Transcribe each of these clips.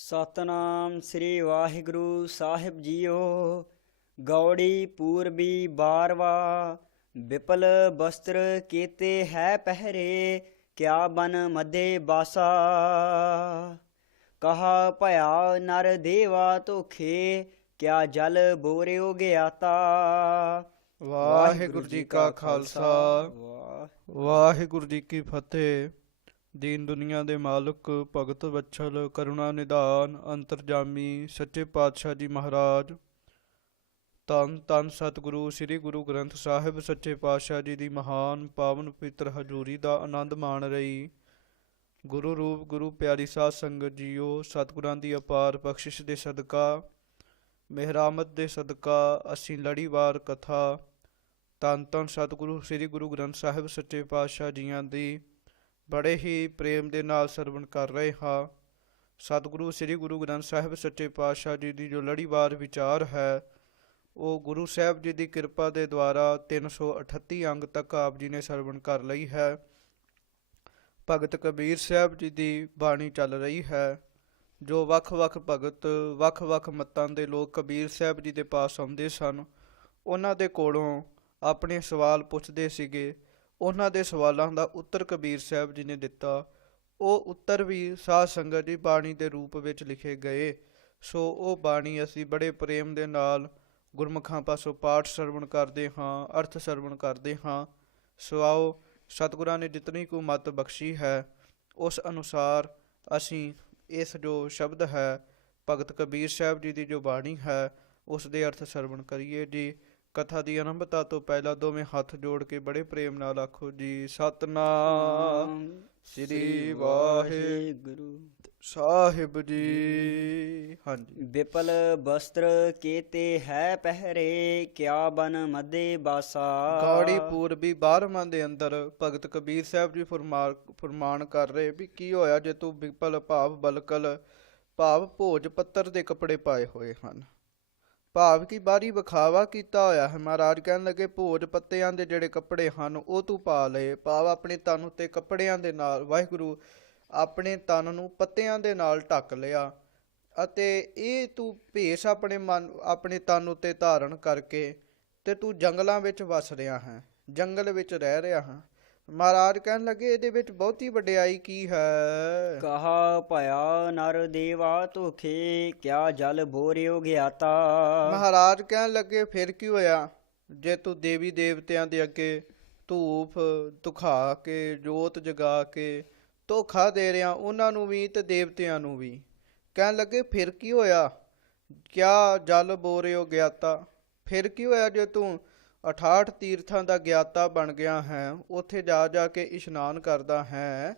ਸਤਨਾਮ ਸ੍ਰੀ ਵਾਹਿਗੁਰੂ ਸਾਹਿਬ JIO. Gauri ਪੂਰਬੀ ਬਾਰਵਾ, Whipple ਬਸਤਰ ਕੀਤੇ ਹੈ ਪਹਿਰੇ, ਕਿਆ ਬਨ ਮਧੇ ਬਾਸਾ। ਕਹਾ ਭਇਆ ਨਰ ਦੇਵਾ ਧੋਖੇ, ਕਿਆ ਜਲ ਬੋਰਿਓ ਗਿਆਤਾ। ਵਾਹਿਗੁਰੂ ਜੀ ਕਾ ਖਾਲਸਾ ਵਾਹਿਗੁਰੂ ਜੀ ਕੀ ਫਤਿਹ। ਦੀਨ ਦੁਨੀਆ ਦੇ ਮਾਲਕ ਭਗਤ ਵਛਲ ਕਰੁਣਾ ਨਿਧਾਨ ਅੰਤਰਜਾਮੀ ਸੱਚੇ ਪਾਤਸ਼ਾਹ ਜੀ ਮਹਾਰਾਜ ਧੰਨ ਧੰਨ ਸਤਿਗੁਰੂ ਸ੍ਰੀ ਗੁਰੂ ਗ੍ਰੰਥ ਸਾਹਿਬ ਸੱਚੇ ਪਾਤਸ਼ਾਹ ਜੀ ਦੀ ਮਹਾਨ ਪਾਵਨ ਪਵਿੱਤਰ ਹਜ਼ੂਰੀ ਦਾ ਆਨੰਦ ਮਾਣ ਰਹੀ। ਗੁਰੂ ਰੂਪ ਗੁਰੂ ਪਿਆਰੀ ਸਾਧ ਸੰਗਤ ਜੀਓ, ਸਤਿਗੁਰਾਂ ਦੀ ਅਪਾਰ ਬਖਸ਼ਿਸ਼ ਦੇ ਸਦਕਾ ਮਿਹਰਾਮਤ ਦੇ ਸਦਕਾ ਅਸੀਂ ਲੜੀਵਾਰ ਕਥਾ ਧੰਨ ਧੰਨ ਸਤਿਗੁਰੂ ਸ੍ਰੀ ਗੁਰੂ ਗ੍ਰੰਥ ਸਾਹਿਬ ਸੱਚੇ ਪਾਤਸ਼ਾਹ ਜੀਆਂ ਦੀ ਬੜੇ ਹੀ ਪ੍ਰੇਮ ਦੇ ਨਾਲ ਸਰਵਣ ਕਰ ਰਹੇ ਹਾਂ। ਸਤਿਗੁਰੂ ਸ੍ਰੀ ਗੁਰੂ ਗ੍ਰੰਥ ਸਾਹਿਬ ਸੱਚੇ ਪਾਤਸ਼ਾਹ ਜੀ ਦੀ ਜੋ ਲੜੀਵਾਰ ਵਿਚਾਰ ਹੈ, ਉਹ ਗੁਰੂ ਸਾਹਿਬ ਜੀ ਦੀ ਕਿਰਪਾ ਦੇ ਦੁਆਰਾ 338 ਅੰਗ ਤੱਕ ਆਪ ਜੀ ਨੇ ਸਰਵਣ ਕਰ ਲਈ ਹੈ। ਭਗਤ ਕਬੀਰ ਸਾਹਿਬ ਜੀ ਦੀ ਬਾਣੀ ਚੱਲ ਰਹੀ ਹੈ। ਜੋ ਵੱਖ-ਵੱਖ ਭਗਤ ਵੱਖ-ਵੱਖ ਮਤਾਂ ਦੇ ਲੋਕ ਕਬੀਰ ਸਾਹਿਬ ਜੀ ਦੇ ਪਾਸ ਆਉਂਦੇ ਸਨ, ਉਹਨਾਂ ਦੇ ਕੋਲੋਂ ਆਪਣੇ ਸਵਾਲ ਪੁੱਛਦੇ ਸੀਗੇ। ਉਹਨਾਂ ਦੇ ਸਵਾਲਾਂ ਦਾ ਉੱਤਰ ਕਬੀਰ ਸਾਹਿਬ ਜੀ ਨੇ ਦਿੱਤਾ। ਉਹ ਉੱਤਰ ਵੀ ਸਾਧ ਸੰਗਤ ਦੀ ਬਾਣੀ ਦੇ ਰੂਪ ਵਿੱਚ ਲਿਖੇ ਗਏ। ਸੋ ਉਹ ਬਾਣੀ ਅਸੀਂ ਬੜੇ ਪ੍ਰੇਮ ਦੇ ਨਾਲ ਗੁਰਮੁਖਾਂ ਪਾਸੋਂ ਪਾਠ ਸਰਵਣ ਕਰਦੇ ਹਾਂ, ਅਰਥ ਸਰਵਣ ਕਰਦੇ ਹਾਂ। ਸੋ ਆਓ, ਸਤਿਗੁਰਾਂ ਨੇ ਜਿਤਨੀ ਕੁ ਮੱਤ ਬਖਸ਼ੀ ਹੈ ਉਸ ਅਨੁਸਾਰ ਅਸੀਂ ਇਸ ਜੋ ਸ਼ਬਦ ਹੈ ਭਗਤ ਕਬੀਰ ਸਾਹਿਬ ਜੀ ਦੀ ਜੋ ਬਾਣੀ ਹੈ ਉਸ ਦੇ ਅਰਥ ਸਰਵਣ ਕਰੀਏ ਜੀ। ਕਥਾ ਦੀ ਆਰੰਭਤਾ ਤੋਂ ਪਹਿਲਾਂ ਦੋਵੇਂ ਹੱਥ ਜੋੜ ਕੇ ਬੜੇ ਪ੍ਰੇਮ ਨਾਲ ਆਖੋ ਜੀ, ਸਤਨਾਮ ਸ੍ਰੀ ਵਾਹਿਗੁਰੂ ਸਾਹਿਬ ਜੀ। ਹਾਂਜੀ। ਵਿਪਲ ਬਸਤਰ ਕੀਤੇ ਹੈ ਪਹਿਰੇ, ਕਿਆ ਬਨ ਮਧੇ ਬਾਸਾ। ਗਾੜੀ ਪੂਰਬੀ 12ਵਾਂ ਦੇ ਅੰਦਰ ਭਗਤ ਕਬੀਰ ਸਾਹਿਬ ਜੀ ਫਰਮਾਨ ਕਰ ਰਹੇ ਵੀ ਕੀ ਹੋਇਆ ਜੇ ਤੂੰ ਵਿਪਲ ਭਾਵ ਬਲਕਲ ਭਾਵ ਭੋਜ ਪੱਤਰ ਦੇ ਕੱਪੜੇ ਪਾਏ ਹੋਏ ਹਨ, ਭਾਵ ਕੀ ਬਾਹਰੀ ਵਿਖਾਵਾ ਕੀਤਾ ਹੋਇਆ ਹੈ। ਮਹਾਰਾਜ ਕਹਿਣ ਲੱਗੇ ਭੋਜ ਪੱਤਿਆਂ ਦੇ ਜਿਹੜੇ ਕੱਪੜੇ ਹਨ ਉਹ ਤੂੰ ਪਾ ਲਏ, ਭਾਵ ਆਪਣੇ ਤਨ ਉੱਤੇ ਕੱਪੜਿਆਂ ਦੇ ਨਾਲ ਵਾਹਿਗੁਰੂ ਆਪਣੇ ਤਨ ਨੂੰ ਪੱਤਿਆਂ ਦੇ ਨਾਲ ਢੱਕ ਲਿਆ ਅਤੇ ਇਹ ਤੂੰ ਭੇਸ ਆਪਣੇ ਤਨ ਉੱਤੇ ਧਾਰਨ ਕਰਕੇ ਤੇ ਤੂੰ ਜੰਗਲਾਂ ਵਿੱਚ ਵਸ ਰਿਹਾ ਹੈ, ਜੰਗਲ ਵਿੱਚ ਰਹਿ ਰਿਹਾ ਹਾਂ। ਮਹਾਰਾਜ ਕਹਿਣ ਲੱਗੇ ਇਹਦੇ ਵਿੱਚ ਬਹੁਤੀ ਵਡਿਆਈ ਕੀ ਹੈ। ਕਹਾ ਭਇਆ ਨਰ ਦੇਵਾ ਧੋਖੇ, ਕਿਆ ਜਲ ਬੋਰਿਓ ਗਿਆਤਾ। ਮਹਾਰਾਜ ਕਹਿਣ ਲੱਗੇ ਫਿਰ ਕੀ ਹੋਇਆ ਜੇ ਤੂੰ ਦੇਵੀ ਦੇਵਤਿਆਂ ਦੇ ਅੱਗੇ ਧੂਫ ਦਿਖਾ ਕੇ ਜੋਤ ਜਗਾ ਕੇ ਧੋਖਾ ਦੇ ਰਿਹਾ, ਉਹਨਾਂ ਨੂੰ ਵੀ ਤੇ ਦੇਵਤਿਆਂ ਨੂੰ ਵੀ। ਕਹਿਣ ਲੱਗੇ ਫਿਰ ਕੀ ਹੋਇਆ, ਕਿਆ ਜਲ ਬੋਰਿਓ ਗਿਆਤਾ। ਫਿਰ ਕੀ ਹੋਇਆ ਜੇ ਤੂੰ 68 ਤੀਰਥਾਂ ਦਾ ਗਿਆਤਾ ਬਣ ਗਿਆ ਹੈ, ਉੱਥੇ ਜਾ ਜਾ ਕੇ ਇਸ਼ਨਾਨ ਕਰਦਾ ਹੈ,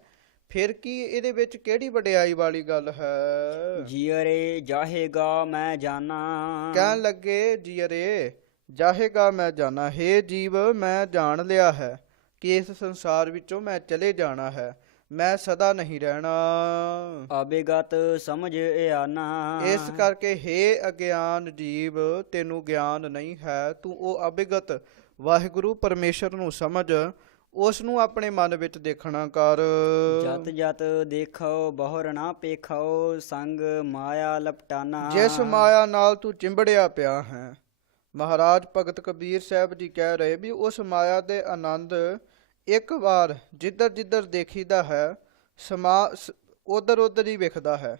ਫਿਰ ਕੀ ਇਹਦੇ ਵਿੱਚ ਕਿਹੜੀ ਵਡਿਆਈ ਵਾਲੀ ਗੱਲ ਹੈ। ਜੀਅਰੇ ਜਾਹੇਗਾ ਮੈਂ ਜਾਣਾ। ਕਹਿਣ ਲੱਗੇ ਜੀਅਰੇ ਜਾਹੇਗਾ ਮੈਂ ਜਾਣਾ, ਹੇ ਜੀਵ ਮੈਂ ਜਾਣ ਲਿਆ ਹੈ ਕਿ ਇਸ ਸੰਸਾਰ ਵਿੱਚੋਂ ਮੈਂ ਚਲੇ ਜਾਣਾ ਹੈ, ਮੈਂ ਸਦਾ ਨਹੀਂ ਰਹਿਣਾ। ਅਬੇਗਤ ਸਮਝ ਆਨਾ। ਇਸ ਕਰਕੇ ਹੇ ਅਗਿਆਨ ਜੀਵ ਤੈਨੂੰ ਗਿਆਨ ਨਹੀਂ ਹੈ, ਤੂੰ ਉਹ ਅਬਿਗਤ ਵਾਹਿਗੁਰੂ ਪਰਮੇਸ਼ਰ ਨੂੰ ਸਮਝ, ਉਸ ਨੂੰ ਆਪਣੇ ਮਨ ਵਿੱਚ ਦੇਖਣਾ ਕਰ। ਜਤ ਜਤ ਦੇਖੋ ਬਹੁਰ ਨਾ ਪੇਖੋ, ਸੰਗ ਮਾਇਆ ਲਪਟਾਨਾ। ਜਿਸ ਮਾਇਆ ਨਾਲ ਤੂੰ ਚਿੰਬੜਿਆ ਪਿਆ ਹੈ, ਮਹਾਰਾਜ ਭਗਤ ਕਬੀਰ ਸਾਹਿਬ ਜੀ ਕਹਿ ਰਹੇ ਵੀ ਉਸ ਮਾਇਆ ਦੇ ਆਨੰਦ ਇੱਕ ਵਾਰ ਜਿੱਧਰ ਜਿੱਧਰ ਦੇਖੀਦਾ ਹੈ ਉਧਰ ਉਧਰ ਹੀ ਵੇਖਦਾ ਹੈ,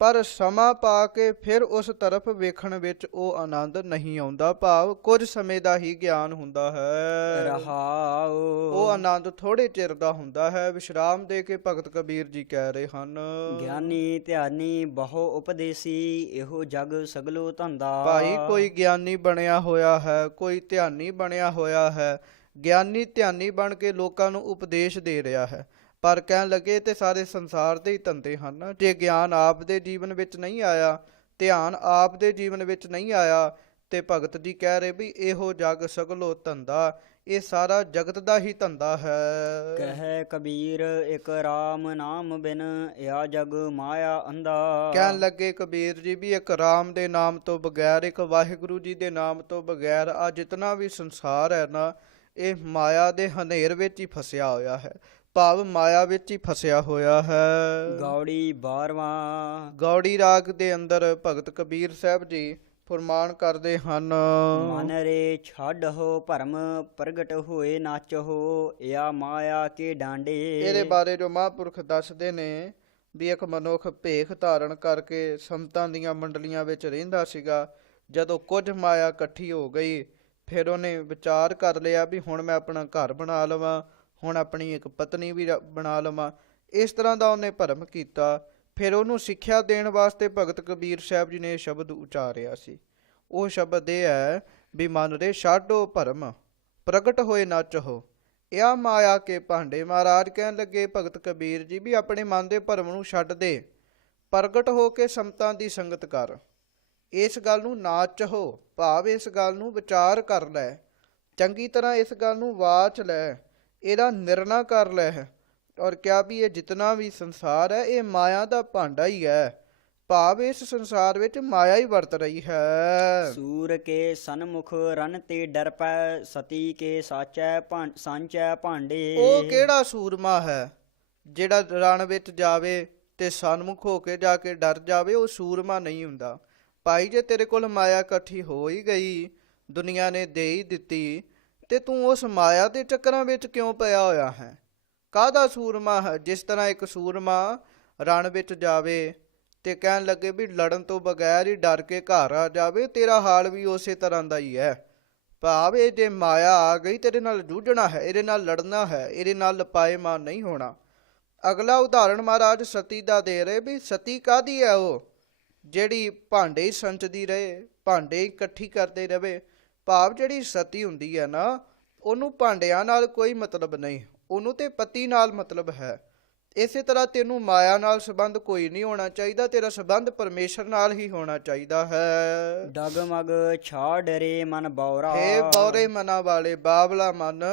ਪਰ ਸਮਾਂ ਪਾ ਕੇ ਫਿਰ ਉਸ ਤਰਫ ਵੇਖਣ ਵਿੱਚ ਉਹ ਆਨੰਦ ਨਹੀਂ ਆਉਂਦਾ, ਭਾਵ ਕੁਝ ਸਮੇਂ ਦਾ ਹੀ ਗਿਆਨ ਹੁੰਦਾ ਹੈ। ਰਹਾਉ ਉਹ ਆਨੰਦ ਥੋੜੇ ਚਿਰ ਦਾ ਹੁੰਦਾ ਹੈ। ਵਿਸ਼ਰਾਮ ਦੇ ਕੇ ਭਗਤ ਕਬੀਰ ਜੀ ਕਹਿ ਰਹੇ ਹਨ, ਗਿਆਨੀ ਧਿਆਨੀ ਬਹੁ ਉਪਦੇਸੀ, ਇਹੋ ਜਗ ਸਗਲੋ ਧੰਦਾ। ਭਾਈ ਕੋਈ ਗਿਆਨੀ ਬਣਿਆ ਹੋਇਆ ਹੈ, ਕੋਈ ਧਿਆਨੀ ਬਣਿਆ ਹੋਇਆ ਹੈ। ਗਿਆਨੀ ਧਿਆਨੀ ਬਣ ਕੇ ਲੋਕਾਂ ਨੂੰ ਉਪਦੇਸ਼ ਦੇ ਰਿਹਾ ਹੈ, ਪਰ ਕਹਿਣ ਲੱਗੇ ਤੇ ਸਾਰੇ ਸੰਸਾਰ ਦੇ ਹੀ ਧੰਦੇ ਹਨ। ਜੇ ਗਿਆਨ ਆਪ ਦੇ ਜੀਵਨ ਵਿੱਚ ਨਹੀਂ ਆਇਆ, ਧਿਆਨ ਆਪ ਦੇ ਜੀਵਨ ਵਿੱਚ ਨਹੀਂ ਆਇਆ, ਤੇ ਭਗਤ ਜੀ ਕਹਿ ਰਹੇ ਵੀ ਇਹੋ ਜਗ ਸਗਲੋ ਧੰਦਾ, ਇਹ ਸਾਰਾ ਜਗਤ ਦਾ ਹੀ ਧੰਦਾ ਹੈ। ਕਹਿ ਕਬੀਰ ਇੱਕ ਰਾਮ ਨਾਮ ਬਿਨ, ਇਆ ਜਗ ਮਾਇਆ ਅੰਧਾ। ਕਹਿਣ ਲੱਗੇ ਕਬੀਰ ਜੀ ਵੀ ਇੱਕ ਰਾਮ ਦੇ ਨਾਮ ਤੋਂ ਬਗੈਰ, ਇੱਕ ਵਾਹਿਗੁਰੂ ਜੀ ਦੇ ਨਾਮ ਤੋਂ ਬਗੈਰ ਆ ਜਿਤਨਾ ਵੀ ਸੰਸਾਰ ਹੈ ਨਾ, ਇਹ ਮਾਇਆ ਦੇ ਹਨੇਰ ਵਿੱਚ ਹੀ ਫਸਿਆ ਹੋਇਆ ਹੈ। ਭਾਵ ਮਾਇਆ ਵਿੱਚ ਹੀ ਫਸਿਆ ਹੋਇਆ ਹੈ। ਗੌੜੀ 12ਵਾਂ। ਗੌੜੀ ਰਾਗ ਦੇ ਅੰਦਰ ਭਗਤ ਕਬੀਰ ਸਾਹਿਬ ਜੀ ਫੁਰਮਾਨ ਕਰਦੇ ਹਨ। ਮਨ ਰੇ ਛੱਡਹੁ ਭਰਮ ਪ੍ਰਗਟ ਹੋਏ ਨਾਚਹੁ ਇਆ ਮਾਇਆ ਕੇ ਡਾਂਡੇ। ਇਹਦੇ ਬਾਰੇ ਜੋ ਮਹਾਂਪੁਰਖ ਦੱਸਦੇ ਨੇ ਵੀ ਇੱਕ ਮਨੁੱਖ ਭੇਖ ਧਾਰਨ ਕਰਕੇ ਸੰਤਾਂ ਦੀਆਂ ਮੰਡਲੀਆਂ ਵਿੱਚ ਰਹਿੰਦਾ ਸੀਗਾ। ਜਦੋਂ ਕੁਝ ਮਾਇਆ ਇਕੱਠੀ ਹੋ ਗਈ ਫਿਰ ਉਹਨੇ ਵਿਚਾਰ ਕਰ ਲਿਆ ਵੀ ਹੁਣ ਮੈਂ ਆਪਣਾ ਘਰ ਬਣਾ ਲਵਾਂ, ਹੁਣ ਆਪਣੀ ਇੱਕ ਪਤਨੀ ਵੀ ਬਣਾ ਲਵਾਂ। ਇਸ ਤਰ੍ਹਾਂ ਦਾ ਉਹਨੇ ਭਰਮ ਕੀਤਾ। ਫਿਰ ਉਹਨੂੰ ਸਿੱਖਿਆ ਦੇਣ ਵਾਸਤੇ ਭਗਤ ਕਬੀਰ ਸਾਹਿਬ ਜੀ ਨੇ ਇਹ ਸ਼ਬਦ ਉਚਾਰਿਆ ਸੀ। ਉਹ ਸ਼ਬਦ ਇਹ ਹੈ ਵੀ ਮਨ ਰੇ ਛਾਡੋ ਭਰਮ ਪ੍ਰਗਟ ਹੋਏ ਨਾਚਹੁ ਇਆ ਮਾਇਆ ਕੇ ਭਾਂਡੇ। ਮਹਾਰਾਜ ਕਹਿਣ ਲੱਗੇ ਭਗਤ ਕਬੀਰ ਜੀ ਵੀ ਆਪਣੇ ਮਨ ਦੇ ਭਰਮ ਨੂੰ ਛੱਡ ਦੇ, ਪ੍ਰਗਟ ਹੋ ਕੇ ਸੰਤਾਂ ਦੀ ਸੰਗਤ ਕਰ। ਇਸ ਗੱਲ ਨੂੰ ਨਾਚਹੁ ਭਾਵ ਇਸ ਗੱਲ ਨੂੰ ਵਿਚਾਰ ਕਰ ਲੈ, ਚੰਗੀ ਤਰ੍ਹਾਂ ਇਸ ਗੱਲ ਨੂੰ ਵਾਚ ਲੈ, ਇਹਦਾ ਨਿਰਣਾ ਕਰ ਲੈ। ਔਰ ਕਿਹਾ ਵੀ ਇਹ ਜਿਤਨਾ ਵੀ ਸੰਸਾਰ ਹੈ ਇਹ ਮਾਇਆ ਦਾ ਭਾਂਡਾ ਹੀ ਹੈ, ਭਾਵ ਇਸ ਸੰਸਾਰ ਵਿੱਚ ਮਾਇਆ ਹੀ ਵਰਤ ਰਹੀ ਹੈ। ਸੂਰ ਕੇ ਸਨਮੁਖ ਰਨ ਤੇ ਡਰ ਪੈ ਸਤੀ ਕੇ ਸਾਂਚੈ ਭਾਂਡੇ। ਉਹ ਕਿਹੜਾ ਸੂਰਮਾ ਹੈ ਜਿਹੜਾ ਰਣ ਵਿੱਚ ਜਾਵੇ ਤੇ ਸਨਮੁਖ ਹੋ ਕੇ ਜਾ ਕੇ ਡਰ ਜਾਵੇ? ਉਹ ਸੂਰਮਾ ਨਹੀਂ ਹੁੰਦਾ। ਭਾਈ ਜੇ ਤੇਰੇ ਕੋਲ ਮਾਇਆ ਇਕੱਠੀ ਹੋ ਹੀ ਗਈ, ਦੁਨੀਆ ਨੇ ਦੇ ਹੀ ਦਿੱਤੀ, ਤੇ ਤੂੰ ਉਸ ਮਾਇਆ ਦੇ ਚੱਕਰਾਂ ਵਿੱਚ ਕਿਉਂ ਪਿਆ ਹੋਇਆ ਹੈ? ਕਾਹਦਾ ਸੂਰਮਾ ਹੈ? ਜਿਸ ਤਰ੍ਹਾਂ ਇੱਕ ਸੂਰਮਾ ਰਣ ਵਿੱਚ ਜਾਵੇ ਤੇ ਕਹਿਣ ਲੱਗੇ ਵੀ ਲੜਨ ਤੋਂ ਬਗੈਰ ਹੀ ਡਰ ਕੇ ਘਰ ਆ ਜਾਵੇ, ਤੇਰਾ ਹਾਲ ਵੀ ਉਸੇ ਤਰ੍ਹਾਂ ਦਾ ਹੀ ਹੈ। ਭਾਵ ਇਹ ਜੇ ਮਾਇਆ ਆ ਗਈ ਤੇਰੇ ਨਾਲ ਜੂਝਣਾ ਹੈ, ਇਹਦੇ ਨਾਲ ਲੜਨਾ ਹੈ, ਇਹਦੇ ਨਾਲ ਲਪਾਏਮਾਨ ਨਹੀਂ ਹੋਣਾ। ਅਗਲਾ ਉਦਾਹਰਣ ਮਹਾਰਾਜ ਸਤੀ ਦਾ ਦੇ ਰਹੇ ਵੀ ਸਤੀ ਕਾਹਦੀ ਹੈ? ਉਹ ਜਿਹੜੀ ਭਾਂਡੇ ਹੀ ਸੰਚਦੀ ਰਹੇ, ਭਾਂਡੇ ਹੀ ਇਕੱਠੀ ਕਰਦੇ ਰਵੇ। ਭਾਵ ਜਿਹੜੀ ਸਤੀ ਹੁੰਦੀ ਹੈ ਨਾ, ਉਹਨੂੰ ਭਾਂਡਿਆਂ ਨਾਲ ਕੋਈ ਮਤਲਬ ਨਹੀਂ, ਉਹਨੂੰ ਤੇ ਪਤੀ ਨਾਲ ਮਤਲਬ ਹੈ। ਇਸੇ ਤਰ੍ਹਾਂ ਤੈਨੂੰ ਮਾਇਆ ਨਾਲ ਸੰਬੰਧ ਕੋਈ ਨਹੀਂ ਹੋਣਾ ਚਾਹੀਦਾ, ਤੇਰਾ ਸੰਬੰਧ ਪਰਮੇਸ਼ਰ ਨਾਲ ਹੀ ਹੋਣਾ ਚਾਹੀਦਾ ਹੈ। ਡਗਮਗ ਛਾੜ ਰੇ ਮਨ ਬੌਰਾ। ਹੇ ਬੌਰੇ ਮਨਾਂ ਵਾਲੇ ਬਾਬਲਾ ਮਨ,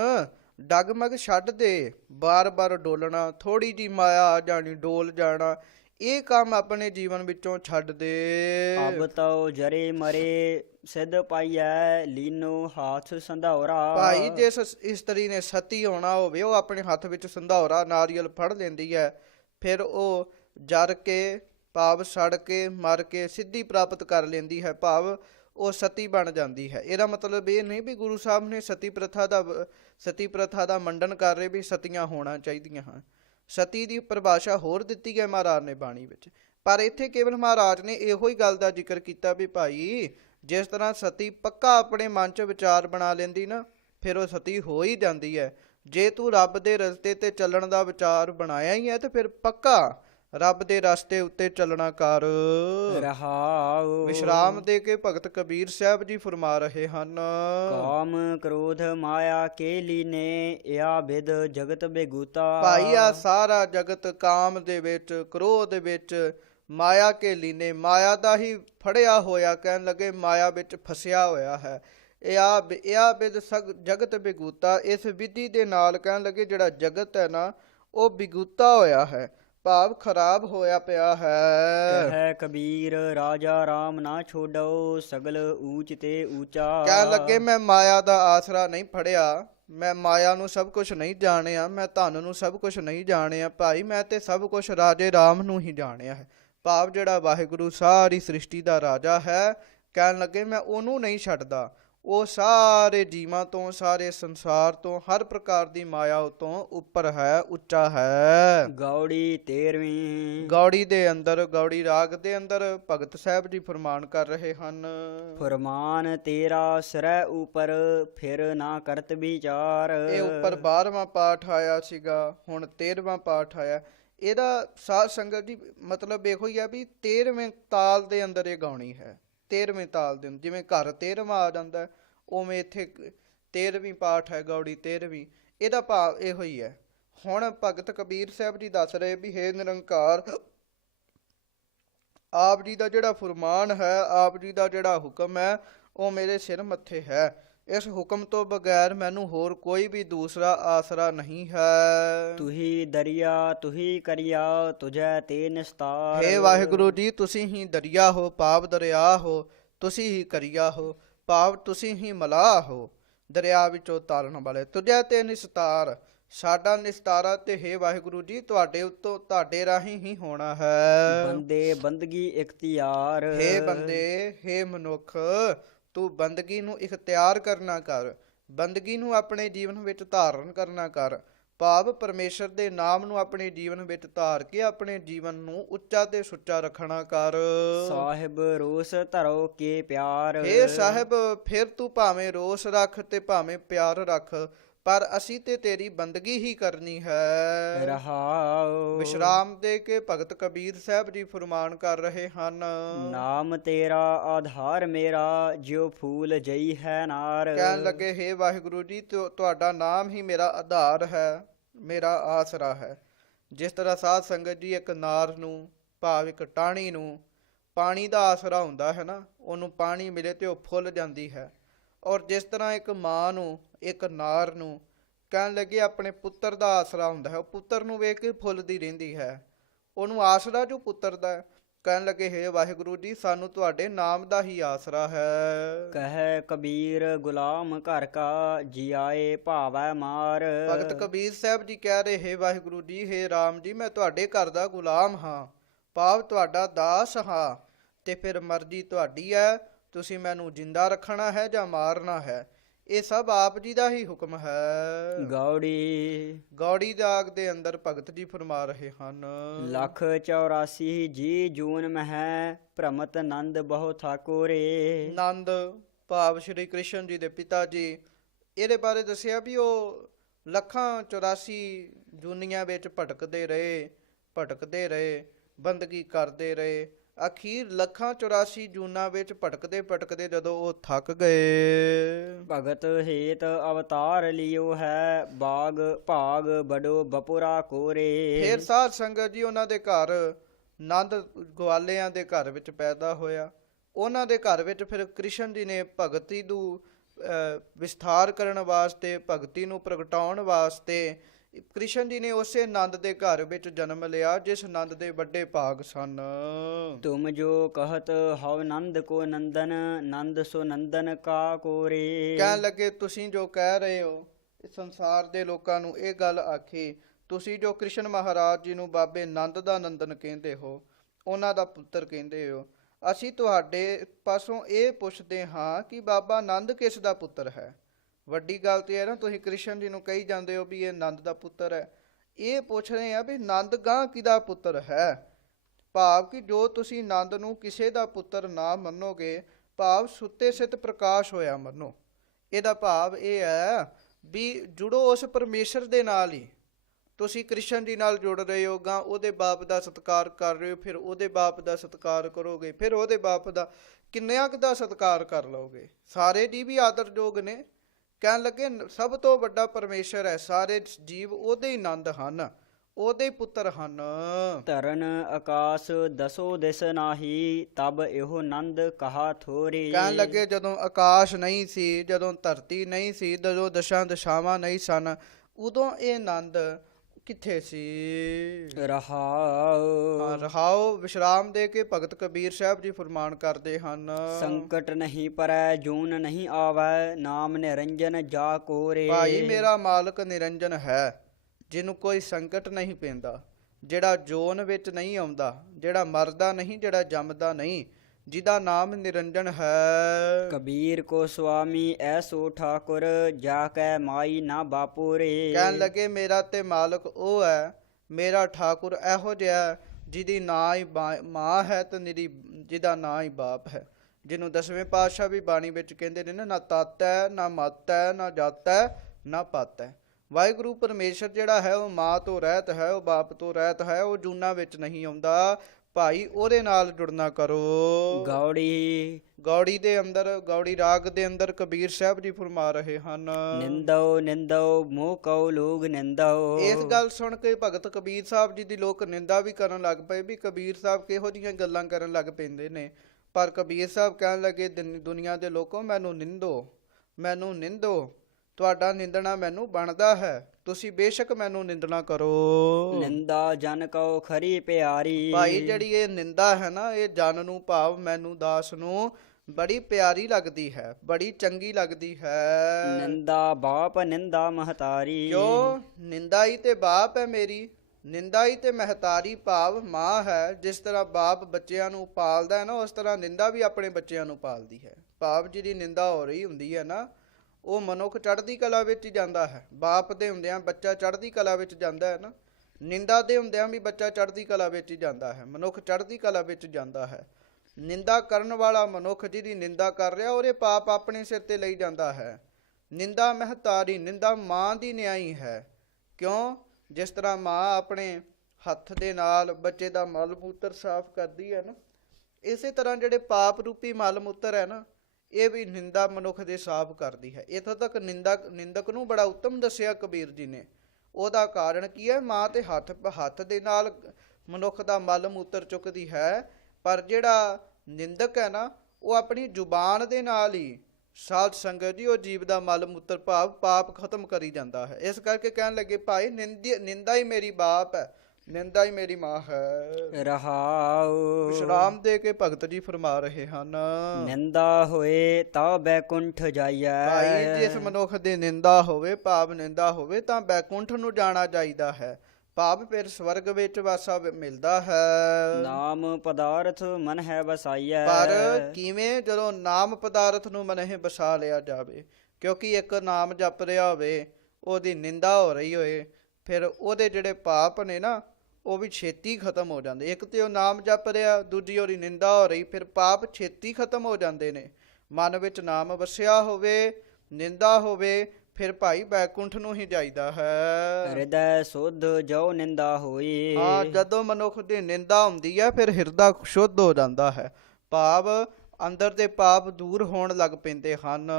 ਡਗਮਗ ਛੱਡ ਦੇ, ਬਾਰ-ਬਾਰ ਡੋਲਣਾ, ਥੋੜੀ ਜੀ ਮਾਇਆ ਆ ਜਾਣੀ ਡੋਲ ਜਾਣਾ, ਇਹ ਕੰਮ ਆਪਣੇ ਜੀਵਨ ਵਿੱਚੋਂ ਛੱਡ ਦੇ। ਅਬ ਤਉ ਜਰੇ ਮਰੇ ਸਿੱਧ ਪਾਈਐ ਲੀਨੋ ਹਾਥ ਸੰਧੌਰਾ। ਭਾਈ ਜਿਸ ਇਸਤਰੀ ਨੇ ਸਤੀ ਹੋਣਾ ਹੋਵੇ ਉਹ ਆਪਣੇ ਹੱਥ ਵਿੱਚ ਸੰਧੌਰਾ ਨਾਰੀਅਲ ਫੜ ਲੈਂਦੀ ਹੈ, ਫਿਰ ਉਹ ਜਰ ਕੇ ਭਾਵ ਸੜ ਕੇ ਮਰ ਕੇ ਸਿੱਧੀ ਪ੍ਰਾਪਤ ਕਰ ਲੈਂਦੀ ਹੈ, ਭਾਵ ਉਹ ਸਤੀ ਬਣ ਜਾਂਦੀ ਹੈ। ਇਹਦਾ ਮਤਲਬ ਇਹ ਨਹੀਂ ਵੀ ਗੁਰੂ ਸਾਹਿਬ ਨੇ ਸਤੀ ਪ੍ਰਥਾ ਦਾ ਮੰਡਨ ਕਰ ਰਹੇ ਵੀ ਸਤੀਆਂ ਹੋਣਾ ਚਾਹੀਦੀਆਂ ਹਨ। ਸਤੀ ਦੀ ਪਰਿਭਾਸ਼ਾ ਹੋਰ ਦਿੱਤੀ ਹੈ ਮਹਾਰਾਜ ਨੇ ਬਾਣੀ ਵਿੱਚ, ਪਰ ਇੱਥੇ ਕੇਵਲ ਮਹਾਰਾਜ ਨੇ ਇਹੋ ਹੀ ਗੱਲ ਦਾ ਜ਼ਿਕਰ ਕੀਤਾ ਵੀ ਭਾਈ ਜਿਸ ਤਰ੍ਹਾਂ ਸਤੀ ਪੱਕਾ ਆਪਣੇ ਮਨ 'ਚ ਵਿਚਾਰ ਬਣਾ ਲੈਂਦੀ ਨਾ, ਫਿਰ ਉਹ ਸਤੀ ਹੋ ਹੀ ਜਾਂਦੀ ਹੈ। ਜੇ ਤੂੰ ਰੱਬ ਦੇ ਰਸਤੇ ਤੇ ਚੱਲਣ ਦਾ ਵਿਚਾਰ ਬਣਾਇਆ ਹੀ ਹੈ ਤੇ ਫਿਰ ਪੱਕਾ ਰੱਬ ਦੇ ਰਸਤੇ ਉੱਤੇ ਚੱਲਣਾ ਕਰ। ਰਹਾਉ। ਵਿਸ਼ਰਾਮ ਦੇ ਕੇ ਭਗਤ ਕਬੀਰ ਸਾਹਿਬ ਜੀ ਫਰਮਾ ਰਹੇ ਹਨ। ਕਾਮ ਕ੍ਰੋਧ ਮਾਇਆ ਕੇ ਲੀਨੇ ਇਆ ਵਿਦ ਜਗਤ ਬੇਗੂਤਾ। ਭਾਈ ਆ ਸਾਰਾ ਜਗਤ ਕਾਮ ਦੇ ਵਿੱਚ, ਕ੍ਰੋਧ ਵਿੱਚ, ਮਾਇਆ ਕੇ ਲੀਨੇ, ਮਾਇਆ ਦਾ ਹੀ ਫੜਿਆ ਹੋਇਆ, ਕਹਿਣ ਲੱਗੇ ਮਾਇਆ ਵਿੱਚ ਫਸਿਆ ਹੋਇਆ ਹੈ। ਇਹ ਬਿਦ ਜਗਤ ਬਿਗੂਤਾ, ਇਸ ਵਿਧੀ ਦੇ ਨਾਲ ਕਹਿਣ ਲੱਗੇ ਜਿਹੜਾ ਜਗਤ ਹੈ ਨਾ ਉਹ ਬਿਗੂਤਾ ਹੋਇਆ ਹੈ, ਭਾਵ ਖਰਾਬ ਹੋਇਆ ਪਿਆ ਹੈ। ਕਹਿ ਕਬੀਰ ਰਾਜਾ ਰਾਮ ਨਾ ਛੋਡੋ ਸਗਲ ਊਚ ਤੇ ਊਚਾ। ਕਹਿਣ ਲੱਗੇ ਮੈਂ ਮਾਇਆ ਦਾ ਆਸਰਾ ਨਹੀਂ ਫੜਿਆ, ਮੈਂ ਮਾਇਆ ਨੂੰ ਸਭ ਕੁਝ ਨਹੀਂ ਜਾਣਿਆ, ਮੈਂ ਧਨ ਨੂੰ ਸਭ ਕੁਝ ਨਹੀਂ ਜਾਣਿਆ। ਭਾਈ ਮੈਂ ਤੇ ਸਭ ਕੁਝ ਰਾਜੇ ਰਾਮ ਨੂੰ ਹੀ ਜਾਣਿਆ ਹੈ, ਭਾਵ ਜਿਹੜਾ ਵਾਹਿਗੁਰੂ ਸਾਰੀ ਸ੍ਰਿਸ਼ਟੀ ਦਾ ਰਾਜਾ ਹੈ, ਕਹਿਣ ਲੱਗੇ ਮੈਂ ਉਹਨੂੰ ਨਹੀਂ ਛੱਡਦਾ। ਉਹ ਸਾਰੇ ਜੀਵਾਂ ਤੋਂ, ਸਾਰੇ ਸੰਸਾਰ ਤੋਂ, ਹਰ ਪ੍ਰਕਾਰ ਦੀ ਮਾਇਆ ਉਤੋਂ ਉੱਪਰ ਹੈ, ਉੱਚਾ ਹੈ। ਗੌੜੀ 13ਵੀਂ। ਗੌੜੀ ਦੇ ਅੰਦਰ, ਗੌੜੀ ਰਾਗ ਦੇ ਅੰਦਰ ਭਗਤ ਸਾਹਿਬ ਜੀ ਫਰਮਾਨ ਕਰ ਰਹੇ ਹਨ। ਫਰਮਾਨ ਤੇਰਾ ਸਿਰੈ ਉਪਰ ਫਿਰ ਨਾ ਕਰਤ ਵਿਚਾਰ। ਇਹ ਉੱਪਰ 12ਵਾਂ ਪਾਠ ਆਇਆ ਸੀਗਾ, ਹੁਣ 13ਵਾਂ ਪਾਠ ਆਇਆ। ਇਹਦਾ ਸਾਧ ਸੰਗਤ ਜੀ ਮਤਲਬ ਇਹੋ ਹੀ ਆ ਵੀ 13ਵੇਂ ਤਾਲ ਦੇ ਅੰਦਰ ਇਹ ਗਾਉਣੀ ਹੈ। 13ਵੇਂ ਤਾਲ ਦੇ, ਜਿਵੇਂ ਘਰ 13ਵਾਂ ਆ ਜਾਂਦਾ ਉਵੇਂ ਇੱਥੇ 13ਵੀਂ ਪਾਠ ਹੈ, ਗੌੜੀ 13ਵੀਂ। ਇਹਦਾ ਭਾਵ ਇਹੋ ਹੀ ਹੈ। ਹੁਣ ਭਗਤ ਕਬੀਰ ਸਾਹਿਬ ਜੀ ਦੱਸ ਰਹੇ ਵੀ ਹੇ ਨਿਰੰਕਾਰ, ਆਪ ਜੀ ਦਾ ਜਿਹੜਾ ਫੁਰਮਾਨ ਹੈ, ਆਪ ਜੀ ਦਾ ਜਿਹੜਾ ਹੁਕਮ ਹੈ ਉਹ ਮੇਰੇ ਸਿਰ ਮੱਥੇ ਹੈ। ਇਸ ਹੁਕਮ ਤੋਂ ਬਗੈਰ ਮੈਨੂੰ ਹੋਰ ਕੋਈ ਵੀ ਦੂਸਰਾ ਆਸਰਾ ਨਹੀਂ ਹੈ। ਤੁਹੀ ਦਰਿਆ ਤੁਹੀ ਕਰਿਆ ਤੁਝੈ ਤੇ ਨਿਸਤਾਰ। ਹੇ ਵਾਹਿਗੁਰੂ ਜੀ, ਤੁਸੀਂ ਹੀ ਦਰਿਆ ਹੋ, ਭਾਵ ਦਰਿਆ ਹੋ, ਤੁਸੀਂ ਹੀ ਕਰਿਆ ਹੋ, ਭਾਵ ਤੁਸੀਂ ਹੀ ਮਲਾਹ ਹੋ, ਦਰਿਆ ਵਿੱਚੋਂ ਤਾਰਨ ਵਾਲੇ। ਤੁਝੈ ਤੇ ਨਿਸਤਾਰ, ਸਾਡਾ ਨਿਸਤਾਰਾ ਤੇ ਹੇ ਵਾਹਿਗੁਰੂ ਜੀ ਤੁਹਾਡੇ ਉੱਤੋਂ ਤੁਹਾਡੇ ਰਾਹੀਂ ਹੀ ਹੋਣਾ ਹੈ। ਬੰਦੇ ਬੰਦਗੀ ਇਖਤਿਆਰ ਹੇ ਬੰਦੇ, ਹੇ ਮਨੁੱਖ, ਤੂੰ ਬੰਦਗੀ ਨੂੰ ਇਖਤਿਆਰ ਕਰਨਾ ਕਰ, ਬੰਦਗੀ ਨੂੰ ਆਪਣੇ ਜੀਵਨ ਵਿੱਚ ਧਾਰਨ ਕਰਨਾ ਕਰ। ਭਾਵ ਪਰਮੇਸ਼ਰ ਦੇ ਨਾਮ ਨੂੰ ਆਪਣੇ ਜੀਵਨ ਵਿੱਚ ਧਾਰ ਕੇ ਆਪਣੇ ਜੀਵਨ ਨੂੰ ਉੱਚਾ ਤੇ ਸੁੱਚਾ ਰੱਖਣਾ ਕਰ। ਸਾਹਿਬ ਰੋਸ ਧਰੋ ਕੇ ਪਿਆਰ ਹੇ ਸਾਹਿਬ, ਫਿਰ ਤੂੰ ਭਾਵੇਂ ਰੋਸ ਰੱਖ ਤੇ ਭਾਵੇਂ ਪਿਆਰ ਰੱਖ, ਪਰ ਅਸੀਂ ਤੇ ਤੇਰੀ ਬੰਦਗੀ ਹੀ ਕਰਨੀ ਹੈ। ਰਹਾਉ ਵਿਸ਼ਰਾਮ ਦੇ ਕੇ ਭਗਤ ਕਬੀਰ ਸਾਹਿਬ ਜੀ ਫਰਮਾਨ ਕਰ ਰਹੇ ਹਨ। ਨਾਮ ਤੇਰਾ ਆਧਾਰ ਮੇਰਾ ਜਿਉ ਫੂਲ ਜਈ ਹੈ ਨਾਰ ਕਹਿਣ ਲੱਗੇ ਹੇ ਵਾਹਿਗੁਰੂ ਜੀ ਤੁਹਾਡਾ ਨਾਮ ਹੀ ਮੇਰਾ ਆਧਾਰ ਹੈ, ਮੇਰਾ ਆਸਰਾ ਹੈ। ਜਿਸ ਤਰ੍ਹਾਂ ਸਾਧ ਸੰਗਤ ਜੀ ਇੱਕ ਨਾਰ ਨੂੰ ਭਾਵ ਇੱਕ ਟਾਹਣੀ ਨੂੰ ਪਾਣੀ ਦਾ ਆਸਰਾ ਹੁੰਦਾ ਹੈ ਨਾ, ਉਹਨੂੰ ਪਾਣੀ ਮਿਲੇ ਤੇ ਉਹ ਫੁੱਲ ਜਾਂਦੀ ਹੈ। ਔਰ ਜਿਸ ਤਰ੍ਹਾਂ ਇੱਕ ਮਾਂ ਨੂੰ, ਇੱਕ ਨਾਰ ਨੂੰ ਕਹਿਣ ਲੱਗੇ ਆਪਣੇ ਪੁੱਤਰ ਦਾ ਆਸਰਾ ਹੁੰਦਾ ਹੈ, ਉਹ ਪੁੱਤਰ ਨੂੰ ਵੇਖ ਕੇ ਫੁੱਲਦੀ ਰਹਿੰਦੀ ਹੈ, ਉਹਨੂੰ ਆਸਰਾ ਜੋ ਪੁੱਤਰ ਦਾ ਹੈ। ਕਹਿਣ ਲੱਗੇ ਹੇ ਵਾਹਿਗੁਰੂ ਜੀ ਸਾਨੂੰ ਤੁਹਾਡੇ ਨਾਮ ਦਾ ਹੀ ਆਸਰਾ ਹੈ। ਕਹੈ ਕਬੀਰ ਗੁਲਾਮ ਘਰ ਕਾ ਜਿਆਏ ਭਾਵੈ ਮਾਰ ਭਗਤ ਕਬੀਰ ਸਾਹਿਬ ਜੀ ਕਹਿ ਰਹੇ ਹੇ ਵਾਹਿਗੁਰੂ ਜੀ, ਹੇ ਰਾਮ ਜੀ, ਮੈਂ ਤੁਹਾਡੇ ਘਰ ਦਾ ਗੁਲਾਮ ਹਾਂ, ਭਾਵ ਤੁਹਾਡਾ ਦਾਸ ਹਾਂ, ਤੇ ਫਿਰ ਮਰਜ਼ੀ ਤੁਹਾਡੀ ਹੈ, ਤੁਸੀਂ ਮੈਨੂੰ ਜਿੰਦਾ ਰੱਖਣਾ ਹੈ ਜਾਂ ਮਾਰਨਾ ਹੈ, ਇਹ ਸਭ ਆਪ ਜੀ ਦਾ ਹੀ ਹੁਕਮ ਹੈ। ਗੌੜੀ ਗੌੜੀ ਦਾਗ ਦੇ ਅੰਦਰ ਭਗਤ ਜੀ ਫਰਮਾ ਰਹੇ ਹਨ। ਲੱਖ 84 ਜੀ ਜੂਨ ਮਹਿ ਭ੍ਰਮਤ ਨੰਦ ਬਹੁ ਠਾਕੁਰੇ ਨੰਦ ਭਾਵ ਸ਼੍ਰੀ ਕ੍ਰਿਸ਼ਨ ਜੀ ਦੇ ਪਿਤਾ ਜੀ, ਇਹਦੇ ਬਾਰੇ ਦੱਸਿਆ ਵੀ ਉਹ ਲੱਖਾਂ 84 ਜੂਨੀਆਂ ਵਿੱਚ ਭਟਕਦੇ ਰਹੇ, ਬੰਦਗੀ ਕਰਦੇ ਰਹੇ। ਅਖੀਰ ਲੱਖਾਂ 84 ਜੂਨਾਂ ਵਿੱਚ ਭਟਕਦੇ ਜਦੋਂ ਉਹ ਥੱਕ ਗਏ। ਭਗਤ ਹੇਤ ਅਵਤਾਰ ਲਿਓ ਹੈ ਬਾਗ ਭਾਗ ਬੜੋ ਬਪੁਰਾ ਕੋਰੇ ਫੇਰ ਸਾਧ ਸੰਗਤ ਜੀ ਉਹਨਾਂ ਦੇ ਘਰ ਨੰਦ ਗਵਾਲਿਆਂ ਦੇ ਘਰ ਵਿੱਚ ਪੈਦਾ ਹੋਇਆ। ਉਹਨਾਂ ਦੇ ਘਰ ਵਿੱਚ ਫਿਰ ਕ੍ਰਿਸ਼ਨ ਜੀ ਨੇ ਭਗਤੀ ਨੂੰ ਵਿਸਥਾਰ ਕਰਨ ਵਾਸਤੇ, ਭਗਤੀ ਨੂੰ ਪ੍ਰਗਟਾਉਣ ਵਾਸਤੇ ਕ੍ਰਿਸ਼ਨ ਜੀ ਨੇ ਉਸੇ ਨੰਦ ਦੇ ਘਰ ਵਿੱਚ ਜਨਮ ਲਿਆ ਜਿਸ ਨੰਦ ਦੇ ਵੱਡੇ ਭਾਗ ਸਨ। ਤੁਮ ਜੋ ਕਹਤ ਹਉ ਨੰਦ ਕੋ ਨੰਦਨ ਨੰਦ ਸੋ ਨੰਦਨ ਕਾ ਕੋਰੇ ਕਹਿਣ ਲੱਗੇ ਤੁਸੀਂ ਜੋ ਕਹਿ ਰਹੇ ਹੋ ਇਸ ਸੰਸਾਰ ਦੇ ਲੋਕਾਂ ਨੂੰ ਇਹ ਗੱਲ ਆਖੀ, ਤੁਸੀਂ ਜੋ ਕ੍ਰਿਸ਼ਨ ਮਹਾਰਾਜ ਜੀ ਨੂੰ ਬਾਬੇ ਨੰਦ ਦਾ ਨੰਦਨ ਕਹਿੰਦੇ ਹੋ, ਉਹਨਾਂ ਦਾ ਪੁੱਤਰ ਕਹਿੰਦੇ ਹੋ, ਅਸੀਂ ਤੁਹਾਡੇ ਪਾਸੋਂ ਇਹ ਪੁੱਛਦੇ ਹਾਂ ਕਿ ਬਾਬਾ ਨੰਦ ਕਿਸ ਦਾ ਪੁੱਤਰ ਹੈ। ਵੱਡੀ ਗੱਲ ਤੇ ਹੈ ਨਾ, ਤੁਸੀਂ ਕ੍ਰਿਸ਼ਨ ਜੀ ਨੂੰ ਕਹੀ ਜਾਂਦੇ ਹੋ ਵੀ ਇਹ ਨੰਦ ਦਾ ਪੁੱਤਰ ਹੈ, ਇਹ ਪੁੱਛ ਰਹੇ ਆ ਵੀ ਨੰਦ ਗਾਂ ਕਿਹਦਾ ਪੁੱਤਰ ਹੈ। ਭਾਵ ਕਿ ਜੋ ਤੁਸੀਂ ਨੰਦ ਨੂੰ ਕਿਸੇ ਦਾ ਪੁੱਤਰ ਨਾ ਮੰਨੋਗੇ, ਭਾਵ ਸੁੱਤੇ ਸਿੱਧ ਪ੍ਰਕਾਸ਼ ਹੋਇਆ ਮੰਨੋ। ਇਹਦਾ ਭਾਵ ਇਹ ਹੈ ਵੀ ਜੁੜੋ ਉਸ ਪਰਮੇਸ਼ਰ ਦੇ ਨਾਲ ਹੀ। ਤੁਸੀਂ ਕ੍ਰਿਸ਼ਨ ਜੀ ਨਾਲ ਜੁੜ ਰਹੇ ਹੋ, ਗਾਂ ਉਹਦੇ ਬਾਪ ਦਾ ਸਤਿਕਾਰ ਕਰ ਰਹੇ ਹੋ, ਫਿਰ ਉਹਦੇ ਬਾਪ ਦਾ ਸਤਿਕਾਰ ਕਰੋਗੇ, ਫਿਰ ਉਹਦੇ ਬਾਪ ਦਾ ਕਿੰਨਿਆਂ ਕੁ ਦਾ ਸਤਿਕਾਰ ਕਰ ਲਓਗੇ। ਸਾਰੇ ਜੀ ਵੀ ਆਦਰਯੋਗ ਨੇ। ਕਹਿਣ ਲੱਗੇ ਸਭ ਤੋਂ ਵੱਡਾ ਪਰਮੇਸ਼ਰ ਹੈ, ਸਾਰੇ ਜੀਵ ਉਹਦੇ ਹੀ ਨੰਦ ਹਨ, ਉਹਦੇ ਹੀ ਪੁੱਤਰ ਹਨ। ਤਰਨ ਆਕਾਸ਼ ਦਸੋ ਦਿਸ ਨਾਹੀ ਤਬ ਇਹੋ ਨੰਦ ਕਹਾ ਥੋਰੀ ਕਹਿਣ ਲੱਗੇ ਜਦੋਂ ਆਕਾਸ਼ ਨਹੀਂ ਸੀ, ਜਦੋਂ ਧਰਤੀ ਨਹੀਂ ਸੀ, ਜਦੋਂ ਦਸ਼ਾਂ ਦਿਸ਼ਾਵਾਂ ਨਹੀਂ ਸਨ, ਉਦੋਂ ਇਹ ਨੰਦ ਕਿੱਥੇ ਸੀ। ਰਹਾਉ ਰਹਾਉ ਵਿਸ਼ਰਾਮ ਦੇ ਕੇ ਭਗਤ ਕਬੀਰ ਸਾਹਿਬ ਜੀ ਫਰਮਾਨ ਕਰਦੇ ਹਨ। ਸੰਕਟ ਨਹੀਂ ਪਰੈ ਜੂਨ ਨਹੀਂ ਆਵੈ ਨਾਮ ਨਿਰੰਜਨ ਜਾ ਕੋਰੇ ਭਾਈ ਮੇਰਾ ਮਾਲਕ ਨਿਰੰਜਨ ਹੈ, ਜਿਹਨੂੰ ਕੋਈ ਸੰਕਟ ਨਹੀਂ ਪੈਂਦਾ, ਜਿਹੜਾ ਜੋਨ ਵਿੱਚ ਨਹੀਂ ਆਉਂਦਾ, ਜਿਹੜਾ ਮਰਦਾ ਨਹੀਂ, ਜਿਹੜਾ ਜੰਮਦਾ ਨਹੀਂ, ਜਿਹਦਾ ਨਾਮ ਨਿਰੰਜਨ ਹੈ। ਕਬੀਰ ਕੋ ਸੁਆਮੀ ਐਸੋ ਠਾਕੁਰ ਜਾ ਕੈ ਮਾਈ ਨਾ ਬਾਪੂਰੇ ਕਹਿਣ ਲੱਗੇ ਮੇਰਾ ਤੇ ਮਾਲਕ ਉਹ ਹੈ, ਮੇਰਾ ਠਾਕੁਰ ਇਹੋ ਜਿਹਾ ਜਿਹਦੀ ਨਾ ਹੀ ਮਾਂ ਹੈ ਤੇ ਜਿਹਦਾ ਨਾ ਹੀ ਬਾਪ ਹੈ, ਜਿਹਨੂੰ 10ਵੇਂ ਪਾਤਸ਼ਾਹ ਵੀ ਬਾਣੀ ਵਿੱਚ ਕਹਿੰਦੇ ਨੇ ਨਾ ਤਤ ਹੈ, ਨਾ ਮਤ ਹੈ, ਨਾ ਜਤ ਹੈ, ਨਾ ਪਤ ਹੈ। ਵਾਹਿਗੁਰੂ ਪਰਮੇਸ਼ਰ ਜਿਹੜਾ ਹੈ ਉਹ ਮਾਂ ਤੋਂ ਰਹਿਤ ਹੈ, ਉਹ ਬਾਪ ਤੋਂ ਰਹਿਤ ਹੈ, ਉਹ ਜੂਨਾਂ ਵਿੱਚ ਨਹੀਂ ਆਉਂਦਾ। ਭਾਈ ਉਹਦੇ ਨਾਲ ਜੁੜਨਾ ਕਰੋ। ਗੌੜੀ ਦੇ ਅੰਦਰ, ਗੌੜੀ ਰਾਗ ਦੇ ਅੰਦਰ ਕਬੀਰ ਸਾਹਿਬ ਜੀ ਫਰਮਾ ਰਹੇ ਹਨ। ਨਿੰਦੋ ਮੋਹ ਕਉ ਲੋਗ ਨਿੰਦੋ ਇਸ ਗੱਲ ਸੁਣ ਕੇ ਭਗਤ ਕਬੀਰ ਸਾਹਿਬ ਜੀ ਦੀ ਲੋਕ ਨਿੰਦਾ ਵੀ ਕਰਨ ਲੱਗ ਪਏ ਵੀ ਕਬੀਰ ਸਾਹਿਬ ਕਿਹੋ ਜਿਹੀਆਂ ਗੱਲਾਂ ਕਰਨ ਲੱਗ ਪੈਂਦੇ ਨੇ। ਪਰ ਕਬੀਰ ਸਾਹਿਬ ਕਹਿਣ ਲੱਗੇ ਦੁਨੀਆ ਦੇ ਲੋਕੋ ਮੈਨੂੰ ਨਿੰਦੋ, ਤੁਹਾਡਾ ਨਿੰਦਣਾ ਮੈਨੂੰ ਬਣਦਾ ਹੈ, ਤੁਸੀਂ ਬੇਸ਼ੱਕ ਮੈਨੂੰ ਨਿੰਦਣਾ ਕਰੋ। ਨਿੰਦਾ ਜਨ ਕਉ ਖਰੀ ਪਿਆਰੀ ਭਾਈ ਜਿਹੜੀ ਇਹ ਨਿੰਦਾ ਹੈ ਨਾ, ਇਹ ਜਨ ਨੂੰ ਭਾਵ ਮੈਨੂੰ ਦਾਸ ਨੂੰ ਬੜੀ ਪਿਆਰੀ ਲੱਗਦੀ ਹੈ, ਬੜੀ ਚੰਗੀ ਲੱਗਦੀ ਹੈ। ਨਿੰਦਾ ਬਾਪ ਨਿੰਦਾ ਮਹਤਾਰੀ। ਕਿਉਂ? ਨਿੰਦਾ ਹੀ ਤੇ ਬਾਪ ਹੈ ਮੇਰੀ, ਨਿੰਦਾ ਹੀ ਤੇ ਮਹਤਾਰੀ ਭਾਵ ਮਾਂ ਹੈ। ਜਿਸ ਤਰ੍ਹਾਂ ਬਾਪ ਬੱਚਿਆਂ ਨੂੰ ਪਾਲਦਾ ਹੈ ਨਾ, ਉਸ ਤਰ੍ਹਾਂ ਨਿੰਦਾ ਵੀ ਆਪਣੇ ਬੱਚਿਆਂ ਨੂੰ ਪਾਲਦੀ ਹੈ। ਭਾਵ ਜਿਹਦੀ ਨਿੰਦਾ ਹੋ ਰਹੀ ਹੁੰਦੀ ਹੈ ਨਾ, ਉਹ ਮਨੁੱਖ ਚੜ੍ਹਦੀ ਕਲਾ ਵਿੱਚ ਹੀ ਜਾਂਦਾ ਹੈ। ਬਾਪ ਦੇ ਹੁੰਦਿਆਂ ਬੱਚਾ ਚੜ੍ਹਦੀ ਕਲਾ ਵਿੱਚ ਜਾਂਦਾ ਹੈ ਨਾ, ਨਿੰਦਾ ਦੇ ਹੁੰਦਿਆਂ ਵੀ ਬੱਚਾ ਚੜ੍ਹਦੀ ਕਲਾ ਵਿੱਚ ਹੀ ਜਾਂਦਾ ਹੈ, ਮਨੁੱਖ ਚੜ੍ਹਦੀ ਕਲਾ ਵਿੱਚ ਜਾਂਦਾ ਹੈ। ਨਿੰਦਾ ਕਰਨ ਵਾਲਾ ਮਨੁੱਖ ਜਿਹਦੀ ਨਿੰਦਾ ਕਰ ਰਿਹਾ, ਉਹਦੇ ਪਾਪ ਆਪਣੇ ਸਿਰ ਤੇ ਲਈ ਜਾਂਦਾ ਹੈ। ਨਿੰਦਾ ਮਹਤਾਰੀ, ਨਿੰਦਾ ਮਾਂ ਦੀ ਨਿਆਈ ਹੈ। ਕਿਉਂ? ਜਿਸ ਤਰ੍ਹਾਂ ਮਾਂ ਆਪਣੇ ਹੱਥ ਦੇ ਨਾਲ ਬੱਚੇ ਦਾ ਮਲ ਮੂਤਰ ਸਾਫ਼ ਕਰਦੀ ਹੈ ਨਾ, ਇਸੇ ਤਰ੍ਹਾਂ ਜਿਹੜੇ ਪਾਪ ਰੂਪੀ ਮਲ ਮੂਤਰ ਹੈ ਨਾ, ਇਹ ਵੀ ਨਿੰਦਾ ਮਨੁੱਖ ਦੇ ਸਾਫ਼ ਕਰਦੀ ਹੈ। ਇੱਥੋਂ ਤੱਕ ਨਿੰਦਕ ਨੂੰ ਬੜਾ ਉੱਤਮ ਦੱਸਿਆ ਕਬੀਰ ਜੀ ਨੇ। ਉਹਦਾ ਕਾਰਨ ਕੀ ਹੈ? ਮਾਂ ਤੇ ਹੱਥ ਦੇ ਨਾਲ ਮਨੁੱਖ ਦਾ ਮਲ ਮੂਤਰ ਚੁੱਕਦੀ ਹੈ, ਪਰ ਜਿਹੜਾ ਨਿੰਦਕ ਹੈ ਨਾ, ਉਹ ਆਪਣੀ ਜ਼ੁਬਾਨ ਦੇ ਨਾਲ ਹੀ ਸਾਧ ਸੰਗਤ ਜੀ ਉਹ ਜੀਵ ਦਾ ਮਲ ਮੂਤਰ ਭਾਵ ਪਾਪ ਖਤਮ ਕਰੀ ਜਾਂਦਾ ਹੈ। ਇਸ ਕਰਕੇ ਕਹਿਣ ਲੱਗੇ ਭਾਈ ਨਿੰਦਾ ਹੀ ਮੇਰੀ ਬਾਪ ਹੈ, ਨਿੰਦਾ ਹੀ ਮੇਰੀ ਮਾਂ ਹੈ। ਰਹਾਉ। ਵਿਸ਼ਰਾਮ ਦੇ ਕੇ ਭਗਤ ਜੀ ਫਰਮਾ ਰਹੇ ਹਨ, ਨਿੰਦਾ ਹੋਏ ਤਾਂ ਬੈਕੁੰਠ ਜਾਈਐ। ਭਾਈ ਜਿਸ ਮਨੁੱਖ ਦੀ ਨਿੰਦਾ ਹੋਵੇ, ਭਾਵ ਨਿੰਦਾ ਹੋਵੇ, ਤਾਂ ਬੈਕੁੰਠ ਨੂੰ ਜਾਣਾ ਚਾਹੀਦਾ ਹੈ, ਭਾਵ ਫਿਰ ਸਵਰਗ ਵਿੱਚ ਵਾਸਾ ਮਿਲਦਾ ਹੈ। ਨਾਮ ਪਦਾਰਥ ਮਨ ਹੈ ਵਸਾਈਐ। ਪਰ ਕਿਵੇਂ? ਜਦੋਂ ਨਾਮ ਪਦਾਰਥ ਨੂੰ ਮਨਹਿ ਵਸਾ ਲਿਆ ਜਾਵੇ। ਕਿਉਂਕਿ ਇੱਕ ਨਾਮ ਜਪ ਰਿਹਾ ਹੋਵੇ, ਉਹਦੀ ਨਿੰਦਾ ਹੋ ਰਹੀ ਹੋਏ, ਫਿਰ ਉਹਦੇ ਜਿਹੜੇ ਪਾਪ ਨੇ ਨਾ, ਉਹ ਵੀ ਛੇਤੀ ਖਤਮ ਹੋ ਜਾਂਦੇ। ਇੱਕ ਤੇ ਉਹ ਨਾਮ ਜਪ ਰਿਹਾ, ਦੂਜੀ ਉਹਦੀ ਨਿੰਦਾ ਹੋ ਰਹੀ, ਫਿਰ ਪਾਪ ਛੇਤੀ ਖਤਮ ਹੋ ਜਾਂਦੇ ਨੇ। ਮਨ ਵਿੱਚ ਨਾਮ ਵਸਿਆ ਹੋਵੇ, ਨਿੰਦਾ ਹੋਵੇ, ਫਿਰ ਭਾਈ ਬੈਕੁੰਠ ਨੂੰ ਹੀ ਜਾਈਦਾ ਹੈ। ਹਿਰਦੈ ਸੁਧ ਜੋ ਨਿੰਦਾ ਹੋਈ। ਹਾਂ, ਜਦੋਂ ਮਨੁੱਖ ਦੀ ਨਿੰਦਾ ਹੁੰਦੀ ਹੈ, ਫਿਰ ਹਿਰਦਾ ਸ਼ੁੱਧ ਹੋ ਜਾਂਦਾ ਹੈ, ਭਾਵ ਅੰਦਰ ਦੇ ਪਾਪ ਦੂਰ ਹੋਣ ਲੱਗ ਪੈਂਦੇ ਹਨ।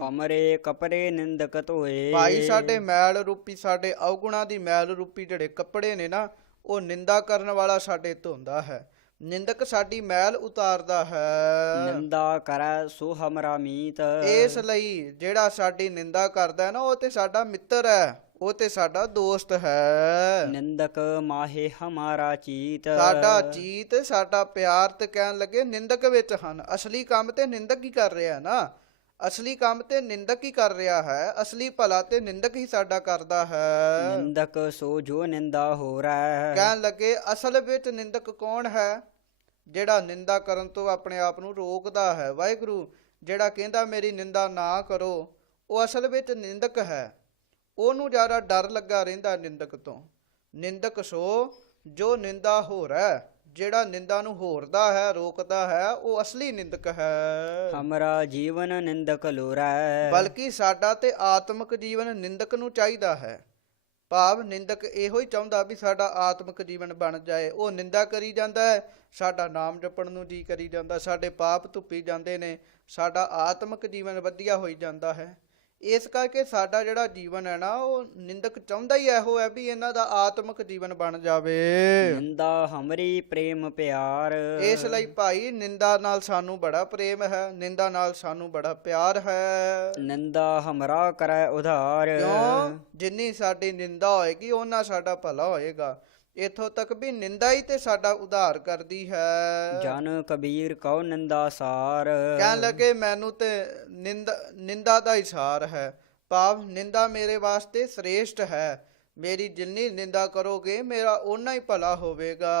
ਹਮਰੇ ਕਪੜੇ ਨਿੰਦਕ ਧੋਏ। ਭਾਈ ਸਾਡੇ ਮੈਲ ਰੂਪੀ, ਸਾਡੇ ਅਵਗੁਣਾਂ ਦੀ ਮੈਲ ਰੂਪੀ ਜਿਹੜੇ ਕੱਪੜੇ ਨੇ ਨਾ, ਉਹ ਨਿੰਦਾ ਕਰਨ ਵਾਲਾ ਸਾਡੇ ਧੋਂਦਾ ਹੈ। ਨਿੰਦਕ ਸਾਡੀ ਮੈਲ ਉਤਾਰਦਾ ਹੈ। ਨਿੰਦਾ ਕਰੈ ਸੋ ਹਮਰਾ ਮੀਤ। ਇਸ ਲਈ ਜਿਹੜਾ ਸਾਡੀ ਨਿੰਦਾ ਕਰਦਾ ਹੈ ਨਾ, ਉਹ ਤੇ ਸਾਡਾ ਮਿੱਤਰ ਹੈ, ਉਹ ਤੇ ਸਾਡਾ ਦੋਸਤ ਹੈ। ਨਿੰਦਕ ਮਾਹੇ ਹਮਾਰਾ ਚੀਤ। ਸਾਡਾ ਚੀਤ, ਸਾਡਾ ਪਿਆਰ ਤੇ ਕਹਿਣ ਲੱਗੇ ਨਿੰਦਕ ਵਿੱਚ ਹਨ। ਅਸਲੀ ਕੰਮ ਤੇ ਨਿੰਦਕ ਹੀ ਕਰ ਰਿਹਾ ਨਾ, ਅਸਲੀ ਕੰਮ ਤੇ ਨਿੰਦਕ ਹੀ ਕਰ ਰਿਹਾ ਹੈ, ਅਸਲੀ ਭਲਾ ਤੇ ਨਿੰਦਕ ਹੀ ਸਾਡਾ ਕਰਦਾ ਹੈ। ਨਿੰਦਕ ਸੋ ਜੋ ਨਿੰਦਾ ਹੋ ਰਹਾ। ਕਹਿਣ ਲੱਗੇ ਅਸਲ ਵਿੱਚ ਨਿੰਦਕ ਕੌਣ ਹੈ? ਜਿਹੜਾ ਨਿੰਦਾ ਕਰਨ ਤੋਂ ਆਪਣੇ ਆਪ ਨੂੰ ਰੋਕਦਾ ਹੈ। ਵਾਹਿਗੁਰੂ ਜਿਹੜਾ ਕਹਿੰਦਾ ਮੇਰੀ ਨਿੰਦਾ ਨਾ ਕਰੋ, ਉਹ ਅਸਲ ਵਿੱਚ ਨਿੰਦਕ ਹੈ। ਉਹਨੂੰ ਜ਼ਿਆਦਾ ਡਰ ਲੱਗਾ ਰਹਿੰਦਾ ਨਿੰਦਕ ਤੋਂ। ਨਿੰਦਕ ਸੋ ਜੋ ਨਿੰਦਾ ਹੋ ਰਿਹਾ, ਜਿਹੜਾ ਨਿੰਦਾ ਨੂੰ ਹੋਰਦਾ ਹੈ, ਰੋਕਦਾ ਹੈ, ਉਹ ਅਸਲੀ ਨਿੰਦਕ ਹੈ। ਹਮਰਾ ਜੀਵਨ ਨਿੰਦਕ ਲੋਰਾ। ਬਲਕਿ ਸਾਡਾ ਤੇ ਆਤਮਿਕ ਜੀਵਨ ਨਿੰਦਕ ਨੂੰ ਚਾਹੀਦਾ ਹੈ। ਭਾਵ ਨਿੰਦਕ ਇਹੋ ਹੀ ਚਾਹੁੰਦਾ ਵੀ ਸਾਡਾ ਆਤਮਿਕ ਜੀਵਨ ਬਣ ਜਾਏ। ਉਹ ਨਿੰਦਾ ਕਰੀ ਜਾਂਦਾ ਹੈ, ਸਾਡਾ ਨਾਮ ਜਪਣ ਨੂੰ ਜੀ ਕਰੀ ਜਾਂਦਾ, ਸਾਡੇ ਪਾਪ ਧੁੱਪੀ ਜਾਂਦੇ ਨੇ, ਸਾਡਾ ਆਤਮਿਕ ਜੀਵਨ ਵਧੀਆ ਹੋਈ ਜਾਂਦਾ ਹੈ। ਇਸ ਕਰਕੇ ਸਾਡਾ ਜਿਹੜਾ ਜੀਵਨ ਹੈ ਨਾ, ਉਹ ਨਿੰਦਕ ਚਾਹੁੰਦਾ ਹੀ ਇਹੋ ਹੈ ਵੀ ਇਹਨਾਂ ਦਾ ਆਤਮਿਕ ਜੀਵਨ ਬਣ ਜਾਵੇ। ਨਿੰਦਾ ਹਮਰੀ ਪ੍ਰੇਮ ਪਿਆਰ। ਇਸ ਲਈ ਭਾਈ ਨਿੰਦਾ ਨਾਲ ਸਾਨੂੰ ਬੜਾ ਪ੍ਰੇਮ ਹੈ, ਨਿੰਦਾ ਨਾਲ ਸਾਨੂੰ ਬੜਾ ਪਿਆਰ ਹੈ। ਨਿੰਦਾ ਹਮਰਾ ਕਰੈ ਉਧਾਰ। ਕਿਉਂ? ਜਿੰਨੀ ਸਾਡੀ ਨਿੰਦਾ ਹੋਏਗੀ, ਉਹਨਾਂ ਸਾਡਾ ਭਲਾ ਹੋਏਗਾ। ਇੱਥੋਂ ਤੱਕ ਵੀ ਨਿੰਦਾ ਹੀ ਤੇ ਸਾਡਾ ਉਧਾਰ ਕਰਦੀ ਹੈ। ਜਨ ਕਬੀਰ ਕਉ ਨਿੰਦਾ ਸਾਰ। ਕਹਿਣ ਲੱਗੇ ਮੈਨੂੰ ਤੇ ਨਿੰਦਾ ਦਾ ਹੀ ਸਾਰ ਹੈ, ਭਾਵ ਨਿੰਦਾ ਮੇਰੇ ਵਾਸਤੇ ਸ੍ਰੇਸ਼ਟ ਹੈ। ਮੇਰੀ ਜਿੰਨੀ ਨਿੰਦਾ ਕਰੋਗੇ, ਮੇਰਾ ਓਨਾ ਹੀ ਭਲਾ ਹੋਵੇਗਾ।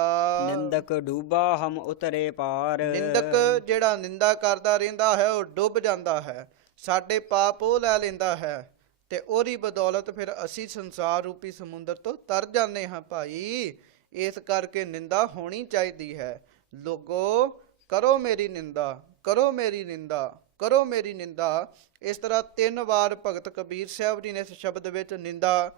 ਨਿੰਦਕ ਡੂਬਾ ਹਮ ਉਤਰੇ ਪਾਰ। ਨਿੰਦਕ ਜਿਹੜਾ ਨਿੰਦਾ ਕਰਦਾ ਰਹਿੰਦਾ ਹੈ, ਉਹ ਡੁੱਬ ਜਾਂਦਾ ਹੈ, ਸਾਡੇ ਪਾਪ ਉਹ ਲੈ ਲੈਂਦਾ ਹੈ, ਤੇ ਉਹਦੀ ਬਦੌਲਤ ਫਿਰ ਅਸੀਂ ਸੰਸਾਰ ਰੂਪੀ ਸਮੁੰਦਰ ਤੋਂ ਤਰ ਜਾਂਦੇ ਹਾਂ ਭਾਈ। ਇਸ ਕਰਕੇ ਨਿੰਦਾ ਹੋਣੀ ਚਾਹੀਦੀ ਹੈ। ਲੋਗੋ ਕਰੋ ਮੇਰੀ ਨਿੰਦਾ, ਕਰੋ ਮੇਰੀ ਨਿੰਦਾ, ਕਰੋ ਮੇਰੀ ਨਿੰਦਾ। ਇਸ ਤਰ੍ਹਾਂ 3 ਵਾਰ ਭਗਤ ਕਬੀਰ ਸਾਹਿਬ ਜੀ ਨੇ ਇਸ ਸ਼ਬਦ ਵਿੱਚ ਨਿੰਦਾ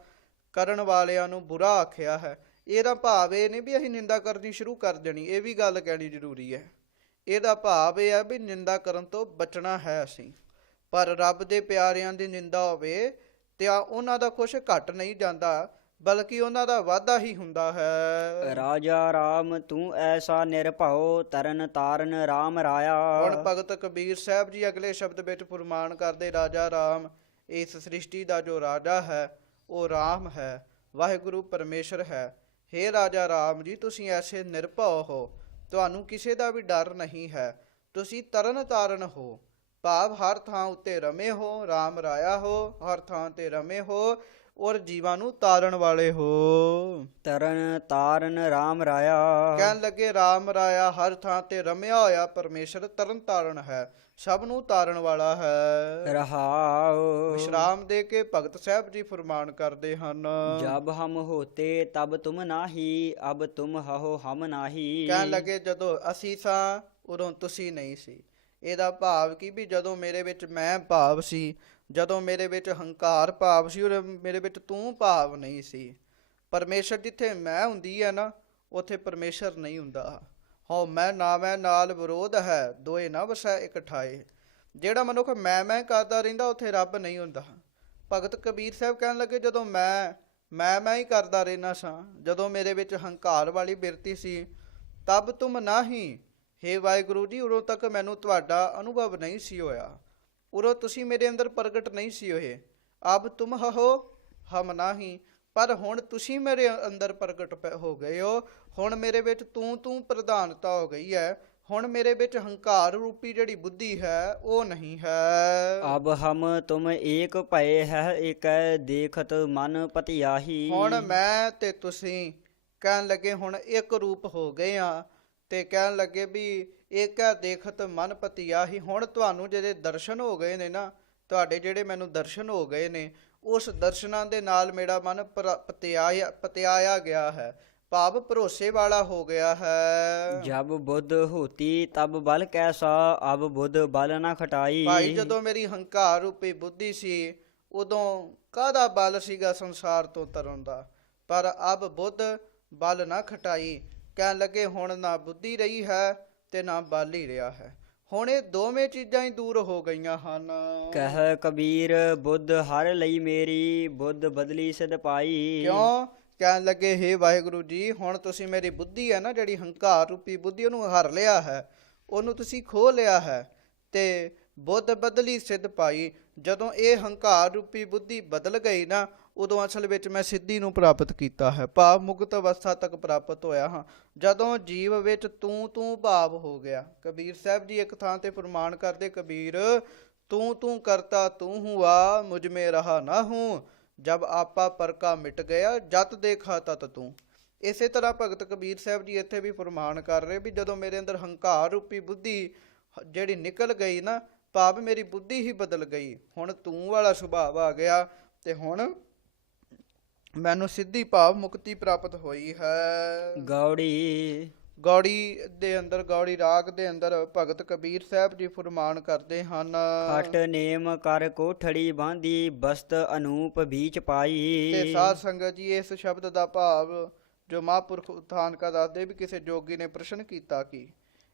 ਕਰਨ ਵਾਲਿਆਂ ਨੂੰ ਬੁਰਾ ਆਖਿਆ ਹੈ। ਇਹਦਾ ਭਾਵ ਇਹ ਨਹੀਂ ਵੀ ਅਸੀਂ ਨਿੰਦਾ ਕਰਨੀ ਸ਼ੁਰੂ ਕਰ ਦੇਣੀ, ਇਹ ਵੀ ਗੱਲ ਕਹਿਣੀ ਜ਼ਰੂਰੀ ਹੈ। ਇਹਦਾ ਭਾਵ ਇਹ ਹੈ ਵੀ ਨਿੰਦਾ ਕਰਨ ਤੋਂ ਬਚਣਾ ਹੈ ਅਸੀਂ। ਪਰ ਰੱਬ ਦੇ ਪਿਆਰਿਆਂ ਦੀ ਨਿੰਦਾ ਹੋਵੇ ਤੇ ਉਹਨਾਂ ਦਾ ਕੁਛ ਘਟ ਨਹੀਂ ਜਾਂਦਾ, ਬਲਕਿ ਉਹਨਾਂ ਦਾ ਵਾਧਾ ਹੀ ਹੁੰਦਾ ਹੈ। ਰਾਜਾ ਰਾਮ ਤੂੰ ਐਸਾ ਨਿਰਭਉ ਤਰਨ ਤਾਰਨ ਰਾਮ ਰਾਇਆ। ਹੁਣ ਭਗਤ ਕਬੀਰ ਸਾਹਿਬ ਜੀ ਅਗਲੇ ਸ਼ਬਦ ਵਿੱਚ ਫੁਰਮਾਨ ਕਰਦੇ, ਰਾਜਾ ਰਾਮ, ਇਸ ਸ੍ਰਿਸ਼ਟੀ ਦਾ ਜੋ ਰਾਜਾ ਹੈ ਉਹ ਰਾਮ ਹੈ, ਵਾਹਿਗੁਰੂ ਪਰਮੇਸ਼ਰ ਹੈ। ਹੇ ਰਾਜਾ ਰਾਮ ਜੀ, ਤੁਸੀਂ ਐਸੇ ਨਿਰਭਉ ਹੋ, ਤੁਹਾਨੂੰ ਕਿਸੇ ਦਾ ਵੀ ਡਰ ਨਹੀਂ ਹੈ। ਤੁਸੀਂ ਤਰਨ ਤਾਰਨ ਹੋ। ਭਾਵ ਹਰ ਥਾਂ ਉੱਤੇ ਰਮੇ ਹੋ, RAM ਰਾਇਆ ਹੋ, ਹਰ ਥਾਂ ਤੇ ਰਮੇ ਹੋ ਔਰ ਜੀਵਾਂ ਨੂੰ ਤਾਰਨ ਵਾਲੇ ਹੋ। ਤਰਨ ਤਾਰਨ RAM ਰਾਇਆ। ਕਹਿਣ ਲੱਗੇ RAM ਰਾਇਆ ਹਰ ਥਾਂ ਤੇ ਰਮਿਆ ਹੋਇਆ ਪਰਮੇਸ਼ਰ ਤਰਨ ਤਾਰਨ ਹੈ, ਸਭ ਨੂੰ ਤਾਰਨ ਵਾਲਾ ਹੈ। ਰਹਾਉ। ਵਿਸ਼ਰਾਮ ਦੇ ਕੇ ਭਗਤ ਸਾਹਿਬ ਜੀ ਫਰਮਾਨ ਕਰਦੇ ਹਨ। ਜਬ ਹਮ ਹੋਤੇ ਤਬ ਤੁਮ ਨਾਹੀ, ਅਬ ਤੁਮ ਹੋ ਹਮ ਨਾਹੀ। ਕਹਿਣ ਲੱਗੇ ਜਦੋਂ ਅਸੀਂ ਸਾਂ ਉਦੋਂ ਤੁਸੀਂ ਨਹੀਂ ਸੀ। ਇਹਦਾ ਭਾਵ ਕੀ ਵੀ ਜਦੋਂ ਮੇਰੇ ਵਿੱਚ ਮੈਂ ਭਾਵ ਸੀ, ਜਦੋਂ ਮੇਰੇ ਵਿੱਚ ਹੰਕਾਰ ਭਾਵ ਸੀ, ਔਰ ਮੇਰੇ ਵਿੱਚ ਤੂੰ ਭਾਵ ਨਹੀਂ ਸੀ। ਪਰਮੇਸ਼ਰ ਜਿੱਥੇ ਮੈਂ ਹੁੰਦੀ ਹੈ ਨਾ, ਉੱਥੇ ਪਰਮੇਸ਼ਰ ਨਹੀਂ ਹੁੰਦਾ। ਹਉ ਮੈਂ ਨਾ ਮੈਂ ਨਾਲ ਵਿਰੋਧ ਹੈ, ਦੋਏ ਨਾ ਵਸੈ ਇਕ ਠਾਏ। ਜਿਹੜਾ ਮਨੁੱਖ ਮੈਂ ਕਰਦਾ ਰਹਿੰਦਾ, ਉੱਥੇ ਰੱਬ ਨਹੀਂ ਹੁੰਦਾ। ਭਗਤ ਕਬੀਰ ਸਾਹਿਬ ਕਹਿਣ ਲੱਗੇ ਜਦੋਂ ਮੈਂ ਹੀ ਕਰਦਾ ਰਹਿਣਾ ਸਾਂ, ਜਦੋਂ ਮੇਰੇ ਵਿੱਚ ਹੰਕਾਰ ਵਾਲੀ ਬਿਰਤੀ ਸੀ, ਤਬ ਤੁਮ ਨਾਹੀ। ਹੇ ਵਾਹਿਗੁਰੂ ਜੀ, ਉਦੋਂ ਤੱਕ ਮੈਨੂੰ ਤੁਹਾਡਾ ਅਨੁਭਵ ਨਹੀਂ ਸੀ ਹੋਇਆ, ਉਦੋਂ ਤੁਸੀਂ ਮੇਰੇ ਅੰਦਰ ਪ੍ਰਗਟ ਨਹੀਂ ਸੀ ਹੋਏ। ਅਬ ਤੁਮ ਹੋ ਹਮ ਨਾਹੀ, ਪਰ ਹੁਣ ਤੁਸੀਂ ਮੇਰੇ ਅੰਦਰ ਪ੍ਰਗਟ ਹੋ ਗਏ ਹੋ। ਹੁਣ ਮੇਰੇ ਵਿੱਚ ਤੂੰ ਪ੍ਰਧਾਨਤਾ ਹੋ ਗਈ ਹੈ। ਹੁਣ ਮੇਰੇ ਵਿੱਚ ਹੰਕਾਰ ਰੂਪੀ ਜਿਹੜੀ ਬੁੱਧੀ ਹੈ ਉਹ ਨਹੀਂ ਹੈ। ਅਬ ਹਮ ਤੁਮ ਏਕ ਭਏ ਹੈ, ਏਕੈ ਦੇਖਤ ਮਨ ਪਤਿਆਹੀ। ਹੁਣ ਮੈਂ ਤੇ ਤੁਸੀਂ ਕਹਿਣ ਲੱਗੇ ਹੁਣ ਇੱਕ ਰੂਪ ਹੋ ਗਏ ਆ, ਤੇ ਕਹਿਣ ਲੱਗੇ ਵੀ ਏਕੈ ਦੇਖਤ ਮਨ ਪਤਿਆਹੀ। ਹੁਣ ਤੁਹਾਨੂੰ ਜਿਹੜੇ ਦਰਸ਼ਨ ਹੋ ਗਏ ਨੇ ਨਾ, ਤੁਹਾਡੇ ਜਿਹੜੇ ਮੈਨੂੰ ਦਰਸ਼ਨ ਹੋ ਗਏ ਨੇ, ਉਸ ਦਰਸ਼ਨਾਂ ਦੇ ਨਾਲ ਮੇਰਾ ਮਨ ਪਤਿਆਇਆ ਗਿਆ ਹੈ, ਭਾਵ ਭਰੋਸੇ ਵਾਲਾ ਹੋ ਗਿਆ ਹੈ। ਜਬ ਬੁੱਧ ਹੋਤੀ ਤਬ ਬਲ ਕੈਸਾ, ਅਬ ਬੁੱਧ ਬਲ ਨਾ ਖਟਾਈ। ਭਾਈ ਜਦੋਂ ਮੇਰੀ ਹੰਕਾਰ ਰੂਪੀ ਬੁੱਧੀ ਸੀ, ਉਦੋਂ ਕਾਹਦਾ ਬਲ ਸੀਗਾ ਸੰਸਾਰ ਤੋਂ ਤਰਨ ਦਾ, ਪਰ ਅਬ ਬੁੱਧ ਬਲ ਨਾ ਖਟਾਈ। ਕਹਿਣ ਲੱਗੇ ਹੁਣ ਨਾ ਬੁੱਧੀ ਰਹੀ ਹੈ ਤੇ ਨਾ ਬਲ ਹੀ ਰਿਹਾ ਹੈ। ਹੁਣ ਇਹ ਦੋਵੇਂ ਚੀਜ਼ਾਂ ਹੀ ਦੂਰ ਹੋ ਗਈਆਂ ਹਨ। ਕਹਿ ਕਬੀਰ ਬੁੱਧ ਹਰ ਲਈ ਮੇਰੀ, ਬੁੱਧ ਬਦਲੀ ਸਿਧ ਪਾਈ। ਕਿਉਂ? ਕਹਿਣ ਲੱਗੇ ਹੇ ਵਾਹਿਗੁਰੂ ਜੀ, ਹੁਣ ਤੁਸੀਂ ਮੇਰੀ ਬੁੱਧੀ ਹੈ ਨਾ, ਜਿਹੜੀ ਹੰਕਾਰ ਰੂਪੀ ਬੁੱਧੀ, ਉਹਨੂੰ ਹਰ ਲਿਆ ਹੈ, ਉਹਨੂੰ ਤੁਸੀਂ ਖੋਹ ਲਿਆ ਹੈ, ਤੇ ਬੁੱਧ ਬਦਲੀ ਸਿੱਧ ਪਾਈ। ਜਦੋਂ ਇਹ ਹੰਕਾਰ ਰੂਪੀ ਬੁੱਧੀ ਬਦਲ ਗਈ ਨਾ, ਉਦੋਂ ਅਸਲ ਵਿੱਚ ਮੈਂ ਸਿੱਧੀ ਨੂੰ ਪ੍ਰਾਪਤ ਕੀਤਾ ਹੈ, ਭਾਵ ਮੁਕਤ ਅਵਸਥਾ ਤੱਕ ਪ੍ਰਾਪਤ ਹੋਇਆ ਹਾਂ। ਜਦੋਂ ਜੀਵ ਵਿੱਚ ਤੂੰ ਭਾਵ ਹੋ ਗਿਆ। ਕਬੀਰ ਸਾਹਿਬ ਜੀ ਇੱਕ ਥਾਂ ਤੇ ਫਰਮਾਨ ਕਰਦੇ, ਕਬੀਰ ਤੂੰ ਕਰਤਾ ਤੂੰ ਹੁਆ, ਮੁਝ ਮੇ ਰਹਾ ਨਾ ਹੂੰ, ਜਬ ਆਪਾ ਪਰਕਾ ਮਿਟ ਗਿਆ, ਜਤ ਦੇਖਾ ਤਤ ਤੂੰ। ਇਸੇ ਤਰ੍ਹਾਂ ਭਗਤ ਕਬੀਰ ਸਾਹਿਬ ਜੀ ਇੱਥੇ ਵੀ ਫਰਮਾਨ ਕਰ ਰਹੇ ਵੀ ਜਦੋਂ ਮੇਰੇ ਅੰਦਰ ਹੰਕਾਰ ਰੂਪੀ ਬੁੱਧੀ ਜਿਹੜੀ ਨਿਕਲ ਗਈ ਨਾ, ਭਾਵ ਮੇਰੀ ਬੁੱਧੀ ਹੀ ਬਦਲ ਗਈ, ਹੁਣ ਤੂੰ ਵਾਲਾ ਸੁਭਾਅ ਆ ਗਿਆ, ਤੇ ਹੁਣ ਮੈਨੂੰ ਸਿੱਧੀ ਭਾਵ ਮੁਕਤੀ ਪ੍ਰਾਪਤ ਹੋਈ ਹੈ। ਗੌੜੀ ਦੇ ਅੰਦਰ, ਗੌੜੀ ਰਾਗ ਦੇ ਅੰਦਰ ਭਗਤ ਕਬੀਰ ਸਾਹਿਬ ਜੀ ਫਰਮਾਨ ਕਰਦੇ ਹਨ। ਖਟ ਨੇਮ ਕਰ ਕੋਠੜੀ ਬਾਂਧੀ, ਬਸਤ ਅਨੂਪ ਬੀਚ ਪਾਈ। ਤੇ ਸਾਧ ਸੰਗਤ ਜੀ, ਇਸ ਸ਼ਬਦ ਦਾ ਭਾਵ ਜੋ ਮਹਾਂਪੁਰਖ ਉਥਾਨਕਾ ਦੱਸਦੇ ਵੀ ਕਿਸੇ ਜੋਗੀ ਨੇ ਪ੍ਰਸ਼ਨ ਕੀਤਾ ਕਿ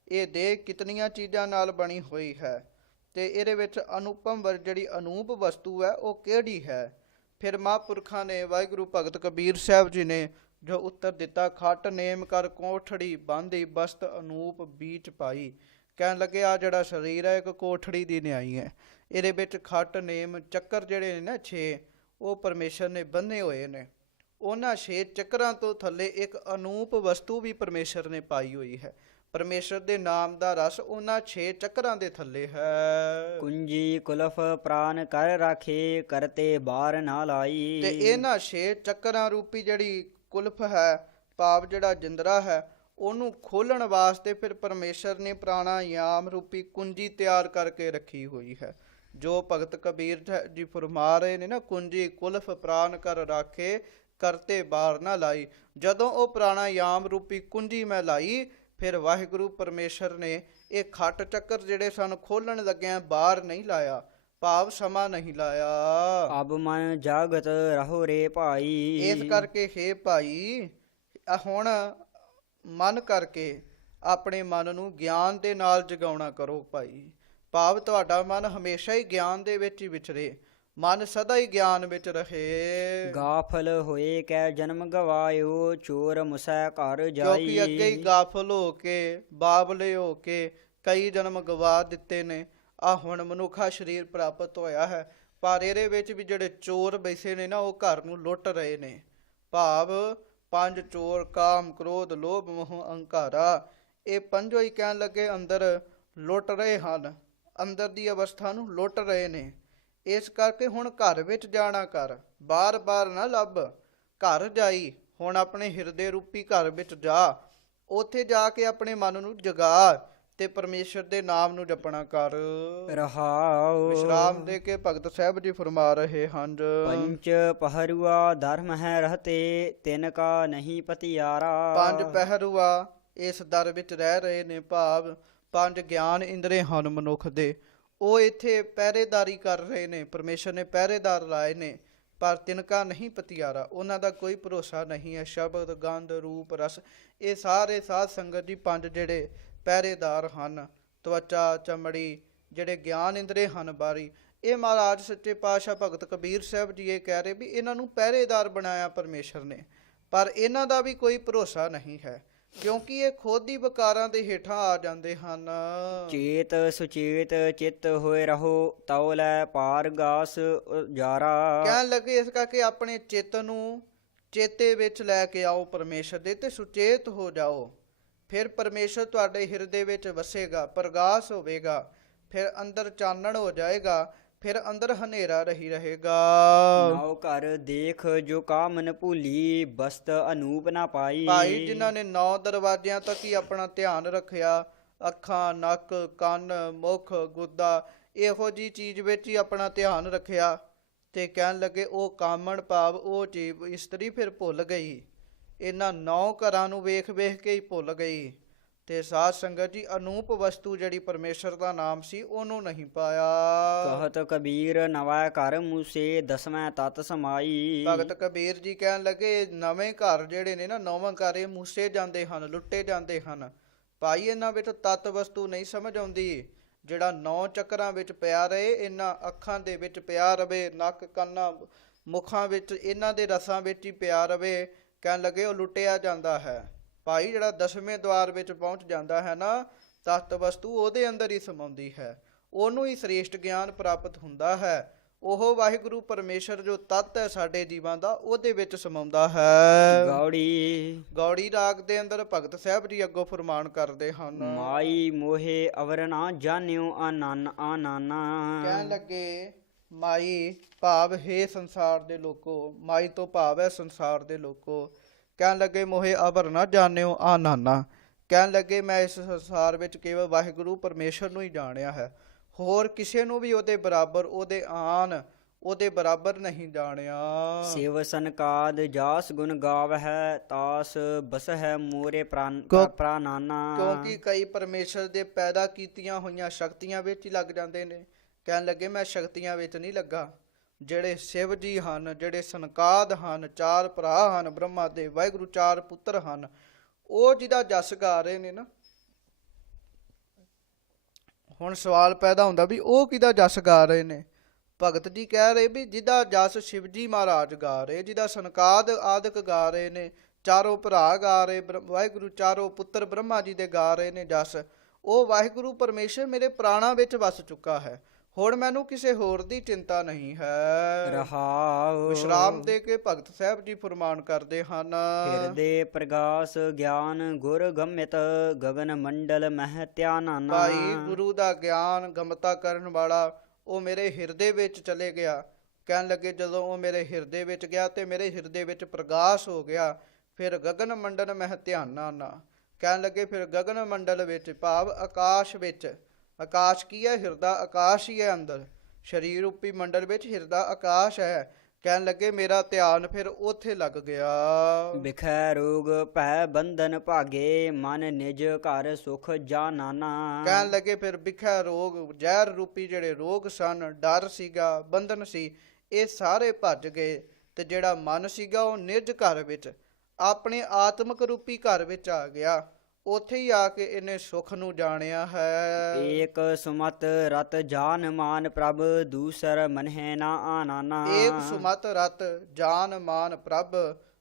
ਇਹ ਦੇਹ ਕਿਤਨੀਆਂ ਚੀਜ਼ਾਂ ਨਾਲ ਬਣੀ ਹੋਈ ਹੈ, ਤੇ ਇਹਦੇ ਵਿੱਚ ਅਨੁਪਮ ਜਿਹੜੀ ਅਨੂਪ ਵਸਤੂ ਹੈ ਉਹ ਕਿਹੜੀ ਹੈ। ਫਿਰ ਮਹਾਂਪੁਰਖਾਂ ਨੇ, ਵਾਹਿਗੁਰੂ ਭਗਤ ਕਬੀਰ ਸਾਹਿਬ ਜੀ ਨੇ ਜੋ ਉੱਤਰ ਦਿੱਤਾ, ਖਟ ਨੇਮ ਕਰ ਕੋਠੜੀ ਬਾਂਧੀ, ਬਸਤ ਅਨੂਪ ਬੀਚ ਪਾਈ। ਕਹਿਣ ਲੱਗੇ ਆ ਜਿਹੜਾ ਸਰੀਰ ਹੈ ਇੱਕ ਕੋਠੜੀ ਦੀ ਨਿਆਈ ਹੈ, ਇਹਦੇ ਵਿੱਚ ਖਟ ਨੇਮ ਚੱਕਰ ਜਿਹੜੇ ਨੇ ਨਾ 6, ਉਹ ਪਰਮੇਸ਼ਰ ਨੇ ਬੰਨੇ ਹੋਏ ਨੇ। ਉਹਨਾਂ 6 ਚੱਕਰਾਂ ਤੋਂ ਥੱਲੇ ਇੱਕ ਅਨੂਪ ਵਸਤੂ ਵੀ ਪਰਮੇਸ਼ਰ ਨੇ ਪਾਈ ਹੋਈ ਹੈ। ਪਰਮੇਸ਼ਰ ਦੇ ਨਾਮ ਦਾ ਰਸ ਉਹਨਾਂ 6 ਚੱਕਰਾਂ ਦੇ ਥੱਲੇ ਹੈ। ਕੁੰਜੀ ਕੁਲਫ ਪ੍ਰਾਨ ਕਰ ਰਾਖੇ, ਕਰਤੇ ਬਾਰ ਨਾ ਲਾਈ। ਤੇ ਇਹਨਾਂ 6 ਚੱਕਰਾਂ ਰੂਪੀ ਜਿਹੜੀ ਕੁਲਫ ਹੈ, ਭਾਵ ਜਿਹੜਾ ਜਿੰਦਰਾ ਹੈ, ਉਹਨੂੰ ਖੋਲਣ ਵਾਸਤੇ ਫਿਰ ਪਰਮੇਸ਼ਰ ਨੇ ਪ੍ਰਾਣਾਯਾਮ ਰੂਪੀ ਕੁੰਜੀ ਤਿਆਰ ਕਰਕੇ ਰੱਖੀ ਹੋਈ ਹੈ। ਜੋ ਭਗਤ ਕਬੀਰ ਜੀ ਫਰਮਾ ਰਹੇ ਨੇ ਨਾ, ਕੁੰਜੀ ਕੁਲਫ ਪ੍ਰਾਨ ਕਰ ਰਾਖੇ, ਕਰਤੇ ਬਾਰ ਨਾ ਲਾਈ। ਜਦੋਂ ਉਹ ਪ੍ਰਾਣਾਯਾਮ ਰੂਪੀ ਕੁੰਜੀ ਮੈਂ ਲਾਈ, ਫਿਰ ਵਾਹਿਗੁਰੂ ਪਰਮੇਸ਼ਰ ਨੇ ਇਹ ਖੱਟ ਚੱਕਰ ਜਿਹੜੇ ਸਨ ਖੋਲਣ ਲੱਗਿਆਂ ਬਾਹਰ ਨਹੀਂ ਲਾਇਆ, ਭਾਵ ਸਮਾਂ ਨਹੀਂ ਲਾਇਆ। ਅਬ ਮਨ ਜਾਗਤ ਰਹੋ ਰੇ ਭਾਈ। ਇਸ ਕਰਕੇ ਹੇ ਭਾਈ, ਹੁਣ ਮਨ ਕਰਕੇ ਆਪਣੇ ਮਨ ਨੂੰ ਗਿਆਨ ਦੇ ਨਾਲ ਜਗਾਉਣਾ ਕਰੋ ਭਾਈ, ਭਾਵ ਤੁਹਾਡਾ ਮਨ ਹਮੇਸ਼ਾ ਹੀ ਗਿਆਨ ਦੇ ਵਿੱਚ ਹੀ ਵਿਚਰੇ, ਮਨ ਸਦਾ ਹੀ ਗਿਆਨ ਵਿੱਚ ਰਹੇ। ਗਾਫਲ ਹੋਏ ਕੈ ਜਨਮ ਗਵਾਇਓ, ਚੋਰ ਮੁਸੈ ਘਰ ਜਾਈ। ਕਿਉਂਕਿ ਅੱਗੇ ਹੀ ਗਾਫਲ ਹੋ ਕੇ, ਬਾਬਲੇ ਹੋ ਕੇ ਕਈ ਜਨਮ ਗਵਾ ਦਿੱਤੇ ਨੇ। ਆ ਹੁਣ ਮਨੁੱਖਾ ਸਰੀਰ ਪ੍ਰਾਪਤ ਹੋਇਆ ਹੈ, ਪਰ ਇਹਦੇ ਵਿੱਚ ਵੀ ਜਿਹੜੇ ਚੋਰ ਬੈਸੇ ਨੇ ਨਾ, ਉਹ ਘਰ ਨੂੰ ਲੁੱਟ ਰਹੇ ਨੇ, ਭਾਵ 5 ਚੋਰ, ਕਾਮ ਕ੍ਰੋਧ ਲੋਭ ਮੋਹ ਅਹੰਕਾਰਾ। ਇਹ ਪੰਜੋ ਹੀ ਕਹਿਣ ਲੱਗੇ ਅੰਦਰ ਲੁੱਟ ਰਹੇ ਹਨ, ਅੰਦਰ ਦੀ ਅਵਸਥਾ ਨੂੰ ਲੁੱਟ ਰਹੇ ਨੇ। ਇਸ ਕਰਕੇ ਹੁਣ ਘਰ ਵਿੱਚ ਜਾਣਾ ਕਰ, ਬਾਰ-ਬਾਰ ਨਾ ਲੱਭ। ਘਰ ਜਾਈ, ਹੁਣ ਆਪਣੇ ਹਿਰਦੇ ਰੂਪੀ ਘਰ ਵਿੱਚ ਜਾ, ਉੱਥੇ ਜਾ ਕੇ ਆਪਣੇ ਮਨ ਨੂੰ ਜਗਾ ਤੇ ਪਰਮੇਸ਼ਰ ਦੇ ਨਾਮ ਨੂੰ ਜਪਣਾ ਕਰ। ਰਹਾਉ। ਵਿਸ਼ਰਾਮ ਦੇ ਕੇ ਭਗਤ ਸਾਹਿਬ ਜੀ ਫਰਮਾ ਰਹੇ ਹਨ। ਪੰਚ ਪਹਰੂਆ ਧਰਮ ਹੈ ਰਹਤੇ, ਤਿਨ ਕਾ ਨਹੀਂ ਪਤਿਆਰਾ। ਪੰਜ ਪਹਿਰੂਆ ਇਸ ਦਰ ਵਿੱਚ ਰਹਿ ਰਹੇ ਨੇ, ਭਾਵ ਪੰਜ ਗਿਆਨ ਇੰਦਰੇ ਹਨ ਮਨੁੱਖ ਦੇ, ਉਹ ਇੱਥੇ ਪਹਿਰੇਦਾਰੀ ਕਰ ਰਹੇ ਨੇ। ਪਰਮੇਸ਼ਰ ਨੇ ਪਹਿਰੇਦਾਰ ਲਾਏ ਨੇ, ਪਰ ਤਿਨਕਾ ਨਹੀਂ ਪਤਿਆਰਾ, ਉਹਨਾਂ ਦਾ ਕੋਈ ਭਰੋਸਾ ਨਹੀਂ ਹੈ। ਸ਼ਬਦ, ਗੰਧ, ਰੂਪ, ਰਸ, ਇਹ ਸਾਰੇ ਸਾਧ ਸੰਗਤ ਜੀ ਪੰਜ ਜਿਹੜੇ ਪਹਿਰੇਦਾਰ ਹਨ। ਤਵਚਾ, ਚਮੜੀ, ਜਿਹੜੇ ਗਿਆਨ ਇੰਦਰੇ ਹਨ ਬਾਰੀ, ਇਹ ਮਹਾਰਾਜ ਸੱਚੇ ਪਾਤਸ਼ਾਹ ਭਗਤ ਕਬੀਰ ਸਾਹਿਬ ਜੀ ਇਹ ਕਹਿ ਰਹੇ ਵੀ ਇਹਨਾਂ ਨੂੰ ਪਹਿਰੇਦਾਰ ਬਣਾਇਆ ਪਰਮੇਸ਼ਰ ਨੇ, ਪਰ ਇਹਨਾਂ ਦਾ ਵੀ ਕੋਈ ਭਰੋਸਾ ਨਹੀਂ ਹੈ, ਕਿਉਂਕਿ ਇਹ ਖੁਦ ਹੀ ਵਿਕਾਰਾਂ ਦੇ ਹੇਠਾਂ ਆ ਜਾਂਦੇ ਹਨ। ਚੇਤ ਸੁਚੇਤ ਚਿੱਤ ਹੋਏ ਰਹੋ, ਤਉ ਲੈ ਪਾਰ ਗਾਸ ਜਾਰਾ। ਕਹਿਣ ਲੱਗੇ ਇਸ ਕਰਕੇ ਆਪਣੇ ਚਿੱਤ ਨੂੰ ਚੇਤੇ ਵਿੱਚ ਲੈ ਕੇ ਆਓ ਪਰਮੇਸ਼ਰ ਦੇ, ਤੇ ਸੁਚੇਤ ਹੋ ਜਾਓ। ਫਿਰ ਪਰਮੇਸ਼ਰ ਤੁਹਾਡੇ ਹਿਰਦੇ ਵਿੱਚ ਵਸੇਗਾ, ਪ੍ਰਗਾਸ ਹੋਵੇਗਾ, ਫਿਰ ਅੰਦਰ ਚਾਨਣ ਹੋ ਜਾਏਗਾ, ਫਿਰ ਅੰਦਰ ਹਨੇਰਾ ਰਹੀ ਰਹੇਗਾ। ਨਾਉ ਘਰ ਦੇਖ ਜੋ ਕਾਮਨ ਭੂਲੀ, ਬਸਤ ਅਨੂਪ ਨਾ ਪਾਈ। ਭਾਈ ਜਿਨ੍ਹਾਂ ਨੇ 9 ਦਰਵਾਜ਼ਿਆਂ ਤੱਕ ਹੀ ਆਪਣਾ ਧਿਆਨ ਰੱਖਿਆ, ਅੱਖਾਂ, ਨੱਕ, ਕੰਨ, ਮੁਖ, ਗੁੱਦਾ, ਇਹੋ ਜੀ ਚੀਜ਼ ਵਿੱਚ ਹੀ ਆਪਣਾ ਧਿਆਨ ਰੱਖਿਆ, ਤੇ ਕਹਿਣ ਲੱਗੇ ਉਹ ਕਾਮਣ ਭਾਵ ਉਹ ਚੀਜ਼ ਇਸਤਰੀ ਫਿਰ ਭੁੱਲ ਗਈ, ਇਹਨਾਂ 9 ਘਰਾਂ ਨੂੰ ਵੇਖ ਵੇਖ ਕੇ ਹੀ ਭੁੱਲ ਗਈ। ਤੇ ਸਾਧ ਸੰਗਤ ਜੀ ਅਨੂਪ ਵਸਤੂ ਜਿਹੜੀ ਪਰਮੇਸ਼ਰ ਦਾ ਨਾਮ ਸੀ ਉਹਨੂੰ ਨਹੀਂ ਪਾਇਆ। ਕਹਤ ਕਬੀਰ ਨਵਾ ਘਰ ਮੂਸੇ, ਦਸਵੇਂ ਤਤ ਸਮਾਈ। ਭਗਤ ਕਬੀਰ ਜੀ ਕਹਿਣ ਲੱਗੇ ਨਵੇਂ ਘਰ ਜਿਹੜੇ ਨੇ ਨਾ, ਨੌਵਾਂ ਘਰ, ਇਹ ਮੂਸੇ ਜਾਂਦੇ ਹਨ, ਲੁੱਟੇ ਜਾਂਦੇ ਹਨ। ਭਾਈ ਇਹਨਾਂ ਵਿੱਚ ਤਤ ਵਸਤੂ ਨਹੀਂ ਸਮਝ ਆਉਂਦੀ। ਜਿਹੜਾ 9 ਚੱਕਰਾਂ ਵਿੱਚ ਪਿਆ ਰਹੇ, ਇਹਨਾਂ ਅੱਖਾਂ ਦੇ ਵਿੱਚ ਪਿਆ ਰਵੇ, ਨੱਕ, ਕੰਨਾਂ, ਮੁਖਾਂ ਵਿੱਚ, ਇਹਨਾਂ ਦੇ ਰਸਾਂ ਵਿੱਚ ਹੀ ਪਿਆ ਰਵੇ, ਕਹਿਣ ਲੱਗੇ ਉਹ ਲੁੱਟਿਆ ਜਾਂਦਾ ਹੈ। ਭਾਈ ਜਿਹੜਾ 10ਵੇਂ ਦੁਆਰ ਵਿੱਚ ਪਹੁੰਚ ਜਾਂਦਾ ਹੈ ਨਾ, ਤਤ ਵਸਤੂ ਉਹਦੇ ਅੰਦਰ ਹੀ ਸਮਾਉਂਦੀ ਹੈ, ਉਹਨੂੰ ਹੀ ਸ੍ਰੇਸ਼ਟ ਗਿਆਨ ਪ੍ਰਾਪਤ ਹੁੰਦਾ ਹੈ। ਉਹ ਵਾਹਿਗੁਰੂ ਪਰਮੇਸ਼ਰ ਜੋ ਤਤ ਹੈ ਸਾਡੇ ਜੀਵਾਂ ਦਾ, ਉਹਦੇ ਵਿੱਚ ਸਮਾਉਂਦਾ ਹੈ। ਗੌੜੀ ਰਾਗ ਦੇ ਅੰਦਰ ਭਗਤ ਸਾਹਿਬ ਜੀ ਅੱਗੋਂ ਫਰਮਾਨ ਕਰਦੇ ਹਨ। ਮਾਈ ਮੋਹੇ ਅਵਰ ਨਾ ਜਾਣਿਓ ਆਨਾਨਾ। ਕਹਿਣ ਲੱਗੇ ਮਾਈ ਭਾਵ ਹੈ ਸੰਸਾਰ ਦੇ ਲੋਕੋ, ਮਾਈ ਤੋਂ ਭਾਵ ਹੈ ਸੰਸਾਰ ਦੇ ਲੋਕੋ। ਕਹਿਣ ਲੱਗੇ ਮੋਹੇ ਅਵਰ ਨਾ ਜਾਣਿਓ ਆਨਾਨਾ, ਕਹਿਣ ਲੱਗੇ ਮੈਂ ਇਸ ਸੰਸਾਰ ਵਿੱਚ ਕੇਵਲ ਵਾਹਿਗੁਰੂ ਪਰਮੇਸ਼ਰ ਨੂੰ ਹੀ ਜਾਣਿਆ ਹੈ, ਹੋਰ ਕਿਸੇ ਨੂੰ ਵੀ ਉਹਦੇ ਬਰਾਬਰ, ਉਹਦੇ ਆਨ, ਉਹਦੇ ਬਰਾਬਰ ਨਹੀਂ ਜਾਣਿਆ। ਸਿਵ ਸੰਕਾਦ ਜਾਸ ਗੁਣ ਗਾਵ ਹੈ, ਤਾਸ ਬਸ ਹੈ ਮੋਰੇ ਪ੍ਰਾਨਾਨਾ। ਕਿਉਂਕਿ ਕਈ ਪਰਮੇਸ਼ਰ ਦੇ ਪੈਦਾ ਕੀਤੀਆਂ ਹੋਈਆਂ ਸ਼ਕਤੀਆਂ ਵਿੱਚ ਹੀ ਲੱਗ ਜਾਂਦੇ ਨੇ। ਕਹਿਣ ਲੱਗੇ ਮੈਂ ਸ਼ਕਤੀਆਂ ਵਿੱਚ ਨਹੀਂ ਲੱਗਾ। ਜਿਹੜੇ ਸ਼ਿਵ ਜੀ ਹਨ, ਜਿਹੜੇ ਸੰਕਾਦ ਹਨ, 4 ਭਰਾ ਹਨ ਬ੍ਰਹਮਾ ਦੇ, ਵਾਹਿਗੁਰੂ 4 ਪੁੱਤਰ ਹਨ, ਉਹ ਜਿਹਦਾ ਜਸ ਗਾ ਰਹੇ ਨੇ ਨਾ, ਹੁਣ ਸਵਾਲ ਪੈਦਾ ਹੁੰਦਾ ਵੀ ਉਹ ਕਿਹਦਾ ਜਸ ਗਾ ਰਹੇ ਨੇ। ਭਗਤ ਜੀ ਕਹਿ ਰਹੇ ਵੀ ਜਿਹਦਾ ਜਸ ਸ਼ਿਵ ਜੀ ਮਹਾਰਾਜ ਗਾ ਰਹੇ, ਜਿਹਦਾ ਸੰਕਾਦ ਆਦਿਕ ਗਾ ਰਹੇ ਨੇ, 4 ਭਰਾ ਗਾ ਰਹੇ, ਵਾਹਿਗੁਰੂ 4 ਪੁੱਤਰ ਬ੍ਰਹਮਾ ਜੀ ਦੇ ਗਾ ਰਹੇ ਨੇ ਜਸ, ਉਹ ਵਾਹਿਗੁਰੂ ਪਰਮੇਸ਼ਰ ਮੇਰੇ ਪ੍ਰਾਣਾਂ ਵਿੱਚ ਵਸ ਚੁੱਕਾ ਹੈ, ਹੁਣ ਮੈਨੂੰ ਕਿਸੇ ਹੋਰ ਦੀ ਚਿੰਤਾ ਨਹੀਂ ਹੈ। ਰਹਾਉ। ਵਿਸ਼ਰਾਮ ਦੇ ਕੇ ਭਗਤ ਸਾਹਿਬ ਜੀ ਫਰਮਾਨ ਕਰਦੇ ਹਨ। ਹਿਰਦੇ ਪ੍ਰਗਾਸ ਗਿਆਨ ਗੁਰ ਗਮਿਤ, ਗਗਨ ਮੰਡਲ ਮਹਿ ਧਿਆਨਾਨਾ। ਭਾਈ ਗੁਰੂ ਦਾ ਗਿਆਨ ਗਮਤਾ ਕਰਨ ਵਾਲਾ ਉਹ ਮੇਰੇ ਹਿਰਦੇ ਵਿੱਚ ਚਲੇ ਗਿਆ। ਕਹਿਣ ਲੱਗੇ ਜਦੋਂ ਉਹ ਮੇਰੇ ਹਿਰਦੇ ਵਿੱਚ ਗਿਆ ਤੇ ਮੇਰੇ ਹਿਰਦੇ ਵਿੱਚ ਪ੍ਰਗਾਸ ਹੋ ਗਿਆ, ਫਿਰ ਗਗਨ ਮੰਡਲ ਮਹਿ ਧਿਆਨਾਨਾ। ਕਹਿਣ ਲੱਗੇ ਫਿਰ ਗਗਨ ਮੰਡਲ ਵਿੱਚ ਭਾਵ ਆਕਾਸ਼ ਵਿੱਚ, ਆਕਾਸ਼ ਕੀ ਹੈ? ਹਿਰਦਾ ਆਕਾਸ਼ ਹੀ ਹੈ, ਅੰਦਰ ਸਰੀਰ ਰੂਪੀ ਮੰਡਲ ਵਿੱਚ ਹਿਰਦਾ ਆਕਾਸ਼ ਹੈ। ਕਹਿਣ ਲੱਗੇ ਮੇਰਾ ਧਿਆਨ ਫਿਰ ਉੱਥੇ ਲੱਗ ਗਿਆ। ਬਿਖੈ ਰੋਗ ਭੈ ਬੰਧਨ ਭਾਗੇ, ਮਨ ਨਿਜ ਘਰ ਸੁਖ ਜਾਨਾਨਾ। ਕਹਿਣ ਲੱਗੇ ਫਿਰ ਬਿਖੈ ਰੋਗ, ਜ਼ਹਿਰ ਰੂਪੀ ਜਿਹੜੇ ਰੋਗ ਸਨ, ਡਰ ਸੀਗਾ, ਬੰਧਨ ਸੀ, ਇਹ ਸਾਰੇ ਭੱਜ ਗਏ, ਤੇ ਜਿਹੜਾ ਮਨ ਸੀਗਾ ਉਹ ਨਿਜ ਘਰ ਵਿੱਚ, ਆਪਣੇ ਆਤਮਿਕ ਰੂਪੀ ਘਰ ਵਿੱਚ ਆ ਗਿਆ। ਉੱਥੇ ਹੀ ਆ ਕੇ ਇਹਨੇ ਸੁਖ ਨੂੰ ਜਾਣਿਆ ਹੈ। ਏਕ ਸੁਮਤ ਰਤ ਜਾਨ ਮਾਨ ਪ੍ਰਭ, ਦੂਸਰ ਮਨਹਿ ਨਾ ਆਨਾਨਾ। ਏਕ ਸੁਮਤ ਰਤ ਜਾਨ ਮਾਨ ਪ੍ਰਭ,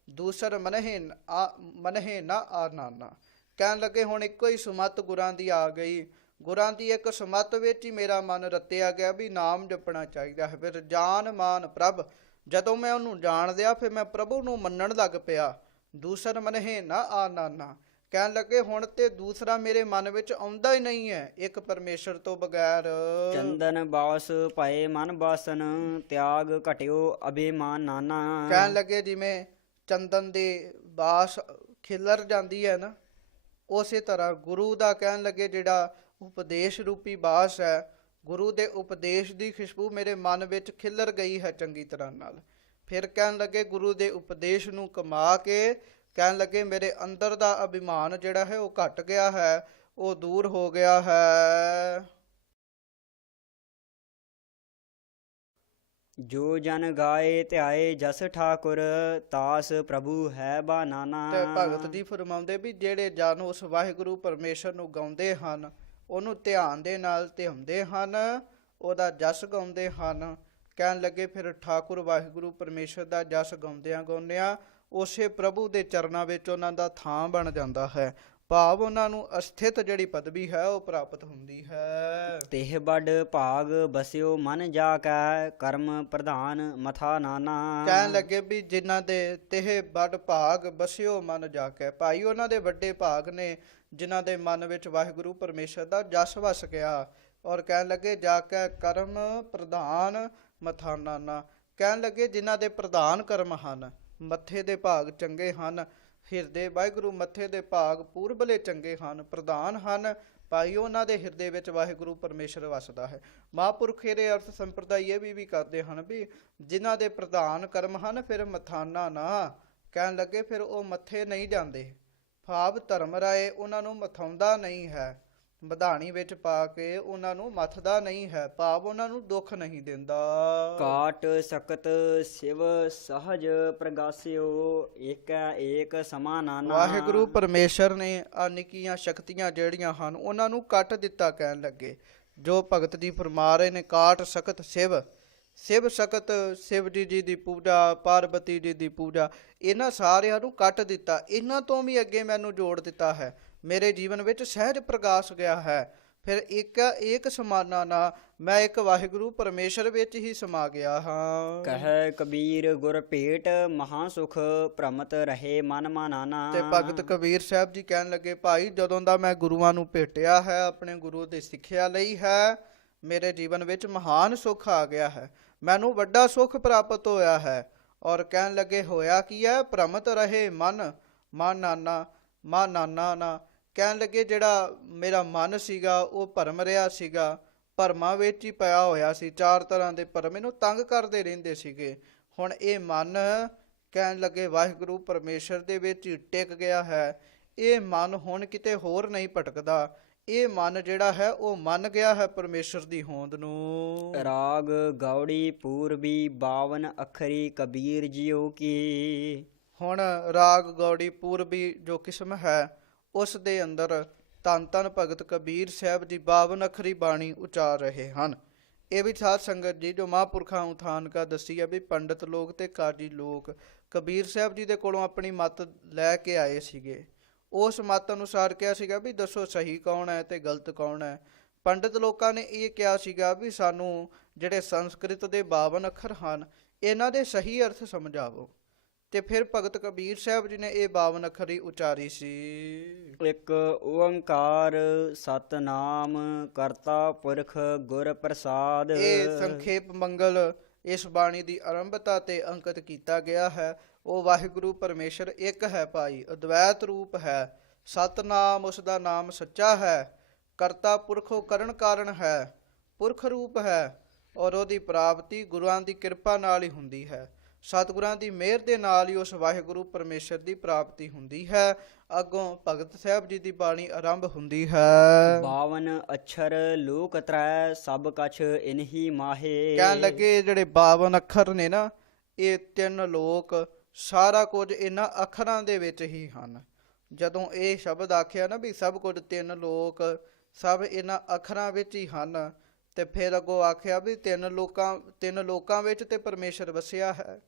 ਦੂਸਰ ਮਨਹਿ ਨਾ ਆਨਾਨਾ। ਕਹਿਣ ਲੱਗੇ ਹੁਣ ਇੱਕੋ ਹੀ ਸੁਮਤ ਗੁਰਾਂ ਦੀ ਆ ਗਈ, ਗੁਰਾਂ ਦੀ ਇੱਕ ਸੁਮਤ ਵਿੱਚ ਹੀ ਮੇਰਾ ਮਨ ਰਤਿਆ ਗਿਆ ਵੀ ਨਾਮ ਜਪਣਾ ਚਾਹੀਦਾ ਹੈ। ਫਿਰ ਜਾਨ ਮਾਨ ਪ੍ਰਭ, ਜਦੋਂ ਮੈਂ ਉਹਨੂੰ ਜਾਣ ਲਿਆ ਫਿਰ ਮੈਂ ਪ੍ਰਭੂ ਨੂੰ ਮੰਨਣ ਲੱਗ ਪਿਆ। ਦੂਸਰ ਮਨਹਿ ਨਾ ਆਨਾਨਾ, ਕਹਿਣ ਲੱਗੇ ਹੁਣ ਤੇ ਦੂਸਰਾ ਮੇਰੇ ਮਨ ਵਿੱਚ ਆਉਂਦਾ ਹੀ ਨਹੀਂ ਹੈ ਇੱਕ ਪਰਮੇਸ਼ਰ ਤੋਂ ਬਗੈਰ। ਚੰਦਨ ਬਾਸ ਭਏ ਮਨ ਬਾਸਨ ਤਿਆਗ ਘਟਿਓ ਅਭਿਮਾਨ ਨਾਨਾ। ਕਹਿਣ ਲੱਗੇ ਜਿਵੇਂ ਚੰਦਨ ਦੀ ਬਾਸ ਖਿਲਰ ਜਾਂਦੀ ਹੈ ਨਾ, ਉਸੇ ਤਰ੍ਹਾਂ ਗੁਰੂ ਦਾ ਕਹਿਣ ਲੱਗੇ ਜਿਹੜਾ ਉਪਦੇਸ਼ ਰੂਪੀ ਬਾਸ ਹੈ, ਗੁਰੂ ਦੇ ਉਪਦੇਸ਼ ਦੀ ਖੁਸ਼ਬੂ ਮੇਰੇ ਮਨ ਵਿੱਚ ਖਿਲਰ ਗਈ ਹੈ ਚੰਗੀ ਤਰ੍ਹਾਂ ਨਾਲ। ਫਿਰ ਕਹਿਣ ਲੱਗੇ ਗੁਰੂ ਦੇ ਉਪਦੇਸ਼ ਨੂੰ ਕਮਾ ਕੇ ਕਹਿਣ ਲੱਗੇ ਮੇਰੇ ਅੰਦਰ ਦਾ ਅਭਿਮਾਨ ਜਿਹੜਾ ਹੈ ਉਹ ਘਟ ਗਿਆ ਹੈ, ਉਹ ਦੂਰ ਹੋ ਗਿਆ ਹੈ। ਜੋ ਜਨ ਗਾਏ ਧਿਆਏ ਜਸ ਠਾਕੁਰ ਤਾਸ ਪ੍ਰਭੂ ਹੈ ਬਾਨਾਨਾ। ਤੇ ਭਗਤ ਜੀ ਫਰਮਾਉਂਦੇ ਵੀ ਜਿਹੜੇ ਜਨ ਉਸ ਵਾਹਿਗੁਰੂ ਪਰਮੇਸ਼ਰ ਨੂੰ ਗਾਉਂਦੇ ਹਨ, ਉਹਨੂੰ ਧਿਆਨ ਦੇ ਨਾਲ ਧਿਆਉਂਦੇ ਹਨ, ਉਹਦਾ ਜਸ ਗਾਉਂਦੇ ਹਨ, ਕਹਿਣ ਲੱਗੇ ਫਿਰ ਠਾਕੁਰ ਵਾਹਿਗੁਰੂ ਪਰਮੇਸ਼ਰ ਦਾ ਜਸ ਗਾਉਂਦਿਆਂ ਉਸੇ ਪ੍ਰਭੂ ਦੇ ਚਰਨਾਂ ਵਿੱਚ ਉਹਨਾਂ ਦਾ ਥਾਂ ਬਣ ਜਾਂਦਾ ਹੈ, ਭਾਵ ਉਹਨਾਂ ਨੂੰ ਅਸਥਿਤ ਜਿਹੜੀ ਪਦਵੀ ਹੈ ਉਹ ਪ੍ਰਾਪਤ ਹੁੰਦੀ ਹੈ। ਤਿਹ ਬੜ ਭਾਗ ਬਸਿਓ ਮਨ ਜਾ ਕੈ ਕਰਮ ਪ੍ਰਧਾਨ ਮਥਾ ਨਾਨਾ। ਕਹਿਣ ਲੱਗੇ ਵੀ ਜਿਨ੍ਹਾਂ ਦੇ ਤਿਹ ਬੜ ਭਾਗ ਬਸਿਓ ਮਨ ਜਾ ਕੇ, ਭਾਈ ਉਹਨਾਂ ਦੇ ਵੱਡੇ ਭਾਗ ਨੇ ਜਿਨ੍ਹਾਂ ਦੇ ਮਨ ਵਿੱਚ ਵਾਹਿਗੁਰੂ ਪਰਮੇਸ਼ਰ ਦਾ ਜਸ ਵਸ ਗਿਆ। ਔਰ ਕਹਿਣ ਲੱਗੇ ਜਾ ਕੇ ਕਰਮ ਪ੍ਰਧਾਨ ਮਥਾ ਨਾਨਾ, ਕਹਿਣ ਲੱਗੇ ਜਿਨ੍ਹਾਂ ਦੇ ਪ੍ਰਧਾਨ ਕਰਮ ਹਨ, ਮੱਥੇ ਦੇ ਭਾਗ ਚੰਗੇ ਹਨ, ਹਿਰਦੇ ਵਾਹਿਗੁਰੂ ਮੱਥੇ ਦੇ ਭਾਗ ਪੂਰਬਲੇ ਚੰਗੇ ਹਨ, ਪ੍ਰਧਾਨ ਹਨ, ਭਾਈ ਉਹਨਾਂ ਦੇ ਹਿਰਦੇ ਵਿੱਚ ਵਾਹਿਗੁਰੂ ਪਰਮੇਸ਼ਰ ਵਸਦਾ ਹੈ। ਮਹਾਂਪੁਰਖ ਇਹਦੇ ਅਰਥ ਸੰਪਰਦਾਇ ਇਹ ਵੀ ਕਰਦੇ ਹਨ ਵੀ ਜਿਨ੍ਹਾਂ ਦੇ ਪ੍ਰਧਾਨ ਕਰਮ ਹਨ ਫਿਰ ਮਥਾਨਾ ਨਾ, ਕਹਿਣ ਲੱਗੇ ਫਿਰ ਉਹ ਮੱਥੇ ਨਹੀਂ ਜਾਂਦੇ, ਭਾਵ ਧਰਮ ਰਾਏ ਉਹਨਾਂ ਨੂੰ ਮਥਾਉਂਦਾ ਨਹੀਂ ਹੈ, ਮਧਾਣੀ ਵਿੱਚ ਪਾ ਕੇ ਉਹਨਾਂ ਨੂੰ ਮੱਥਦਾ ਨਹੀਂ ਹੈ, ਭਾਵ ਉਹਨਾਂ ਨੂੰ ਦੁੱਖ ਨਹੀਂ ਦਿੰਦਾ। ਕਾਟ ਸਕਤ ਸਿਵ ਸਹਜ ਪ੍ਰਗਾਸਿਓ ਏਕੈ ਏਕ ਸਮਾ ਨਾਨਾ। ਵਾਹਿਗੁਰੂ ਪਰਮੇਸ਼ਰ ਨੇ ਆ ਨਿੱਕੀਆਂ ਸ਼ਕਤੀਆਂ ਜਿਹੜੀਆਂ ਹਨ ਉਹਨਾਂ ਨੂੰ ਕੱਟ ਦਿੱਤਾ। ਕਹਿਣ ਲੱਗੇ ਜੋ ਭਗਤ ਜੀ ਫਰਮਾ ਰਹੇ ਨੇ ਕਾਟ ਸਕਤ ਸਿਵ, ਸਿਵ ਸਕਤ ਸ਼ਿਵ ਜੀ ਦੀ ਪੂਜਾ, ਪਾਰਬਤੀ ਜੀ ਦੀ ਪੂਜਾ, ਇਹਨਾਂ ਸਾਰਿਆਂ ਨੂੰ ਕੱਟ ਦਿੱਤਾ। ਇਹਨਾਂ ਤੋਂ ਵੀ ਅੱਗੇ ਮੈਨੂੰ ਜੋੜ ਦਿੱਤਾ ਹੈ, ਮੇਰੇ ਜੀਵਨ ਵਿੱਚ ਸਹਿਜ ਪ੍ਰਕਾਸ਼ ਗਿਆ ਹੈ। ਫਿਰ ਇੱਕ ਸਮਾਨਾ ਨਾ, ਮੈਂ ਇੱਕ ਵਾਹਿਗੁਰੂ ਪਰਮੇਸ਼ਰ ਵਿੱਚ ਹੀ ਸਮਾ ਗਿਆ ਹਾਂ। ਕਹਿ ਕਬੀਰ ਗੁਰ ਭੇਟ ਮਹਾ ਸੁਖ ਭ੍ਰਮਤ ਰਹੇ ਮਨ ਮਾਨਾਨਾ। ਤੇ ਭਗਤ ਕਬੀਰ ਸਾਹਿਬ ਜੀ ਕਹਿਣ ਲੱਗੇ ਭਾਈ ਜਦੋਂ ਦਾ ਮੈਂ ਗੁਰੂਆਂ ਨੂੰ ਭੇਟਿਆ ਹੈ, ਆਪਣੇ ਗੁਰੂ ਦੀ ਸਿੱਖਿਆ ਲਈ ਹੈ, ਮੇਰੇ ਜੀਵਨ ਵਿੱਚ ਮਹਾਨ ਸੁੱਖ ਆ ਗਿਆ ਹੈ, ਮੈਨੂੰ ਵੱਡਾ ਸੁੱਖ ਪ੍ਰਾਪਤ ਹੋਇਆ ਹੈ। ਔਰ ਕਹਿਣ ਲੱਗੇ ਹੋਇਆ ਕੀ ਹੈ, ਭ੍ਰਮਤ ਰਹੇ ਮਨ ਨਾਨਾ ਨਾ, ਕਹਿਣ ਲੱਗੇ ਜਿਹੜਾ ਮੇਰਾ ਮਨ ਸੀਗਾ ਉਹ ਭਰਮ ਰਿਹਾ ਸੀਗਾ, ਭਰਮਾਂ ਵਿੱਚ ਹੀ ਪਿਆ ਹੋਇਆ ਸੀ, ਚਾਰ ਤਰ੍ਹਾਂ ਦੇ ਭਰਮ ਇਹਨੂੰ ਤੰਗ ਕਰਦੇ ਰਹਿੰਦੇ ਸੀਗੇ। ਹੁਣ ਇਹ ਮਨ ਕਹਿਣ ਲੱਗੇ ਵਾਹਿਗੁਰੂ ਪਰਮੇਸ਼ਰ ਦੇ ਵਿੱਚ ਹੀ ਟਿਕ ਗਿਆ ਹੈ, ਇਹ ਮਨ ਹੁਣ ਕਿਤੇ ਹੋਰ ਨਹੀਂ ਭਟਕਦਾ, ਇਹ ਮਨ ਜਿਹੜਾ ਹੈ ਉਹ ਮੰਨ ਗਿਆ ਹੈ ਪਰਮੇਸ਼ਰ ਦੀ ਹੋਂਦ ਨੂੰ। ਰਾਗ ਗੌੜੀ ਪੂਰਬੀ 52 ਅੱਖਰੀ ਕਬੀਰ ਜੀਓ ਕੀ। ਹੁਣ ਰਾਗ ਗੌੜੀ ਪੂਰਬੀ ਜੋ ਕਿਸਮ ਹੈ ਉਸ ਦੇ ਅੰਦਰ ਧੰਨ ਧੰਨ ਭਗਤ ਕਬੀਰ ਸਾਹਿਬ ਜੀ 52 ਅੱਖਰੀ ਬਾਣੀ ਉਚਾਰ ਰਹੇ ਹਨ। ਇਹ ਵੀ ਸਾਧ ਸੰਗਤ ਜੀ ਜੋ ਮਹਾਂਪੁਰਖਾਂ ਉਥਾਨ ਕਾ ਦੱਸੀ ਹੈ ਵੀ ਪੰਡਤ ਲੋਕ ਤੇ ਕਾਜੀ ਲੋਕ ਕਬੀਰ ਸਾਹਿਬ ਜੀ ਦੇ ਕੋਲੋਂ ਆਪਣੀ ਮੱਤ ਲੈ ਕੇ ਆਏ ਸੀਗੇ। ਉਸ ਮੱਤ ਅਨੁਸਾਰ ਕਿਹਾ ਸੀਗਾ ਵੀ ਦੱਸੋ ਸਹੀ ਕੌਣ ਹੈ ਤੇ ਗਲਤ ਕੌਣ ਹੈ। ਪੰਡਤ ਲੋਕਾਂ ਨੇ ਇਹ ਕਿਹਾ ਸੀਗਾ ਵੀ ਸਾਨੂੰ ਜਿਹੜੇ ਸੰਸਕ੍ਰਿਤ ਦੇ 52 ਅੱਖਰ ਹਨ ਇਹਨਾਂ ਦੇ ਸਹੀ ਅਰਥ ਸਮਝਾਵੋ। ਤੇ ਫਿਰ ਭਗਤ ਕਬੀਰ ਸਾਹਿਬ ਜੀ ਨੇ ਇਹ 52 ਅੱਖਰੀ ਉਚਾਰੀ ਸੀ। ਇੱਕ ਓੰਕਾਰ ਸਤਨਾਮ ਕਰਤਾ ਪੁਰਖ ਗੁਰ ਪ੍ਰਸਾਦ। ਇਹ ਸੰਖੇਪ ਮੰਗਲ ਇਸ ਬਾਣੀ ਦੀ ਆਰੰਭਤਾ ਤੇ ਅੰਕਿਤ ਕੀਤਾ ਗਿਆ ਹੈ। ਉਹ ਵਾਹਿਗੁਰੂ ਪਰਮੇਸ਼ਰ ਇੱਕ ਹੈ ਭਾਈ, ਅਦਵੈਤ ਰੂਪ ਹੈ। ਸਤਨਾਮ ਉਸ ਦਾ ਨਾਮ ਸੱਚਾ ਹੈ, ਕਰਤਾ ਪੁਰਖ ਉਹ ਕਰਨ ਕਾਰਨ ਹੈ, ਪੁਰਖ ਰੂਪ ਹੈ, ਔਰ ਉਹਦੀ ਪ੍ਰਾਪਤੀ ਗੁਰੂਆਂ ਦੀ ਕਿਰਪਾ ਨਾਲ ਹੀ ਹੁੰਦੀ ਹੈ। ਸਤਿਗੁਰਾਂ ਦੀ ਮਿਹਰ ਦੇ ਨਾਲ ਹੀ ਉਸ ਵਾਹਿਗੁਰੂ ਪਰਮੇਸ਼ਰ ਦੀ ਪ੍ਰਾਪਤੀ ਹੁੰਦੀ ਹੈ। ਅੱਗੋਂ ਭਗਤ ਸਾਹਿਬ ਜੀ ਦੀ ਬਾਣੀ ਆਰੰਭ ਹੁੰਦੀ ਹੈ। 52 ਅੱਖਰ ਲੋਕ ਤਰੈ ਸਭ ਕਛ ਇਨਹੀ ਮਾਹੇ। ਕਹਿਣ ਲੱਗੇ ਜਿਹੜੇ 52 ਅੱਖਰ ਨੇ ਨਾ, ਇਹ ਤਿੰਨ ਲੋਕ ਸਾਰਾ ਕੁਝ ਇਹਨਾਂ ਅੱਖਰਾਂ ਦੇ ਵਿੱਚ ਹੀ ਹਨ। ਜਦੋਂ ਇਹ ਸ਼ਬਦ ਆਖਿਆ ਨਾ ਵੀ ਸਭ ਕੁਝ ਤਿੰਨ ਲੋਕ ਸਭ ਇਹਨਾਂ ਅੱਖਰਾਂ ਵਿੱਚ ਹੀ ਹਨ, ਤੇ ਫਿਰ ਅੱਗੋਂ ਆਖਿਆ ਵੀ ਤਿੰਨ ਲੋਕਾਂ ਵਿੱਚ ਤੇ ਪਰਮੇਸ਼ਰ ਵਸਿਆ ਹੈ।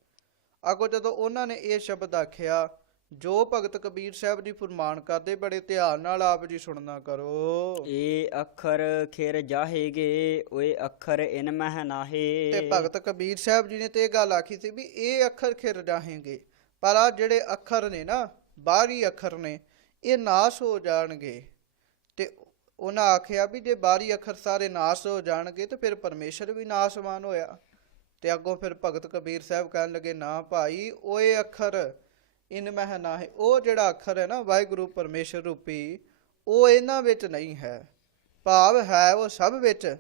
ਅੱਗੋਂ ਜਦੋਂ ਉਹਨਾਂ ਨੇ ਇਹ ਸ਼ਬਦ ਆਖਿਆ, ਜੋ ਭਗਤ ਕਬੀਰ ਸਾਹਿਬ ਜੀ ਫਰਮਾਨ ਕਰਦੇ ਬੜੇ ਧਿਆਨ ਨਾਲ ਆਪ ਜੀ ਸੁਣਨਾ ਕਰੋ। ਇਹ ਅੱਖਰ ਖਿਰ ਜਾਹੇਗੇ ਓਏ ਅੱਖਰ ਇਨ ਮਹਿ ਨਾਹੇ। ਤੇ ਭਗਤ ਕਬੀਰ ਸਾਹਿਬ ਜੀ ਨੇ ਤੇ ਇਹ ਗੱਲ ਆਖੀ ਸੀ ਵੀ ਇਹ ਅੱਖਰ ਖਿਰ ਜਾਹੇਗੇ, ਪਰ ਆ ਜਿਹੜੇ ਅੱਖਰ ਨੇ ਨਾ ਬਾਹਰੀ ਅੱਖਰ ਨੇ, ਇਹ ਨਾਸ਼ ਹੋ ਜਾਣਗੇ। ਤੇ ਉਹਨਾਂ ਆਖਿਆ ਵੀ ਜੇ ਬਾਹਰੀ ਅੱਖਰ ਸਾਰੇ ਨਾਸ਼ ਹੋ ਜਾਣਗੇ ਤੇ ਫਿਰ ਪਰਮੇਸ਼ਰ ਵੀ ਨਾਸ਼ਵਾਨ ਹੋਇਆ। ਤੇ ਅੱਗੋਂ ਫਿਰ ਭਗਤ ਕਬੀਰ ਸਾਹਿਬ ਕਹਿਣ ਲੱਗੇ, ਨਾ ਭਾਈ ਓਏ ਅੱਖਰ ਇਨ ਮਹਿ ਨਾ ਹੈ। ਉਹ ਜਿਹੜਾ ਅੱਖਰ ਹੈ ਨਾ ਵਾਹਿਗੁਰੂ ਪਰਮੇਸ਼ਰ ਰੂਪੀ, ਉਹ ਇਹਨਾਂ ਵਿੱਚ ਨਹੀਂ ਹੈ। ਭਾਵ ਹੈ ਉਹ ਸਭ ਵਿੱਚ,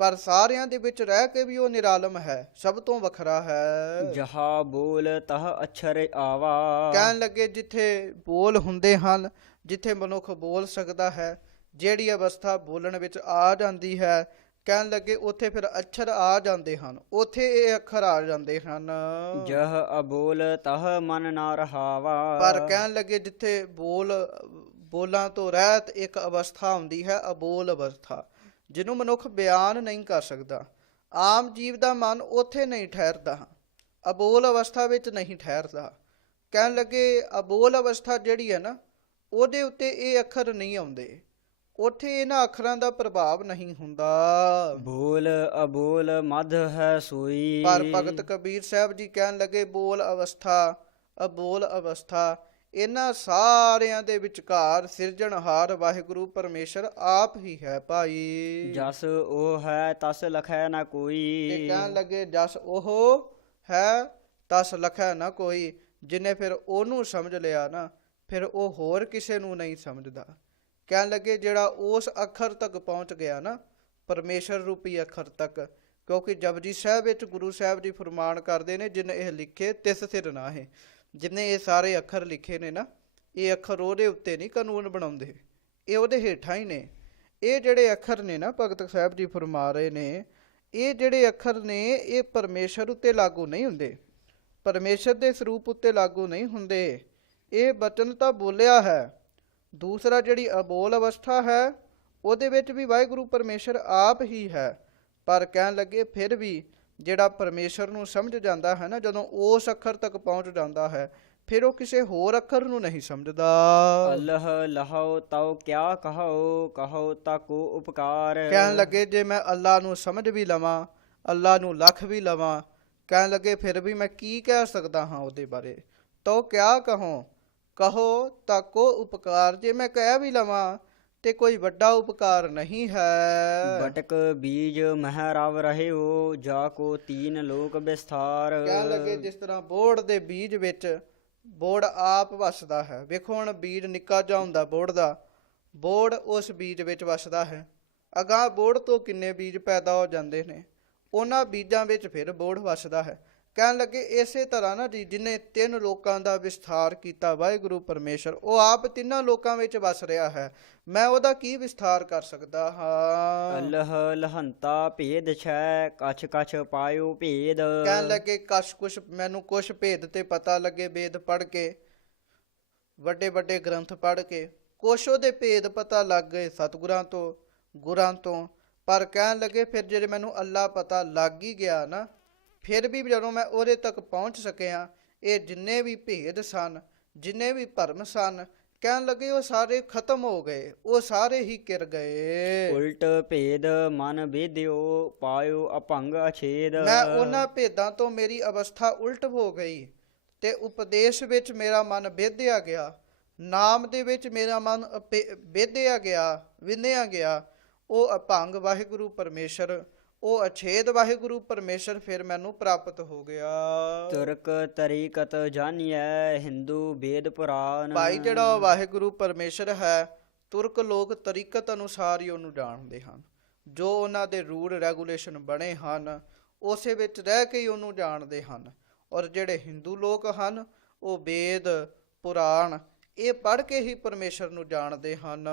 ਪਰ ਸਾਰਿਆਂ ਦੇ ਵਿੱਚ ਰਹਿ ਕੇ ਵੀ ਉਹ ਨਿਰਾਲਮ ਹੈ, ਸਭ ਤੋਂ ਵੱਖਰਾ ਹੈ। ਜਹਾ ਬੋਲ ਤਹ ਅਛਰ ਆਵਾ। ਕਹਿਣ ਲੱਗੇ ਜਿੱਥੇ ਬੋਲ ਹੁੰਦੇ ਹਨ, ਜਿੱਥੇ ਮਨੁੱਖ ਬੋਲ ਸਕਦਾ ਹੈ, ਜਿਹੜੀ ਅਵਸਥਾ ਬੋਲਣ ਵਿੱਚ ਆ ਜਾਂਦੀ ਹੈ, ਕਹਿਣ ਲੱਗੇ ਉੱਥੇ ਫਿਰ ਅੱਖਰ ਆ ਜਾਂਦੇ ਹਨ, ਉੱਥੇ ਇਹ ਅੱਖਰ ਆ ਜਾਂਦੇ ਹਨ। ਜਹ ਅਬੋਲ ਤਹ ਮਨ ਨਾ ਰਹਾਵਾ। ਪਰ ਕਹਿਣ ਲੱਗੇ ਜਿੱਥੇ ਬੋਲਾਂ ਤੋਂ ਰਹਿਤ ਇੱਕ ਅਵਸਥਾ ਹੁੰਦੀ ਹੈ, ਅਬੋਲ ਅਵਸਥਾ, ਜਿਹਨੂੰ ਮਨੁੱਖ ਬਿਆਨ ਨਹੀਂ ਕਰ ਸਕਦਾ। ਆਮ ਜੀਵ ਦਾ ਮਨ ਉੱਥੇ ਨਹੀਂ ਠਹਿਰਦਾ, ਅਬੋਲ ਅਵਸਥਾ ਵਿੱਚ ਨਹੀਂ ਠਹਿਰਦਾ। ਕਹਿਣ ਲੱਗੇ ਅਬੋਲ ਅਵਸਥਾ ਜਿਹੜੀ ਹੈ ਨਾ, ਉਹਦੇ ਉੱਤੇ ਇਹ ਅੱਖਰ ਨਹੀਂ ਆਉਂਦੇ, ਉੱਥੇ ਇਹਨਾਂ ਅੱਖਰਾਂ ਦਾ ਪ੍ਰਭਾਵ ਨਹੀਂ ਹੁੰਦਾ। ਬੋਲ ਅਬੋਲ ਮਧ ਹੈ ਸੋਈ। ਪਰ ਭਗਤ ਕਬੀਰ ਸਾਹਿਬ ਜੀ ਕਹਿਣ ਲੱਗੇ ਬੋਲ ਅਵਸਥਾ, ਅਬੋਲ ਅਵਸਥਾ, ਇਹਨਾਂ ਸਾਰਿਆਂ ਦੇ ਵਿਚਕਾਰ ਸਿਰਜਣਹਾਰ ਵਾਹਿਗੁਰੂ ਪਰਮੇਸ਼ਰ ਆਪ ਹੀ ਹੈ ਭਾਈ। ਜਸ ਉਹ ਹੈ ਤਸ ਲਖੈ ਨਾ ਤੇ ਕੋਈ। ਕਹਿਣ ਲੱਗੇ ਜਸ ਉਹ ਹੈ ਤਸ ਲਖੈ ਨਾ ਕੋਈ। ਜਿਹਨੇ ਫਿਰ ਉਹਨੂੰ ਸਮਝ ਲਿਆ ਨਾ, ਫਿਰ ਉਹ ਹੋਰ ਕਿਸੇ ਨੂੰ ਨਹੀਂ ਸਮਝਦਾ। ਕਹਿਣ ਲੱਗੇ ਜਿਹੜਾ ਉਸ ਅੱਖਰ ਤੱਕ ਪਹੁੰਚ ਗਿਆ ਨਾ, ਪਰਮੇਸ਼ਰ ਰੂਪੀ ਅੱਖਰ ਤੱਕ, ਕਿਉਂਕਿ ਜਪਜੀ ਸਾਹਿਬ ਵਿੱਚ ਗੁਰੂ ਸਾਹਿਬ ਜੀ ਫਰਮਾਨ ਕਰਦੇ ਨੇ, ਜਿਨ ਇਹ ਲਿਖੇ ਤਿਸ ਸਿਰ ਨਾਹੇ। ਜਿਨੇ ਇਹ ਸਾਰੇ ਅੱਖਰ ਲਿਖੇ ਨੇ ਨਾ, ਇਹ ਅੱਖਰ ਉਹਦੇ ਉੱਤੇ ਨਹੀਂ ਕਾਨੂੰਨ ਬਣਾਉਂਦੇ, ਇਹ ਉਹਦੇ ਹੇਠਾਂ ਹੀ ਨੇ। ਇਹ ਜਿਹੜੇ ਅੱਖਰ ਨੇ ਨਾ, ਭਗਤ ਸਾਹਿਬ ਜੀ ਫਰਮਾ ਰਹੇ ਨੇ, ਇਹ ਜਿਹੜੇ ਅੱਖਰ ਨੇ ਇਹ ਪਰਮੇਸ਼ਰ ਉੱਤੇ ਲਾਗੂ ਨਹੀਂ ਹੁੰਦੇ, ਪਰਮੇਸ਼ਰ ਦੇ ਸਰੂਪ ਉੱਤੇ ਲਾਗੂ ਨਹੀਂ ਹੁੰਦੇ। ਇਹ ਬਚਨ ਤਾਂ ਬੋਲਿਆ ਹੈ। ਦੂਸਰਾ ਜਿਹੜੀ ਅਬੋਲ ਅਵਸਥਾ ਹੈ, ਉਹਦੇ ਵਿੱਚ ਵੀ ਵਾਹਿਗੁਰੂ ਪਰਮੇਸ਼ਰ ਆਪ ਹੀ ਹੈ। ਪਰ ਕਹਿਣ ਲੱਗੇ ਫਿਰ ਵੀ ਜਿਹੜਾ ਪਰਮੇਸ਼ਰ ਨੂੰ ਸਮਝ ਜਾਂਦਾ ਹੈ ਨਾ, ਜਦੋਂ ਉਸ ਅੱਖਰ ਤੱਕ ਪਹੁੰਚ ਜਾਂਦਾ ਹੈ, ਫਿਰ ਉਹ ਕਿਸੇ ਹੋਰ ਅੱਖਰ ਨੂੰ ਨਹੀਂ ਸਮਝਦਾ। ਅਲਹ ਲਹੋ ਤਉ ਕਿਆ ਕਹੋ, ਕਹੋ ਤਾ ਕੋ ਉਪਕਾਰ। ਕਹਿਣ ਲੱਗੇ ਜੇ ਮੈਂ ਅੱਲਾ ਨੂੰ ਸਮਝ ਵੀ ਲਵਾਂ, ਅੱਲਾ ਨੂੰ ਲੱਖ ਵੀ ਲਵਾਂ, ਕਹਿਣ ਲੱਗੇ ਫਿਰ ਵੀ ਮੈਂ ਕੀ ਕਹਿ ਸਕਦਾ ਹਾਂ ਉਹਦੇ ਬਾਰੇ। ਤਉ ਕਿਆ ਕਹੋ, ਕਹੋ ਤਾ ਕੋ ਉਪਕਾਰ। ਜੇ ਮੈਂ ਕਹਿ ਵੀ ਲਵਾਂ ਤੇ ਕੋਈ ਵੱਡਾ ਉਪਕਾਰ ਨਹੀਂ ਹੈ। ਬਟਕ ਬੀਜ ਮਹਿ ਰਵ ਰਹਿਓ, ਜਾ ਕੋ ਤੀਨ ਲੋਕ ਵਿਸਥਾਰ। ਕਹਿਣ ਲੱਗੇ ਜਿਸ ਤਰ੍ਹਾਂ ਬੋੜ ਦੇ ਬੀਜ ਵਿੱਚ ਬੋੜ ਆਪ ਵਸਦਾ ਹੈ। ਵੇਖੋ ਹੁਣ ਬੀਜ ਨਿੱਕਾ ਜਿਹਾ ਹੁੰਦਾ ਬੋੜ ਦਾ, ਬੋੜ ਉਸ ਬੀਜ ਵਿੱਚ ਵਸਦਾ ਹੈ। ਅਗਾਂਹ ਬੋੜ ਤੋਂ ਕਿੰਨੇ ਬੀਜ ਪੈਦਾ ਹੋ ਜਾਂਦੇ ਨੇ, ਉਹਨਾਂ ਬੀਜਾਂ ਵਿੱਚ ਫਿਰ ਬੋੜ ਵਸਦਾ ਹੈ। ਕਹਿਣ ਲੱਗੇ ਇਸੇ ਤਰ੍ਹਾਂ ਨਾ ਜੀ, ਜਿਹਨੇ ਤਿੰਨ ਲੋਕਾਂ ਦਾ ਵਿਸਥਾਰ ਕੀਤਾ ਵਾਹਿਗੁਰੂ ਪਰਮੇਸ਼ਰ, ਉਹ ਆਪ ਤਿੰਨਾਂ ਲੋਕਾਂ ਵਿੱਚ ਵਸ ਰਿਹਾ ਹੈ। ਮੈਂ ਉਹਦਾ ਕੀ ਵਿਸਥਾਰ ਕਰ ਸਕਦਾ ਹਾਂ। ਅਲਹ ਲਹੰਤਾ ਭੇਦ ਛੈ, ਕਛ ਕਛ ਪਾਇਓ ਭੇਦ। ਕਹਿਣ ਲੱਗੇ ਕਛ ਕੁਛ ਮੈਨੂੰ ਕੁਛ ਭੇਦ ਤੇ ਪਤਾ ਲੱਗੇ, ਵੇਦ ਪੜ੍ਹ ਕੇ, ਵੱਡੇ ਵੱਡੇ ਗ੍ਰੰਥ ਪੜ੍ਹ ਕੇ ਕੁਛ ਉਹਦੇ ਭੇਦ ਪਤਾ ਲੱਗ ਗਏ ਸਤਿਗੁਰਾਂ ਤੋਂ, ਗੁਰਾਂ ਤੋਂ। ਪਰ ਕਹਿਣ ਲੱਗੇ ਫਿਰ ਜਿਹੜੇ ਮੈਨੂੰ ਅੱਲਾ ਪਤਾ ਲੱਗ ਹੀ ਗਿਆ ਨਾ, ਫਿਰ ਵੀ ਜਦੋਂ ਮੈਂ ਉਹਦੇ ਤੱਕ ਪਹੁੰਚ ਸਕਿਆ, ਇਹ ਜਿੰਨੇ ਵੀ ਭੇਦ ਸਨ, ਜਿੰਨੇ ਵੀ ਭਰਮ ਸਨ, ਕਹਿਣ ਲੱਗੇ ਉਹ ਸਾਰੇ ਖਤਮ ਹੋ ਗਏ, ਉਹ ਸਾਰੇ ਹੀ ਕਿਰ ਗਏ। ਉਲਟ ਭੇਦ ਮਨ ਵੇਦਿਓ, ਪਾਇਓ ਅਭੰਗ ਅਛੇਦ। ਮੈਂ ਉਹਨਾਂ ਭੇਦਾਂ ਤੋਂ ਮੇਰੀ ਅਵਸਥਾ ਉਲਟ ਹੋ ਗਈ ਤੇ ਉਪਦੇਸ਼ ਵਿੱਚ ਮੇਰਾ ਮਨ ਵੇਧਿਆ ਗਿਆ, ਨਾਮ ਦੇ ਵਿੱਚ ਮੇਰਾ ਮਨ ਵੇਧਿਆ ਗਿਆ, ਵਿੰਨਿਆ ਗਿਆ। ਉਹ ਅਭੰਗ ਵਾਹਿਗੁਰੂ ਪਰਮੇਸ਼ਰ, ਉਹ ਅਛੇਦ ਵਾਹਿਗੁਰੂ ਪਰਮੇਸ਼ਰ ਫਿਰ ਮੈਨੂੰ ਪ੍ਰਾਪਤ ਹੋ ਗਿਆ। ਤੁਰਕ ਤਰੀਕਤ ਜਾਣੀਐ, ਹਿੰਦੂ ਵੇਦ ਪੁਰਾਨ। ਭਾਈ ਜਿਹੜਾ ਉਹ ਵਾਹਿਗੁਰੂ ਪਰਮੇਸ਼ਰ ਹੈ, ਤੁਰਕ ਲੋਕ ਤਰੀਕਤ ਅਨੁਸਾਰ ਹੀ ਉਹਨੂੰ ਜਾਣਦੇ ਹਨ। ਜੋ ਉਹਨਾਂ ਦੇ ਰੂਲ ਰੈਗੂਲੇਸ਼ਨ ਬਣੇ ਹਨ, ਉਸੇ ਵਿੱਚ ਰਹਿ ਕੇ ਹੀ ਉਹਨੂੰ ਜਾਣਦੇ ਹਨ। ਔਰ ਜਿਹੜੇ ਹਿੰਦੂ ਲੋਕ ਹਨ, ਉਹ ਵੇਦ ਪੁਰਾਣ ਇਹ ਪੜ੍ਹ ਕੇ ਹੀ ਪਰਮੇਸ਼ਰ ਨੂੰ ਜਾਣਦੇ ਹਨ।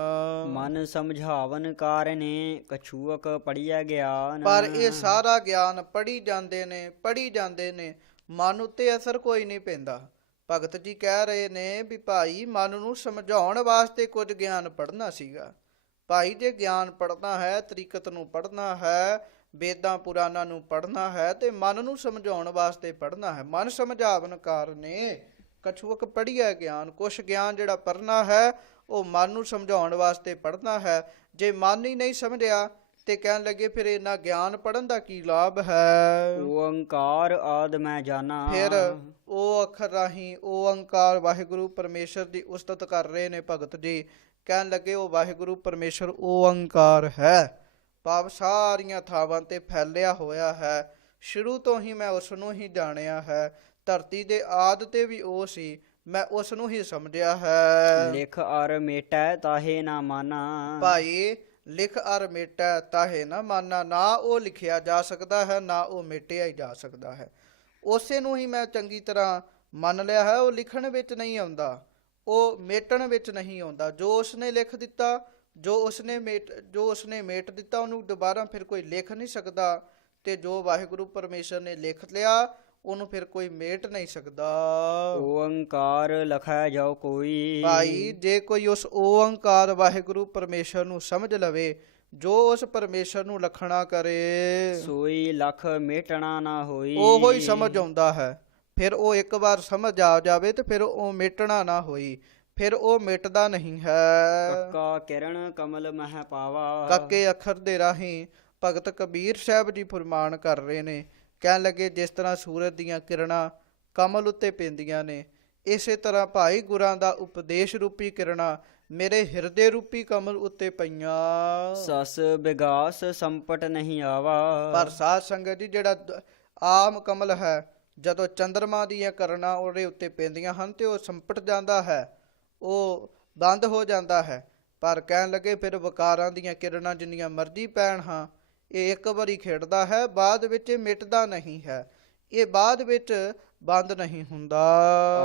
ਮਨ ਸਮਝਾਵਨ ਕਾਰਨੇ, ਕਛੂਅਕ ਪੜੀਐ ਗਿਆਨ। ਪਰ ਇਹ ਸਾਰਾ ਗਿਆਨ ਪੜ੍ਹੀ ਜਾਂਦੇ ਨੇ, ਮਨ ਉੱਤੇ ਅਸਰ ਕੋਈ ਨਹੀਂ ਪੈਂਦਾ। ਭਗਤ ਜੀ ਕਹਿ ਰਹੇ ਨੇ ਵੀ ਭਾਈ ਮਨ ਨੂੰ ਸਮਝਾਉਣ ਵਾਸਤੇ ਕੁਝ ਗਿਆਨ ਪੜ੍ਹਨਾ ਸੀਗਾ। ਭਾਈ ਜੇ ਗਿਆਨ ਪੜ੍ਹਨਾ ਹੈ, ਤਰੀਕਤ ਨੂੰ ਪੜ੍ਹਨਾ ਹੈ, ਵੇਦਾਂ ਪੁਰਾਣਾਂ ਨੂੰ ਪੜ੍ਹਨਾ ਹੈ, ਤੇ ਮਨ ਨੂੰ ਸਮਝਾਉਣ ਵਾਸਤੇ ਪੜ੍ਹਨਾ ਹੈ। ਮਨ ਸਮਝਾਵਨ ਕਾਰਨੇ ਕਛੂਅਕ ਪੜ੍ਹੀਐ ਗਿਆਨ। ਕੁਛ ਗਿਆਨ ਜਿਹੜਾ ਪੜ੍ਹਨਾ ਹੈ ਉਹ ਮਨ ਨੂੰ ਸਮਝਾਉਣ ਵਾਸਤੇ ਪੜ੍ਹਨਾ ਹੈ। ਜੇ ਮਨ ਹੀ ਨਹੀਂ ਸਮਝਿਆ ਤੇ ਕਹਿਣ ਲੱਗੇ ਫਿਰ ਇਹਨਾਂ ਗਿਆਨ ਪੜਨ ਦਾ ਕੀ ਲਾਭ ਹੈ। ਓੰਕਾਰ ਆਦ ਮੈਂ ਜਾਣਾ। ਫਿਰ ਉਹ ਅੱਖਰ ਰਾਹੀਂ ਓੰਕਾਰ ਵਾਹਿਗੁਰੂ ਪਰਮੇਸ਼ਰ ਦੀ ਉਸਤਤ ਕਰ ਰਹੇ ਨੇ ਭਗਤ ਜੀ। ਕਹਿਣ ਲੱਗੇ ਉਹ ਵਾਹਿਗੁਰੂ ਪਰਮੇਸ਼ਰ ਓੰਕਾਰ ਹੈ, ਭਾਵ ਸਾਰੀਆਂ ਥਾਵਾਂ ਤੇ ਫੈਲਿਆ ਹੋਇਆ ਹੈ। ਸ਼ੁਰੂ ਤੋਂ ਹੀ ਮੈਂ ਉਸ ਨੂੰ ਹੀ ਜਾਣਿਆ ਹੈ। ਧਰਤੀ ਦੇ ਆਦ ਤੇ ਵੀ ਉਹ ਸੀ, ਮੈਂ ਉਸ ਨੂੰ ਹੀ ਸਮਝਿਆ ਹੈ। ਲਿਖ ਅਰ ਮੇਟੈ ਤਾਹੇ ਨਾ ਮਾਨਾ। ਭਾਈ ਲਿਖ ਅਰ ਮੇਟੈ ਤਾਹੇ ਨਾ ਮਾਨਾ, ਨਾ ਉਹ ਲਿਖਿਆ ਜਾ ਸਕਦਾ ਹੈ, ਨਾ ਉਹ ਮੇਟਿਆ ਹੀ ਜਾ ਸਕਦਾ ਹੈ। ਉਸੇ ਨੂੰ ਹੀ ਮੈਂ ਚੰਗੀ ਤਰ੍ਹਾਂ ਮੰਨ ਲਿਆ ਹੈ। ਉਹ ਲਿਖਣ ਵਿੱਚ ਨਹੀਂ ਆਉਂਦਾ, ਉਹ ਮੇਟਣ ਵਿੱਚ ਨਹੀਂ ਆਉਂਦਾ। ਜੋ ਉਸਨੇ ਲਿਖ ਦਿੱਤਾ, ਜੋ ਉਸਨੇ ਮੇਟ ਦਿੱਤਾ, ਉਹਨੂੰ ਦੁਬਾਰਾ ਫਿਰ ਕੋਈ ਲਿਖ ਨਹੀਂ ਸਕਦਾ। ਤੇ ਜੋ ਵਾਹਿਗੁਰੂ ਪਰਮੇਸ਼ਰ ਨੇ ਲਿਖ ਲਿਆ, ਉਹਨੂੰ ਫਿਰ ਕੋਈ ਮੇਟ ਨਹੀਂ ਸਕਦਾ। ਓੰਕਾਰ ਲਖੈ ਜਾਓ ਕੋਈ। ਭਾਈ ਜੇ ਕੋਈ ਉਸ ਓੰਕਾਰ ਵਾਹਿਗੁਰੂ ਪਰਮੇਸ਼ਰ ਨੂੰ ਸਮਝ ਲਵੇ, ਜੋ ਉਸ ਪਰਮੇਸ਼ਰ ਨੂੰ ਲਖਣਾ ਕਰੇ, ਸੋਈ ਲਖ ਮੇਟਣਾ ਨਾ ਹੋਈ। ਉਹੋ ਹੀ ਸਮਝ ਆਉਂਦਾ ਹੈ। ਫਿਰ ਉਹ ਇੱਕ ਵਾਰ ਸਮਝ ਆ ਜਾਵੇ ਤੇ ਫਿਰ ਉਹ ਮੇਟਣਾ ਨਾ ਹੋਈ, ਫਿਰ ਉਹ ਮਿਟਦਾ ਨਹੀਂ ਹੈ। ਕੱਕਾ ਕਿਰਨ ਕਮਲ ਮਹਿ ਪਾਵਾ। ਕੱਕੇ ਅੱਖਰ ਦੇ ਰਾਹੀਂ ਭਗਤ ਕਬੀਰ ਸਾਹਿਬ ਜੀ ਫਰਮਾਨ ਕਰ ਰਹੇ ਨੇ। ਕਹਿਣ ਲੱਗੇ ਜਿਸ ਤਰ੍ਹਾਂ ਸੂਰਜ ਦੀਆਂ ਕਿਰਨਾਂ ਕਮਲ ਉੱਤੇ ਪੈਂਦੀਆਂ ਨੇ, ਇਸੇ ਤਰ੍ਹਾਂ ਭਾਈ ਗੁਰਾਂ ਦਾ ਉਪਦੇਸ਼ ਰੂਪੀ ਕਿਰਨਾਂ ਮੇਰੇ ਹਿਰਦੇ ਰੂਪੀ ਕਮਲ ਉੱਤੇ ਪਈਆਂ। ਸਸ ਬਿਗਾਸ ਸੰਪਟ ਨਹੀਂ ਆਵਾ। ਪਰ ਸਾਧ ਸੰਗਤ ਜੀ, ਜਿਹੜਾ ਆਮ ਕਮਲ ਹੈ, ਜਦੋਂ ਚੰਦਰਮਾ ਦੀਆਂ ਕਿਰਨਾਂ ਉਹਦੇ ਉੱਤੇ ਪੈਂਦੀਆਂ ਹਨ ਤੇ ਉਹ ਸੰਪਟ ਜਾਂਦਾ ਹੈ, ਉਹ ਬੰਦ ਹੋ ਜਾਂਦਾ ਹੈ। ਪਰ ਕਹਿਣ ਲੱਗੇ ਫਿਰ ਵਿਕਾਰਾਂ ਦੀਆਂ ਕਿਰਨਾਂ ਜਿੰਨੀਆਂ ਮਰਜ਼ੀ ਪੈਣ ਹਾਂ, ਇਹ ਇੱਕ ਵਾਰੀ ਖੇਡਦਾ ਹੈ, ਬਾਅਦ ਵਿੱਚ ਇਹ ਮਿਟਦਾ ਨਹੀਂ ਹੈ, ਇਹ ਬਾਅਦ ਵਿੱਚ ਬੰਦ ਨਹੀਂ ਹੁੰਦਾ।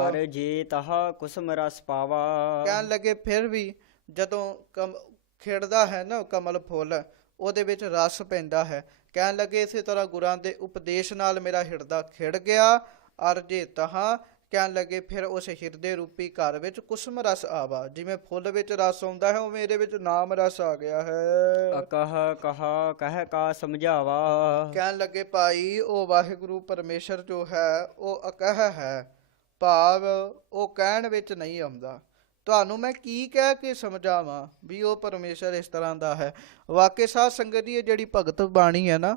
ਅਰ ਜੇ ਤਹਾ ਕੁਸਮ ਰਸ ਪਾਵਾ। ਕਹਿਣ ਲੱਗੇ ਫਿਰ ਵੀ ਜਦੋਂ ਖੇਡਦਾ ਹੈ ਨਾ ਕਮਲ ਫੁੱਲ, ਉਹਦੇ ਵਿੱਚ ਰਸ ਪੈਂਦਾ ਹੈ। ਕਹਿਣ ਲੱਗੇ ਇਸੇ ਤਰ੍ਹਾਂ ਗੁਰਾਂ ਦੇ ਉਪਦੇਸ਼ ਨਾਲ ਮੇਰਾ ਹਿਰਦਾ ਖਿੜ ਗਿਆ। ਅਰ ਜੇ ਤਹਾ ਕਹਿਣ ਲੱਗੇ ਫਿਰ ਉਸ ਹਿਰਦੇ ਰੂਪੀ ਘਰ ਵਿੱਚ ਕੁਸਮ ਰਸ ਆਵਾ। ਜਿਵੇਂ ਫੁੱਲ ਵਿੱਚ ਰਸ ਆਉਂਦਾ ਹੈ, ਉਵੇਂ ਇਹਦੇ ਵਿੱਚ ਨਾਮ ਰਸ ਆ ਗਿਆ ਹੈ। ਅਕਹ ਕਹਾ ਕਹਿ ਕਾ ਸਮਝਾਵਾ। ਕਹਿਣ ਲੱਗੇ ਭਾਈ ਉਹ ਵਾਹਿਗੁਰੂ ਪਰਮੇਸ਼ਰ ਜੋ ਹੈ ਉਹ ਅਕਹ ਹੈ, ਭਾਵ ਉਹ ਕਹਿਣ ਵਿੱਚ ਨਹੀਂ ਆਉਂਦਾ। ਤੁਹਾਨੂੰ ਮੈਂ ਕੀ ਕਹਿ ਕੇ ਸਮਝਾਵਾਂ ਵੀ ਉਹ ਪਰਮੇਸ਼ਰ ਇਸ ਤਰ੍ਹਾਂ ਦਾ ਹੈ। ਵਾਕਿਆ ਸਾਧ ਸੰਗਤ ਦੀ ਇਹ ਜਿਹੜੀ ਭਗਤ ਬਾਣੀ ਹੈ ਨਾ,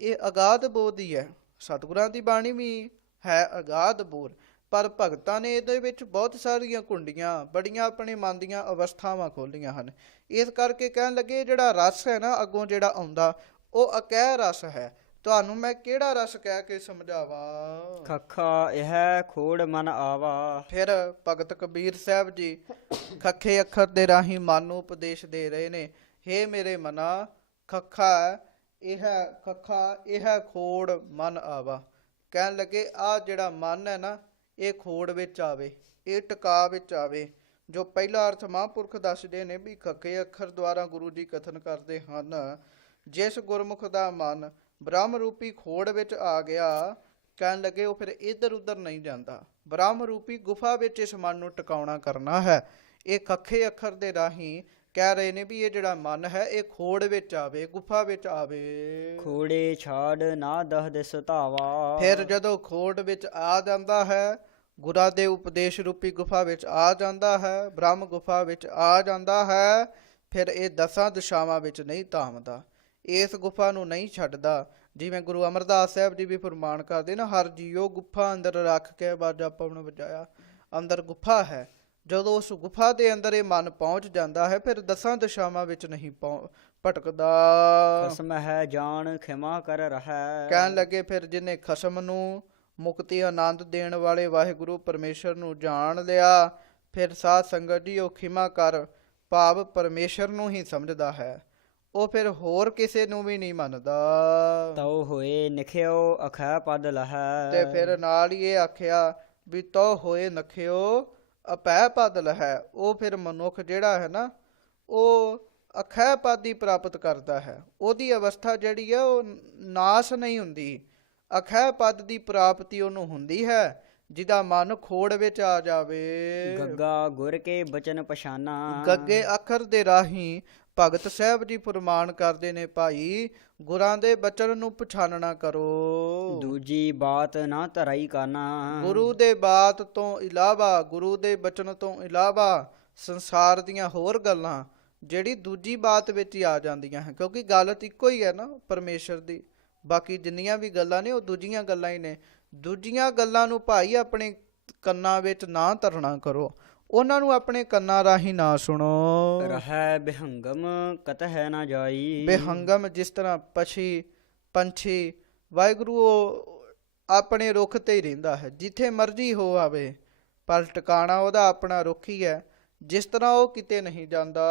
ਇਹ ਅਗਾਧ ਬੋਧ ਦੀ ਹੈ। ਸਤਿਗੁਰਾਂ ਦੀ ਬਾਣੀ ਵੀ ਹੈ ਅਗਾਧ ਬੋਧ, ਪਰ ਭਗਤਾਂ ਨੇ ਇਹਦੇ ਵਿੱਚ ਬਹੁਤ ਸਾਰੀਆਂ ਕੁੰਡੀਆਂ, ਬੜੀਆਂ ਆਪਣੇ ਮਨ ਦੀਆਂ ਅਵਸਥਾਵਾਂ ਖੋਲੀਆਂ ਹਨ। ਇਸ ਕਰਕੇ ਕਹਿਣ ਲੱਗੇ ਜਿਹੜਾ ਰਸ ਹੈ ਨਾ ਅੱਗੋਂ ਜਿਹੜਾ ਆਉਂਦਾ, ਉਹ ਅਕਹਿ ਰਸ ਹੈ। ਤੁਹਾਨੂੰ ਮੈਂ ਕਿਹੜਾ ਰਸ ਕਹਿ ਕੇ ਸਮਝਾਵਾਂ। ਖੱਖਾ ਇਹ ਖੋੜ ਮਨ ਆਵਾ। ਫਿਰ ਭਗਤ ਕਬੀਰ ਸਾਹਿਬ ਜੀ ਖੱਖੇ ਅੱਖਰ ਦੇ ਰਾਹੀਂ ਮਨ ਨੂੰ ਉਪਦੇਸ਼ ਦੇ ਰਹੇ ਨੇ। ਹੇ ਮੇਰੇ ਮਨਾ, ਖੱਖਾ ਇਹ ਖੋੜ ਮਨ ਆਵਾ। ਕਹਿਣ ਲੱਗੇ ਆ ਜਿਹੜਾ ਮਨ ਹੈ ਨਾ, ਇਹ ਖੋੜ ਵਿੱਚ ਆਵੇ, ਇਹ ਟਿਕਾ ਵਿੱਚ ਆਵੇ। ਜੋ ਪਹਿਲਾ ਅਰਥ ਮਹਾਂਪੁਰਖ ਦੱਸਦੇ ਨੇ ਵੀ ਖੱਕੇ ਅੱਖਰ ਦੁਆਰਾ ਗੁਰੂ ਜੀ ਕਥਨ ਕਰਦੇ ਹਨ, ਜਿਸ ਗੁਰਮੁਖ ਦਾ ਮਨ ਬ੍ਰਹਮ ਰੂਪੀ ਖੋੜ ਵਿੱਚ ਆ ਗਿਆ, ਕਹਿਣ ਲੱਗੇ ਉਹ ਫਿਰ ਇੱਧਰ ਉੱਧਰ ਨਹੀਂ ਜਾਂਦਾ। ਬ੍ਰਹਮ ਰੂਪੀ ਗੁਫਾ ਵਿੱਚ ਇਸ ਮਨ ਨੂੰ ਟਿਕਾਉਣਾ ਕਰਨਾ ਹੈ। ਇਹ ਖੱਖੇ ਅੱਖਰ ਦੇ ਰਾਹੀਂ ਕਹਿ ਰਹੇ ਨੇ ਵੀ ਇਹ ਜਿਹੜਾ ਮਨ ਹੈ ਇਹ ਖੋੜ ਵਿੱਚ ਆਵੇ, ਗੁਫਾ ਵਿੱਚ ਆਵੇ। ਖੋੜੇ ਛਾੜ ਨਾ ਦਹਦ ਸੁਤਾਵਾ। ਫਿਰ ਜਦੋਂ ਖੋੜ ਵਿੱਚ ਆ ਜਾਂਦਾ ਹੈ, ਗੁਰਾਂ ਦੇ ਉਪਦੇਸ਼ ਰੂਪੀ ਗੁਫਾ ਵਿੱਚ ਆ ਜਾਂਦਾ ਹੈ, ਬ੍ਰਹਮ ਗੁਫਾ ਵਿੱਚ ਆ ਜਾਂਦਾ ਹੈ, ਫਿਰ ਇਹ ਦਸਾਂ ਦਿਸ਼ਾਵਾਂ ਵਿੱਚ ਨਹੀਂ ਧਾਮਦਾ, ਇਸ ਗੁਫਾ ਨੂੰ ਨਹੀਂ ਛੱਡਦਾ। ਜਿਵੇਂ ਗੁਰੂ ਅਮਰਦਾਸ ਸਾਹਿਬ ਜੀ ਵੀ ਫਰਮਾਨ ਕਰਦੇ ਨਾ, ਹਰ ਜੀਓ ਗੁਫਾ ਅੰਦਰ ਰੱਖ ਕੇ ਬਾਜਾ ਪਵਨ ਵਜਾਇਆ। ਅੰਦਰ ਗੁਫਾ ਹੈ, ਜਦੋਂ ਉਸ ਗੁਫਾ ਦੇ ਅੰਦਰ ਇਹ ਮਨ ਪਹੁੰਚ ਜਾਂਦਾ ਹੈ, ਫਿਰ ਦਸਾਂ ਦਿਸ਼ਾਵਾਂ ਵਿੱਚ ਨਹੀਂ ਭਟਕਦਾ। ਖਸਮ ਹੈ ਜਾਣ ਖਿਮਾ ਕਰ ਰਹਾ। ਕਹਿਣ ਲੱਗੇ ਫਿਰ ਜਿਹਨੇ ਖਸਮ ਨੂੰ ਮੁਕਤੀ ਆਨੰਦ ਦੇਣ ਵਾਲੇ ਵਾਹਿਗੁਰੂ ਪਰਮੇਸ਼ਰ ਨੂੰ ਜਾਣ ਲਿਆ, ਫਿਰ ਸਾਧ ਸੰਗਤ ਜੀ ਉਹ ਖਿਮਾ ਕਰ ਭਾਵ ਪਰਮੇਸ਼ਰ ਨੂੰ ਹੀ ਸਮਝਦਾ ਹੈ। ਉਹ ਫਿਰ ਹੋਰ ਕਿਸੇ ਨੂੰ ਵੀ ਨਹੀਂ ਮੰਨਦਾ। ਤਉ ਹੋਏ ਨਿਖਿਓ ਅਖੈ ਪਦ ਲਹੈ। ਤੇ ਫਿਰ ਨਾਲ ਹੀ ਇਹ ਆਖਿਆ ਵੀ ਤਉ ਹੋਏ ਨਖਿਓ ਅਪੈ ਪਦ ਲਹੈ। ਉਹ ਫਿਰ ਮਨੁੱਖ ਜਿਹੜਾ ਹੈ ਨਾ, ਉਹ ਅਖੈ ਪਦ ਹੀ ਪ੍ਰਾਪਤ ਕਰਦਾ ਹੈ। ਉਹਦੀ ਅਵਸਥਾ ਜਿਹੜੀ ਹੈ ਉਹ ਨਾਸ ਨਹੀਂ ਹੁੰਦੀ। ਅਖੈ ਪਦ ਦੀ ਪ੍ਰਾਪਤੀ ਉਹਨੂੰ ਹੁੰਦੀ ਹੈ ਜਿਹਦਾ ਮਨ ਖੋੜ ਵਿੱਚ ਆ ਜਾਵੇ। ਗੱਗਾ ਗੁਰ ਕੇ ਬਚਨ ਪਛਾਨਾ। ਗੱਗੇ ਅੱਖਰ ਦੇ ਰਾਹੀਂ ਭਗਤ ਸਾਹਿਬ ਜੀ ਫਰਮਾਨ ਕਰਦੇ ਨੇ, ਭਾਈ ਗੁਰਾਂ ਦੇ ਬਚਨ ਨੂੰ ਪਛਾਨਣਾ ਕਰੋ। ਦੂਜੀ ਬਾਤ ਨਾ ਧਰਾਈ ਕਾਨਾ। ਗੁਰੂ ਦੇ ਬਾਤ ਤੋਂ ਇਲਾਵਾ, ਗੁਰੂ ਦੇ ਬਚਨ ਤੋਂ ਇਲਾਵਾ ਸੰਸਾਰ ਦੀਆਂ ਹੋਰ ਗੱਲਾਂ ਜਿਹੜੀ ਦੂਜੀ ਬਾਤ ਵਿੱਚ ਹੀ ਆ ਜਾਂਦੀਆਂ ਹੈ, ਕਿਉਂਕਿ ਗੱਲ ਤਾਂ ਇੱਕੋ ਹੀ ਹੈ ਨਾ ਪਰਮੇਸ਼ਰ ਦੀ। ਬਾਕੀ ਜਿੰਨੀਆਂ ਵੀ ਗੱਲਾਂ ਨੇ ਉਹ ਦੂਜੀਆਂ ਗੱਲਾਂ ਹੀ ਨੇ। ਦੂਜੀਆਂ ਗੱਲਾਂ ਨੂੰ ਭਾਈ ਆਪਣੇ ਕੰਨਾਂ ਵਿੱਚ ਨਾ ਧਰਨਾ ਕਰੋ, ਉਹਨਾਂ ਨੂੰ ਆਪਣੇ ਕੰਨਾਂ ਰਾਹੀਂ ਨਾ ਸੁਣੋ। ਰਹੈ ਬਿਹੰਗਮ ਕਤਹਿ ਨਾ ਜਾਈ। ਬੇਹੰਗਮ ਜਿਸ ਤਰ੍ਹਾਂ ਪੰਛੀ ਵਾਹਿਗੁਰੂ ਉਹ ਆਪਣੇ ਰੁੱਖ ਤੇ ਹੀ ਰਹਿੰਦਾ ਹੈ, ਜਿੱਥੇ ਮਰਜ਼ੀ ਹੋ ਆਵੇ, ਪਰ ਟਿਕਾਣਾ ਉਹਦਾ ਆਪਣਾ ਰੁੱਖ ਹੀ ਹੈ, ਜਿਸ ਤਰ੍ਹਾਂ ਉਹ ਕਿਤੇ ਨਹੀਂ ਜਾਂਦਾ।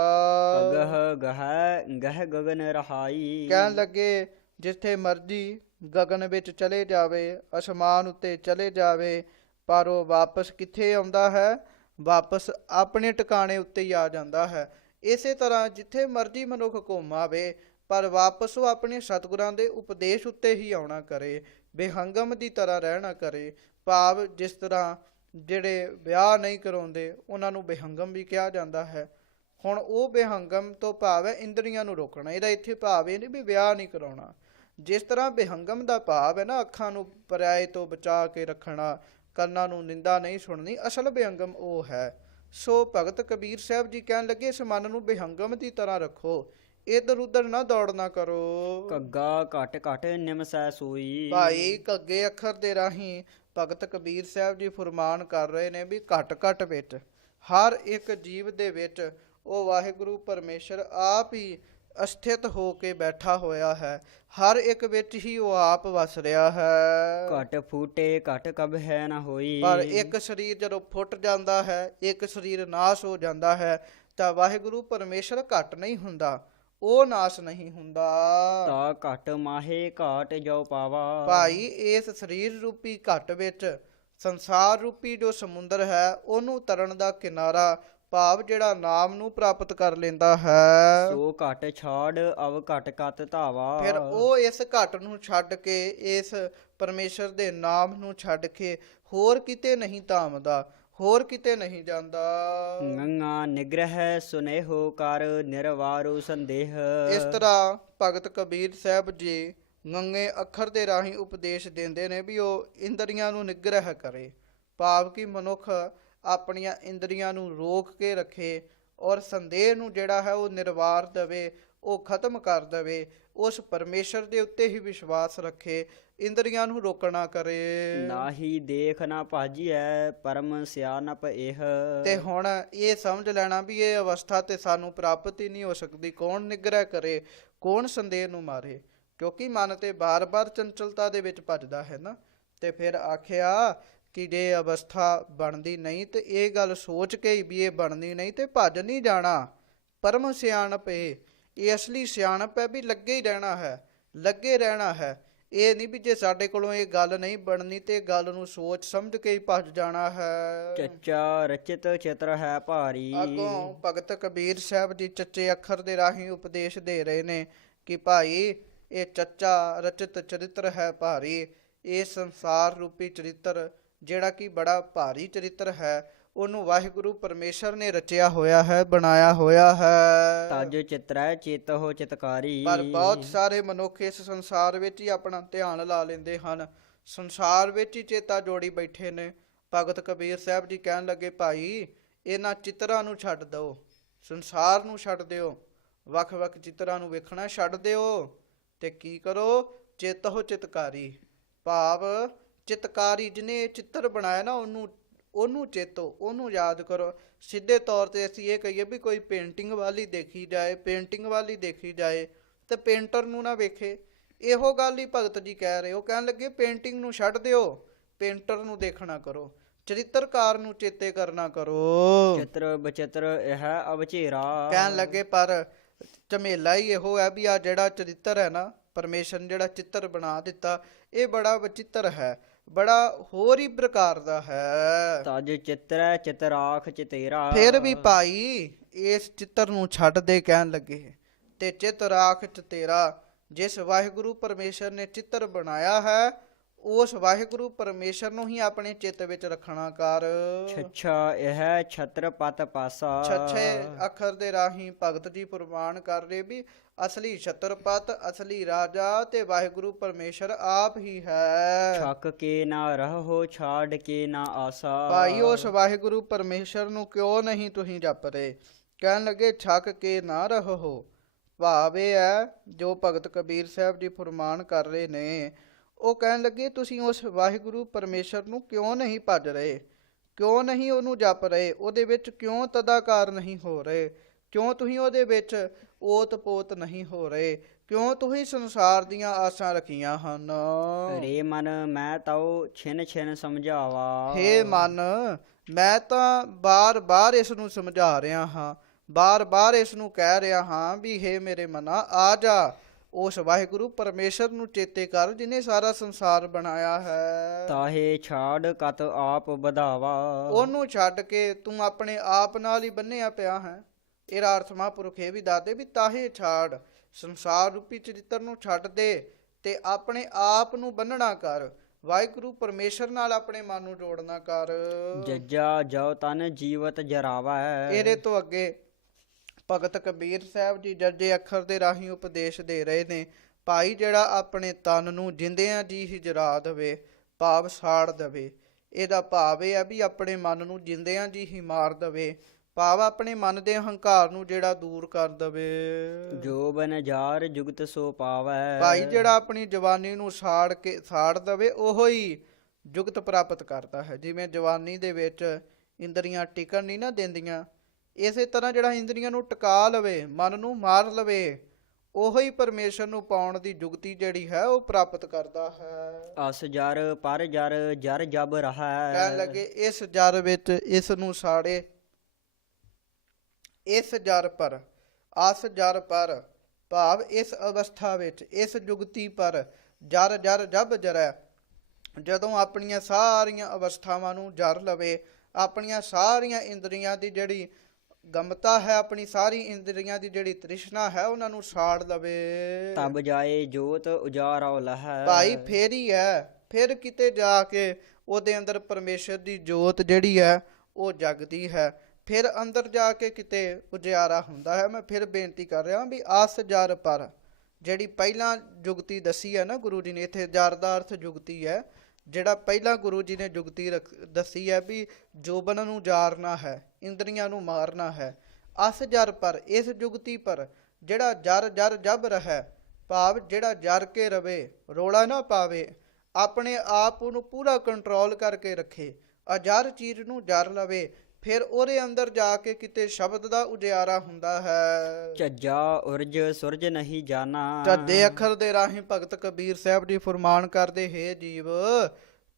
ਅਗਹ ਗਹਿ ਗਹਿ ਗਗਨ ਰਹਾਈ। ਕਹਿਣ ਲੱਗੇ ਜਿੱਥੇ ਮਰਜ਼ੀ ਗਗਨ ਵਿੱਚ ਚਲੇ ਜਾਵੇ, ਅਸਮਾਨ ਉੱਤੇ ਚਲੇ ਜਾਵੇ, ਪਰ ਉਹ ਵਾਪਸ ਕਿੱਥੇ ਆਉਂਦਾ ਹੈ? ਵਾਪਸ ਆਪਣੇ ਟਿਕਾਣੇ ਉੱਤੇ ਹੀ ਆ ਜਾਂਦਾ ਹੈ। ਇਸੇ ਤਰ੍ਹਾਂ ਜਿੱਥੇ ਮਰਜ਼ੀ ਮਨੁੱਖ ਘੁੰਮ ਆਵੇ, ਪਰ ਵਾਪਸ ਉਹ ਆਪਣੇ ਸਤਿਗੁਰਾਂ ਦੇ ਉਪਦੇਸ਼ ਉੱਤੇ ਹੀ ਆਉਣਾ ਕਰੇ, ਬੇਹੰਗਮ ਦੀ ਤਰ੍ਹਾਂ ਰਹਿਣਾ ਕਰੇ। ਭਾਵ ਜਿਸ ਤਰ੍ਹਾਂ ਜਿਹੜੇ ਵਿਆਹ ਨਹੀਂ ਕਰਾਉਂਦੇ ਉਹਨਾਂ ਨੂੰ ਬੇਹੰਗਮ ਵੀ ਕਿਹਾ ਜਾਂਦਾ ਹੈ। ਹੁਣ ਉਹ ਬੇਹੰਗਮ ਤੋਂ ਭਾਵ ਹੈ ਇੰਦਰੀਆਂ ਨੂੰ ਰੋਕਣਾ। ਇਹਦਾ ਇੱਥੇ ਭਾਵ ਇਹ ਨਹੀਂ ਵੀ ਵਿਆਹ ਨਹੀਂ ਕਰਾਉਣਾ। ਜਿਸ ਤਰ੍ਹਾਂ ਬੇਹੰਗਮ ਦਾ ਭਾਵ ਹੈ ਨਾ ਅੱਖਾਂ ਨੂੰ ਪਰਾਏ ਤੋਂ ਬਚਾ ਕੇ ਰੱਖਣਾ, ਕੰਨਾਂ ਨੂੰ ਨਿੰਦਾ ਨਹੀਂ ਸੁਣਨੀ, ਅਸਲ ਬੇਹੰਗਮ ਉਹ ਹੈ। ਸੋ ਭਗਤ ਕਬੀਰ ਸਾਹਿਬ ਜੀ ਕਹਿਣ ਲੱਗੇ ਇਸ ਮਨ ਨੂੰ ਬੇਹੰਗਮ ਦੀ ਤਰ੍ਹਾਂ ਰੱਖੋ, ਇੱਧਰ ਉੱਧਰ ਨਾ ਦੌੜਨਾ ਕਰੋ। ਘੱਗਾ ਘਟ ਘਟ ਨਿਮਸੈ ਸੋਈ। ਭਾਈ ਘੱਗੇ ਅੱਖਰ ਦੇ ਰਾਹੀਂ ਭਗਤ ਕਬੀਰ ਸਾਹਿਬ ਜੀ ਫੁਰਮਾਨ ਕਰ ਰਹੇ ਨੇ ਵੀ ਘਟ ਘਟ ਵਿੱਚ ਹਰ ਇੱਕ ਜੀਵ ਦੇ ਵਿੱਚ ਉਹ ਵਾਹਿਗੁਰੂ ਪਰਮੇਸ਼ਰ ਆਪ ਹੀ ਅਸਥਿਤ ਹੋ ਕੇ ਬੈਠਾ ਹੋਇਆ ਹੈ। ਹਰ ਇੱਕ ਵਿੱਚ ਹੀ ਉਹ ਆਪ ਵਸ ਰਿਹਾ ਹੈ। ਘਟ ਫੂਟੇ ਘਟ ਕਬ ਹੈ ਨਾ ਹੋਈ। ਪਰ ਇੱਕ ਸਰੀਰ ਜਦੋਂ ਫੁੱਟ ਜਾਂਦਾ ਹੈ, ਇੱਕ ਸਰੀਰ ਨਾਸ਼ ਹੋ ਜਾਂਦਾ ਹੈ, ਤਾਂ ਵਾਹਿਗੁਰੂ ਪਰਮੇਸ਼ਰ ਘਟ ਨਹੀਂ ਹੁੰਦਾ, ਉਹ ਨਾਸ਼ ਨਹੀਂ ਹੁੰਦਾ। ਤਾ ਘਟ ਮਾਹੇ ਘਾਟ ਜੋ ਪਾਵਾ। ਭਾਈ ਇਸ ਸਰੀਰ ਰੂਪੀ ਘਟ ਵਿੱਚ ਸੰਸਾਰ ਰੂਪੀ ਜੋ ਸਮੁੰਦਰ ਹੈ ਉਹਨੂੰ ਤਰਨ ਦਾ ਕਿਨਾਰਾ ਭਾਵ ਜਿਹੜਾ ਨਾਮ ਨੂੰ ਪ੍ਰਾਪਤ ਕਰ ਲੈਂਦਾ ਹੈ। ਸੋ ਘਟ ਛਾੜ ਅਵ ਘਟ ਕਤ ਧਾਵਾ। ਫਿਰ ਉਹ ਇਸ ਘਟ ਨੂੰ ਛੱਡ ਕੇ ਇਸ ਪਰਮੇਸ਼ਰ ਦੇ ਨਾਮ ਨੂੰ ਛੱਡ ਕੇ ਹੋਰ ਕਿਤੇ ਨਹੀਂ ਧਾਮਦਾ, ਹੋਰ ਕਿਤੇ ਨਹੀਂ ਜਾਂਦਾ। ਗੰਗਾ ਨਿਗ੍ਰਹਿ ਸੁਨੇਹੋ ਕਰ ਨਿਰਵਾਰੂ ਸੰਦੇਹ। ਇਸ ਤਰ੍ਹਾਂ ਭਗਤ ਕਬੀਰ ਸਾਹਿਬ ਜੀ ਗੰਗੇ ਅੱਖਰ ਦੇ ਰਾਹੀਂ ਉਪਦੇਸ਼ ਦਿੰਦੇ ਨੇ ਵੀ ਉਹ ਇੰਦਰੀਆਂ ਨੂੰ ਨਿਗ੍ਰਹਿ ਕਰੇ, ਭਾਵ ਕਿ ਮਨੁੱਖ ਆਪਣੀਆਂ ਇੰਦਰੀਆਂ ਨੂੰ ਰੋਕ ਕੇ ਰੱਖੇ ਔਰ ਸੰਦੇਹ ਨੂੰ ਜਿਹੜਾ ਹੈ ਉਹ ਨਿਰਵਾਰ ਦੇਵੇ, ਉਹ ਖਤਮ ਕਰ ਦੇਵੇ, ਉਸ ਪਰਮੇਸ਼ਰ ਦੇ ਉੱਤੇ ਹੀ ਵਿਸ਼ਵਾਸ ਰੱਖੇ, ਇੰਦਰੀਆਂ ਨੂੰ ਰੋਕਣਾ ਕਰੇ। ਨਾਹੀ ਦੇਖ ਨਾ ਭਾਜੀਐ ਪਰਮ ਸਿਆਨਪ ਇਹ। ਤੇ ਹੁਣ ਇਹ ਸਮਝ ਲੈਣਾ ਵੀ ਇਹ ਅਵਸਥਾ ਤੇ ਸਾਨੂੰ ਪ੍ਰਾਪਤ ਹੀ ਨਹੀਂ ਹੋ ਸਕਦੀ। ਕੌਣ ਨਿਗ੍ਰਹਿ ਕਰੇ, ਕੌਣ ਸੰਦੇਹ ਨੂੰ ਮਾਰੇ, ਕਿਉਂਕਿ ਮਨ ਤੇ ਬਾਰ-ਬਾਰ ਚੰਚਲਤਾ ਦੇ ਵਿੱਚ ਭੱਜਦਾ ਹੈ ਨਾ। ਤੇ ਫਿਰ ਆਖਿਆ ਕਿ ਜੇ ਅਵਸਥਾ ਬਣਦੀ ਨਹੀਂ ਤੇ ਇਹ ਗੱਲ ਸੋਚ ਕੇ ਹੀ ਵੀ ਇਹ ਬਣਦੀ ਨਹੀਂ ਤੇ ਭੱਜ ਨਹੀਂ ਜਾਣਾ। ਪਰਮ ਸਿਆਣਪ ਇਹ ਅਸਲੀ ਸਿਆਣਪ ਹੈ ਵੀ ਲੱਗੇ ਹੀ ਰਹਿਣਾ ਹੈ, ਲੱਗੇ ਰਹਿਣਾ ਹੈ। ਇਹ ਨਹੀਂ ਵੀ ਜੇ ਸਾਡੇ ਕੋਲੋਂ ਇਹ ਗੱਲ ਨਹੀਂ ਬਣਨੀ ਤੇ ਗੱਲ ਨੂੰ ਸੋਚ ਸਮਝ ਕੇ ਹੀ ਭੱਜ ਜਾਣਾ ਹੈ। ਚੱਚਾ ਰਚਿਤ ਚਿਤਰ ਹੈ ਭਾਰੀ। ਅੱਗੋਂ ਭਗਤ ਕਬੀਰ ਸਾਹਿਬ ਜੀ ਚੱਚੇ ਅੱਖਰ ਦੇ ਰਾਹੀਂ ਉਪਦੇਸ਼ ਦੇ ਰਹੇ ਨੇ ਕਿ ਭਾਈ ਇਹ ਚੱਚਾ ਰਚਿਤ ਚਰਿੱਤਰ ਹੈ ਭਾਰੀ। ਇਹ ਸੰਸਾਰ ਰੂਪੀ ਚਰਿੱਤਰ ਜਿਹੜਾ ਕਿ ਬੜਾ ਭਾਰੀ ਚਰਿੱਤਰ ਹੈ, ਉਹਨੂੰ ਵਾਹਿਗੁਰੂ ਪਰਮੇਸ਼ਰ ਨੇ ਰਚਿਆ ਹੋਇਆ ਹੈ, ਬਣਾਇਆ ਹੋਇਆ ਹੈ। ਤਜ ਚਿਤਰੈ ਚੇਤਹੁ ਚਿਤਕਾਰੀ। ਪਰ ਬਹੁਤ ਸਾਰੇ ਮਨੁੱਖ ਇਸ ਸੰਸਾਰ ਵਿੱਚ ਹੀ ਆਪਣਾ ਧਿਆਨ ਲਾ ਲੈਂਦੇ ਹਨ, ਸੰਸਾਰ ਵਿੱਚ ਹੀ ਚੇਤਾ ਜੋੜੀ ਬੈਠੇ ਨੇ। ਭਗਤ ਕਬੀਰ ਸਾਹਿਬ ਜੀ ਕਹਿਣ ਲੱਗੇ ਭਾਈ ਇਹਨਾਂ ਚਿੱਤਰਾਂ ਨੂੰ ਛੱਡ ਦਿਓ, ਸੰਸਾਰ ਨੂੰ ਛੱਡ ਦਿਓ, ਵੱਖ-ਵੱਖ ਚਿੱਤਰਾਂ ਨੂੰ ਵੇਖਣਾ ਛੱਡ ਦਿਓ ਤੇ ਕੀ ਕਰੋ? ਚੇਤਹੁ ਚਿਤਕਾਰੀ, ਭਾਵ ਚਿਤਕਾਰੀ ਜਿਹਨੇ ਚਿੱਤਰ ਬਣਾਇਆ ਨਾ ਉਹਨੂੰ ਚੇਤੋ, ਉਹਨੂੰ ਯਾਦ ਕਰੋ। ਸਿੱਧੇ ਤੌਰ ਤੇ ਅਸੀਂ ਇਹ ਕਹੀਏ ਵੀ ਕੋਈ ਪੇਂਟਿੰਗ ਵਾਲੀ ਦੇਖੀ ਜਾਏ, ਪੇਂਟਿੰਗ ਵਾਲੀ ਦੇਖੀ ਜਾਏ ਤੇ ਪੇਂਟਰ ਨੂੰ ਨਾ ਵੇਖੇ। ਇਹੋ ਗੱਲ ਹੀ ਭਗਤ ਜੀ ਕਹਿ ਰਹੇ। ਉਹ ਕਹਿਣ ਲੱਗੇ ਪੇਂਟਿੰਗ ਨੂੰ ਛੱਡ ਦਿਓ, ਪੇਂਟਰ ਨੂੰ ਦੇਖਣਾ ਕਰੋ, ਚਰਿੱਤਰਕਾਰ ਨੂੰ ਚੇਤੇ ਕਰਨਾ ਕਰੋ। ਚਿੱਤਰ ਬਚਿੱਤਰ ਇਹ ਅਵਚੇਰਾ। ਕਹਿਣ ਲੱਗੇ ਪਰ ਝਮੇਲਾ ਹੀ ਇਹੋ ਹੈ ਵੀ ਆ ਜਿਹੜਾ ਚਰਿੱਤਰ ਹੈ ਨਾ, ਪਰਮੇਸ਼ਰ ਨੇ ਜਿਹੜਾ ਚਿੱਤਰ ਬਣਾ ਦਿੱਤਾ ਇਹ ਬੜਾ ਵਚਿੱਤਰ ਹੈ, ਬੜਾ ਹੋਰ ਹੀ ਪ੍ਰਕਾਰ ਦਾ ਹੈ। ਤਜ ਚਿਤਰੈ ਚਿਤਰਾਖ ਚਿਤੇਰਾ। ਫਿਰ ਵੀ ਭਾਈ ਇਸ ਚਿੱਤਰ ਨੂੰ ਛੱਡ ਦੇ ਕਹਿਣ ਲੱਗੇ ਤੇ ਚਿਤਰਾਖ ਚਿਤੇਰਾ। ਜਿਸ ਵਾਹਿਗੁਰੂ ਪਰਮੇਸ਼ਰ ਨੇ ਚਿੱਤਰ ਬਣਾਇਆ ਹੈ ਉਸ ਵਾਹਿਗੁਰੂ ਪਰਮੇਸ਼ਰ ਨੂੰ ਹੀ ਆਪਣੇ ਚਿੱਤ ਵਿੱਚ ਰੱਖਣਾ ਕਰ। ਛੱਛਾ ਇਹ ਛਤਰਪਤ ਪਾਸਾ। ਛੱਛੇ ਅੱਖਰ ਦੇ ਰਾਹੀਂ ਭਗਤ ਜੀ ਪ੍ਰਮਾਣ ਕਰ ਰਹੇ ਵੀ ਅਸਲੀ ਛਤਰਪਤ, ਅਸਲੀ ਰਾਜਾ ਤੇ ਵਾਹਿਗੁਰੂ ਪਰਮੇਸ਼ਰ ਆਪ ਹੀ ਹੈ। ਛੱਕ ਕੇ ਨਾ ਰਹੋ ਛਾੜ ਕੇ ਨਾ ਆਸਾ। ਭਾਈ ਉਸ ਵਾਹਿਗੁਰੂ ਪਰਮੇਸ਼ਰ ਨੂੰ ਕਿਉਂ ਨਹੀਂ ਤੁਸੀਂ ਜਪ ਰਹੇ? ਕਹਿਣ ਲੱਗੇ ਛਕ ਕੇ ਨਾ ਰਹੋ। ਭਾਵ ਇਹ ਹੈ ਜੋ ਭਗਤ ਕਬੀਰ ਸਾਹਿਬ ਜੀ ਫੁਰਮਾਨ ਕਰ ਰਹੇ ਨੇ, ਉਹ ਕਹਿਣ ਲੱਗੇ ਤੁਸੀਂ ਉਸ ਵਾਹਿਗੁਰੂ ਪਰਮੇਸ਼ਰ ਨੂੰ ਕਿਉਂ ਨਹੀਂ ਭੱਜ ਰਹੇ, ਕਿਉਂ ਨਹੀਂ ਉਹਨੂੰ ਜਪ ਰਹੇ, ਉਹਦੇ ਵਿੱਚ ਕਿਉਂ ਤਦਾਕਾਰ ਨਹੀਂ ਹੋ ਰਹੇ, ਕਿਉਂ ਤੁਸੀਂ ਉਹਦੇ ਵਿੱਚ ਓਤ ਪੋਤ ਨਹੀਂ ਹੋ ਰਹੇ, ਕਿਉਂ ਤੁਸੀਂ ਸੰਸਾਰ ਦੀਆਂ ਆਸਾਂ ਰੱਖੀਆਂ ਹਨ। ਰੇ ਮਨ ਮੈਂ ਤਾਉ ਛਿਨ ਛਿਨ ਸਮਝਾਵਾ। ਹੇ ਮਨ, ਮੈਂ ਤਾਂ ਬਾਰ-ਬਾਰ ਇਸ ਨੂੰ ਸਮਝਾ ਰਿਹਾ ਹਾਂ, ਬਾਰ-ਬਾਰ ਇਸ ਨੂੰ ਕਹਿ ਰਿਹਾ ਹਾਂ ਵੀ ਹੇ ਮੇਰੇ ਮਨਾ ਆ ਜਾ, ਉਸ ਵਾਹਿਗੁਰੂ ਪਰਮੇਸ਼ਰ ਨੂੰ ਚੇਤੇ ਕਰ ਜਿਹਨੇ ਸਾਰਾ ਸੰਸਾਰ ਬਣਾਇਆ ਹੈ। ਤਾਹੇ ਛਾੜ ਕਤ ਆਪ ਵਧਾਵਾ। ਉਹਨੂੰ ਛੱਡ ਕੇ ਤੂੰ ਆਪਣੇ ਆਪ ਨਾਲ ਹੀ ਬੰਨਿਆ ਪਿਆ ਹੈ। ਇਹਦਾ ਅਰਥ ਮਹਾਂਪੁਰਖ ਇਹ ਵੀ ਦੱਸਦੇ ਵੀ ਤਾਹੇ ਛਾੜ, ਸੰਸਾਰ ਰੂਪੀ ਚਰਿੱਤਰ ਨੂੰ ਛੱਡ ਦੇ ਤੇ ਆਪਣੇ ਆਪ ਨੂੰ ਬੰਨਣਾ ਕਰ, ਵਾਹਿਗੁਰੂ ਪਰਮੇਸ਼ਰ ਨਾਲ ਆਪਣੇ ਮਨ ਨੂੰ ਜੋੜਨਾ ਕਰ। ਜੱਜਾ ਜੋ ਤਨ ਜੀਵਤ ਜਰਾਵਾ। ਇਹਦੇ ਤੋਂ ਅੱਗੇ ਭਗਤ ਕਬੀਰ ਸਾਹਿਬ ਜੀ ਜੱਜੇ ਅੱਖਰ ਦੇ ਰਾਹੀਂ ਉਪਦੇਸ਼ ਦੇ ਰਹੇ ਨੇ, ਭਾਈ ਜਿਹੜਾ ਆਪਣੇ ਤਨ ਨੂੰ ਜਿੰਦਿਆਂ ਜੀ ਹੀ ਜਰਾ ਦੇਵੇ, ਭਾਵ ਸਾੜ ਦੇਵੇ। ਇਹਦਾ ਭਾਵ ਇਹ ਹੈ ਵੀ ਆਪਣੇ ਮਨ ਨੂੰ ਜਿੰਦਿਆਂ ਜੀ ਹੀ ਮਾਰ ਦੇਵੇ, ਭਾਵ ਆਪਣੇ ਮਨ ਦੇ ਹੰਕਾਰ ਨੂੰ ਜਿਹੜਾ ਦੂਰ ਕਰ ਦੇਵੇ। ਜੋ ਬਨ ਜਾਰ ਜੁਗਤ ਸੋ ਪਾਵੈ। ਭਾਈ ਜਿਹੜਾ ਆਪਣੀ ਜਵਾਨੀ ਨੂੰ ਸਾੜ ਦੇਵੇ ਉਹੋ ਹੀ ਜੁਗਤ ਪ੍ਰਾਪਤ ਕਰਦਾ ਹੈ। ਜਿਵੇਂ ਜਵਾਨੀ ਦੇ ਵਿੱਚ ਇੰਦਰੀਆਂ ਟਿਕਣ ਨਹੀਂ ਨਾ ਦਿੰਦੀਆਂ, ਇਸੇ ਤਰ੍ਹਾਂ ਜਿਹੜਾ ਇੰਦਰੀਆਂ ਨੂੰ ਟਿਕਾ ਲਵੇ, ਮਨ ਨੂੰ ਮਾਰ ਲਵੇ, ਉਹੋ ਹੀ ਪਰਮੇਸ਼ਰ ਨੂੰ ਪਾਉਣ ਦੀ ਜੁਗਤੀ ਜਿਹੜੀ ਹੈ ਉਹ ਪ੍ਰਾਪਤ ਕਰਦਾ ਹੈ। ਅਸ ਜਰ ਪਰ ਜਰ ਜਰ ਜਬ ਰਹਾ। ਕਹਿਣ ਲੱਗੇ ਇਸ ਜਰ ਵਿੱਚ ਇਸ ਨੂੰ ਸਾੜੇ, ਇਸ ਜਰ ਪਰ, ਅਸ ਜਰ ਪਰ ਭਾਵ ਇਸ ਅਵਸਥਾ ਵਿੱਚ, ਇਸ ਜੁਗਤੀ ਪਰ, ਜਰ ਜਰ ਜਬ ਜਰੈ, ਜਦੋਂ ਆਪਣੀਆਂ ਸਾਰੀਆਂ ਅਵਸਥਾਵਾਂ ਨੂੰ ਜਰ ਲਵੇ, ਆਪਣੀਆਂ ਸਾਰੀਆਂ ਇੰਦਰੀਆਂ ਦੀ ਜਿਹੜੀ ਗਮਤਾ ਹੈ, ਆਪਣੀ ਸਾਰੀ ਇੰਦਰੀਆਂ ਦੀ ਜਿਹੜੀ ਤ੍ਰਿਸ਼ਨਾ ਹੈ ਉਹਨਾਂ ਨੂੰ ਸਾੜ ਲਵੇ। ਤਬ ਜਾਏ ਜੋਤ ਉਜਾਰੋ ਲਹੈ। ਭਾਈ ਫੇਰ ਹੀ ਹੈ, ਫਿਰ ਕਿਤੇ ਜਾ ਕੇ ਉਹਦੇ ਅੰਦਰ ਪਰਮੇਸ਼ਰ ਦੀ ਜੋਤ ਜਿਹੜੀ ਹੈ ਉਹ ਜਗਦੀ ਹੈ, ਫਿਰ ਅੰਦਰ ਜਾ ਕੇ ਕਿਤੇ ਉਜਿਆਰਾ ਹੁੰਦਾ ਹੈ। ਮੈਂ ਫਿਰ ਬੇਨਤੀ ਕਰ ਰਿਹਾ ਵੀ ਆਸ ਜਰ ਪਰ, ਜਿਹੜੀ ਪਹਿਲਾਂ ਜੁਗਤੀ ਦੱਸੀ ਹੈ ਨਾ ਗੁਰੂ ਜੀ ਨੇ, ਇੱਥੇ ਜਰ ਦਾ ਅਰਥ ਜੁਗਤੀ ਹੈ, ਜਿਹੜਾ ਪਹਿਲਾਂ ਗੁਰੂ ਜੀ ਨੇ ਜੁਗਤੀ ਦੱਸੀ ਹੈ ਵੀ ਜੋਬਨ ਨੂੰ ਜਾਰਨਾ ਹੈ, ਇੰਦਰੀਆਂ ਨੂੰ ਮਾਰਨਾ ਹੈ। ਅਸ ਜਰ ਪਰ, ਇਸ ਜੁਗਤੀ ਪਰ ਜਿਹੜਾ ਜਰ ਜਰ ਜਬ ਰਹਿ, ਭਾਵ ਜਿਹੜਾ ਜਰ ਕੇ ਰਵੇ, ਰੋਲਾ ਨਾ ਪਾਵੇ, ਆਪਣੇ ਆਪ ਨੂੰ ਪੂਰਾ ਕੰਟਰੋਲ ਕਰਕੇ ਰੱਖੇ, ਅਜਰ ਚੀਜ਼ ਨੂੰ ਜਰ ਲਵੇ, ਫਿਰ ਉਹਦੇ ਅੰਦਰ ਜਾ ਕੇ ਕਿਤੇ ਸ਼ਬਦ ਦਾ ਉਜਿਆਰਾ ਹੁੰਦਾ ਹੈ। ਝੱਜਾ ਉਰਜ ਸੁਰਜ ਨਹੀਂ ਜਾਣਾ। ਝੱਜੇ ਅੱਖਰ ਦੇ ਰਾਹੀਂ ਭਗਤ ਕਬੀਰ ਸਾਹਿਬ ਜੀ ਫੁਰਮਾਨ ਕਰਦੇ, ਹੇ ਜੀਵ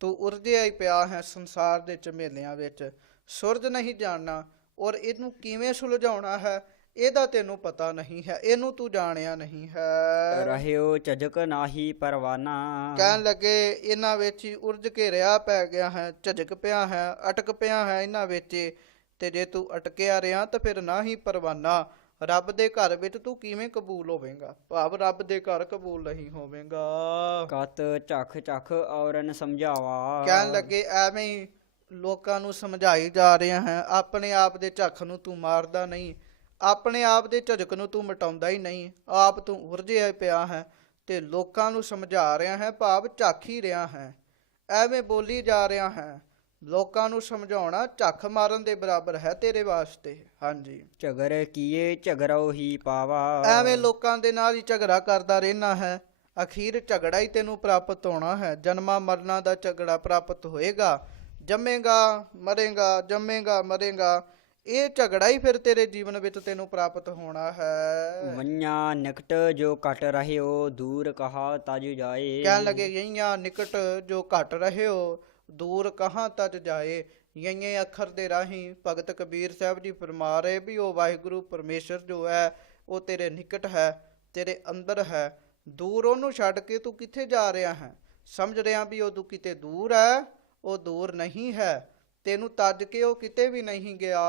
ਤੂੰ ਉਰਜਿਆ ਹੀ ਪਿਆ ਹੈ ਸੰਸਾਰ ਦੇ ਝਮੇਲਿਆਂ ਵਿੱਚ, ਸੁਰਜ ਨਹੀਂ ਜਾਣਨਾ, ਔਰ ਇਹਨੂੰ ਕਿਵੇਂ ਸੁਲਝਾਉਣਾ ਹੈ ਇਹਦਾ ਤੈਨੂੰ ਪਤਾ ਨਹੀਂ ਹੈ, ਇਹਨੂੰ ਤੂੰ ਜਾਣਿਆ ਨਹੀਂ ਹੈ। ਰਹਿਓ ਝਜਕ ਨਾਹੀ ਪਰਵਾਨਾ। ਕਹਿਣ ਲੱਗੇ ਇਹਨਾਂ ਵਿੱਚ ਹੀ ਉਰਜ ਕੇ ਰਿਹਾ ਪੈ ਗਿਆ ਹੈ, ਝਜਕ ਪਿਆ ਹੈ, ਅਟਕ ਪਿਆ ਹੈ ਇਹਨਾਂ ਵਿੱਚ, ਤੇ ਜੇ ਤੂੰ ਅਟਕਿਆ ਰਿਹਾ ਤਾਂ ਫਿਰ ਨਾ ਹੀ ਪਰਵਾਨਾ, ਰੱਬ ਦੇ ਘਰ ਵਿੱਚ ਤੂੰ ਕਿਵੇਂ ਕਬੂਲ ਹੋਵੇਂਗਾ, ਭਾਵ ਰੱਬ ਦੇ ਘਰ ਕਬੂਲ ਨਹੀਂ ਹੋਵੇਂਗਾ। ਕਤ ਝਖ ਝਖ ਔਰਨ ਸਮਝਾਵਾ। ਕਹਿਣ ਲੱਗੇ ਐਵੇਂ ਹੀ ਲੋਕਾਂ ਨੂੰ ਸਮਝਾਈ ਜਾ ਰਿਹਾ ਹੈ, ਆਪਣੇ ਆਪ ਦੇ ਝੱਖ ਨੂੰ ਤੂੰ ਮਾਰਦਾ ਨਹੀਂ, ਆਪਣੇ ਆਪ ਦੇ ਝਜਕ ਨੂੰ ਤੂੰ ਮਿਟਾਉਂਦਾ ਹੀ ਨਹੀਂ, ਆਪ ਤੂੰ ਉਰਝਿਆ ਪਿਆ ਹੈ ਤੇ ਲੋਕਾਂ ਨੂੰ ਸਮਝਾ ਰਿਹਾ ਹੈ, ਭਾਵ ਝੱਖ ਹੀ ਰਿਹਾ ਹੈ, ਐਵੇਂ ਬੋਲੀ ਜਾ ਰਿਹਾ ਹੈ। ਲੋਕਾਂ ਨੂੰ ਸਮਝਾਉਣਾ ਝੱਖ ਮਾਰਨ ਦੇ ਬਰਾਬਰ ਹੈ ਤੇਰੇ ਵਾਸਤੇ। ਹਾਂਜੀ, ਝਗਰ ਕੀਏ ਝਗਰੋ ਹੀ ਪਾਵਾ। ਐਵੇਂ ਲੋਕਾਂ ਦੇ ਨਾਲ ਹੀ ਝਗੜਾ ਕਰਦਾ ਰਹਿਣਾ ਹੈ, ਅਖੀਰ ਝਗੜਾ ਹੀ ਤੈਨੂੰ ਪ੍ਰਾਪਤ ਹੋਣਾ ਹੈ, ਜਨਮਾਂ ਮਰਨਾਂ ਦਾ ਝਗੜਾ ਪ੍ਰਾਪਤ ਹੋਏਗਾ, ਜੰਮੇਗਾ ਮਰੇਗਾ, ਜੰਮੇਗਾ ਮਰੇਗਾ, ਇਹ ਝਗੜਾ ਹੀ ਫਿਰ ਤੇਰੇ ਜੀਵਨ ਵਿੱਚ ਤੈਨੂੰ ਪ੍ਰਾਪਤ ਹੋਣਾ ਹੈ। ਵੰਨਿਆ ਨਿਕਟ ਜੋ ਘਟ ਰਹਿਓ ਦੂਰ ਕਹਾ ਤਜ ਜਾਏ। ਕਹਿਣ ਲੱਗੇ ਯਈਆਂ ਨਿਕਟ ਜੋ ਘਟ ਰਹੇ ਹੋ ਦੂਰ ਕਹਾਂ ਤਜ ਜਾਏ। ਯਈਏ ਅੱਖਰ ਦੇ ਰਾਹੀਂ ਭਗਤ ਕਬੀਰ ਸਾਹਿਬ ਜੀ ਫਰਮਾ ਰਹੇ ਵੀ ਉਹ ਵਾਹਿਗੁਰੂ ਪਰਮੇਸ਼ਰ ਜੋ ਹੈ ਉਹ ਤੇਰੇ ਨਿਕਟ ਹੈ, ਤੇਰੇ ਅੰਦਰ ਹੈ, ਦੂਰ ਉਹਨੂੰ ਛੱਡ ਕੇ ਤੂੰ ਕਿੱਥੇ ਜਾ ਰਿਹਾ ਹੈ, ਸਮਝ ਰਿਹਾ ਵੀ ਉਹ ਤੂੰ ਕਿਤੇ ਦੂਰ ਹੈ, ਉਹ ਦੂਰ ਨਹੀਂ ਹੈ, ਤੈਨੂੰ ਤੱਜ ਕੇ ਉਹ ਕਿਤੇ ਵੀ ਨਹੀਂ ਗਿਆ।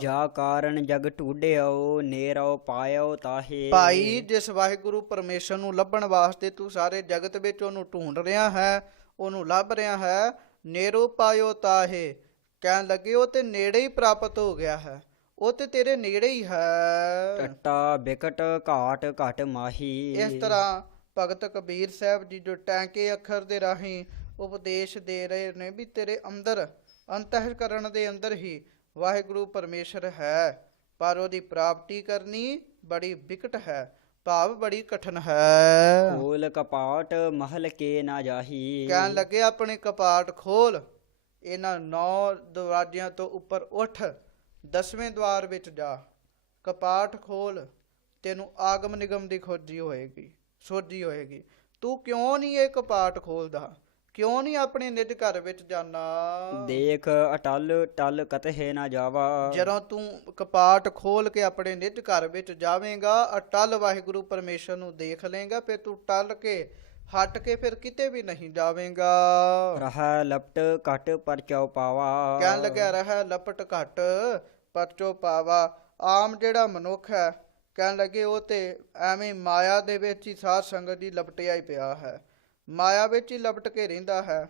ਜਾ ਕਾਰਨ ਜਗ ਢੂਡਿਓ ਨੇਰੋ ਪਾਇਓ ਤਾਹੇ। ਭਾਈ ਜਿਸ ਵਾਹਿਗੁਰੂ ਪਰਮੇਸ਼ਰ ਨੂੰ ਲੱਭਣ ਵਾਸਤੇ ਤੂੰ ਸਾਰੇ ਜਗਤ ਵਿੱਚ ਉਹਨੂੰ ਢੂੰਡ ਰਿਹਾ ਹੈ, ਉਹਨੂੰ ਲੱਭ ਰਿਹਾ ਹੈ, ਨੇਰੋ ਪਾਇਓ ਤਾਹੇ, ਕਹਿਣ ਲੱਗੇ ਉਹ ਤੇ ਨੇੜੇ ਹੀ ਪ੍ਰਾਪਤ ਹੋ ਗਿਆ ਹੈ, ਉਹ ਤੇ ਤੇਰੇ ਨੇੜੇ ਹੀ ਹੈ। ਟੱਟਾ ਬਿਕਟ ਘਾਟ ਘਟ ਮਾਹੀ। ਇਸ ਤਰ੍ਹਾਂ ਭਗਤ ਕਬੀਰ ਸਾਹਿਬ ਜੀ ਜੋ ਟੈਂਕੇ ਅੱਖਰ ਦੇ ਰਾਹੀਂ ਉਪਦੇਸ਼ ਦੇ ਰਹੇ ਨੇ ਵੀ ਤੇਰੇ ਅੰਦਰ ਅੰਤਹਿਕਰਨ ਦੇ ਅੰਦਰ ਹੀ ਵਾਹਿਗੁਰੂ ਪਰਮੇਸ਼ਰ ਹੈ, ਪਰ ਉਹਦੀ ਪ੍ਰਾਪਤੀ ਕਰਨੀ ਬੜੀ ਬਿਕਟ ਹੈ, ਭਾਵ ਬੜੀ ਕਠਿਨ ਹੈ। ਖੋਲ ਕਪਾਟ ਮਹਲ ਕੇ ਨਾ ਜਾਹੀ। ਕਹਿਣ ਲੱਗੇ ਆਪਣੇ ਕਪਾਟ ਖੋਲ, ਇਹਨਾਂ 9 ਦਰਵਾਜ਼ਿਆਂ ਤੋਂ ਉੱਪਰ ਉੱਠ, 10ਵੇਂ ਦਵਾਰ ਵਿੱਚ ਜਾ, ਕਪਾਟ ਖੋਲ, ਤੈਨੂੰ ਆਗਮ ਨਿਗਮ ਦੀ ਖੋਜੀ ਹੋਏਗੀ, ਸੋਝੀ ਹੋਏਗੀ। ਤੂੰ ਕਿਉਂ ਨਹੀਂ ਇਹ ਕਪਾਟ ਖੋਲਦਾ, ਕਿਉਂ ਨਹੀਂ ਆਪਣੇ ਨਿਜ ਘਰ ਵਿੱਚ ਜਾਣਾ? ਦੇਖ ਅਟਲ ਟਲ ਕਤਹਿ ਨਾ ਜਾਵਾ। ਜਦੋਂ ਤੂੰ ਕਪਾਟ ਖੋਲ ਕੇ ਆਪਣੇ ਨਿਜ ਘਰ ਵਿੱਚ ਜਾਵੇਂਗਾ, ਅਟਲ ਵਾਹਿਗੁਰੂ ਪਰਮੇਸ਼ਰ ਨੂੰ ਦੇਖ ਲਏਗਾ, ਫਿਰ ਤੂੰ ਟਲ ਕੇ ਹਟ ਕੇ ਫਿਰ ਕਿਤੇ ਵੀ ਨਹੀਂ ਜਾਵੇਂਗਾ। ਰਹਿ ਲਪਟ ਘਟ ਪਰਚਉ ਪਾਵਾ। ਕਹਿਣ ਲੱਗਿਆ ਰਹਿ ਲਪਟ ਘਟ ਪਰਚੋ ਪਾਵਾ। ਆਮ ਜਿਹੜਾ ਮਨੁੱਖ ਹੈ, ਕਹਿਣ ਲੱਗੇ ਉਹ ਤੇ ਐਵੇਂ ਮਾਇਆ ਦੇ ਵਿੱਚ ਹੀ ਸਾਧ ਸੰਗਤ ਦੀ ਲਪਟਿਆ ਹੀ ਪਿਆ ਹੈ, ਮਾਇਆ ਵਿੱਚ ਹੀ ਲਪਟ ਕੇ ਰਹਿੰਦਾ ਹੈ,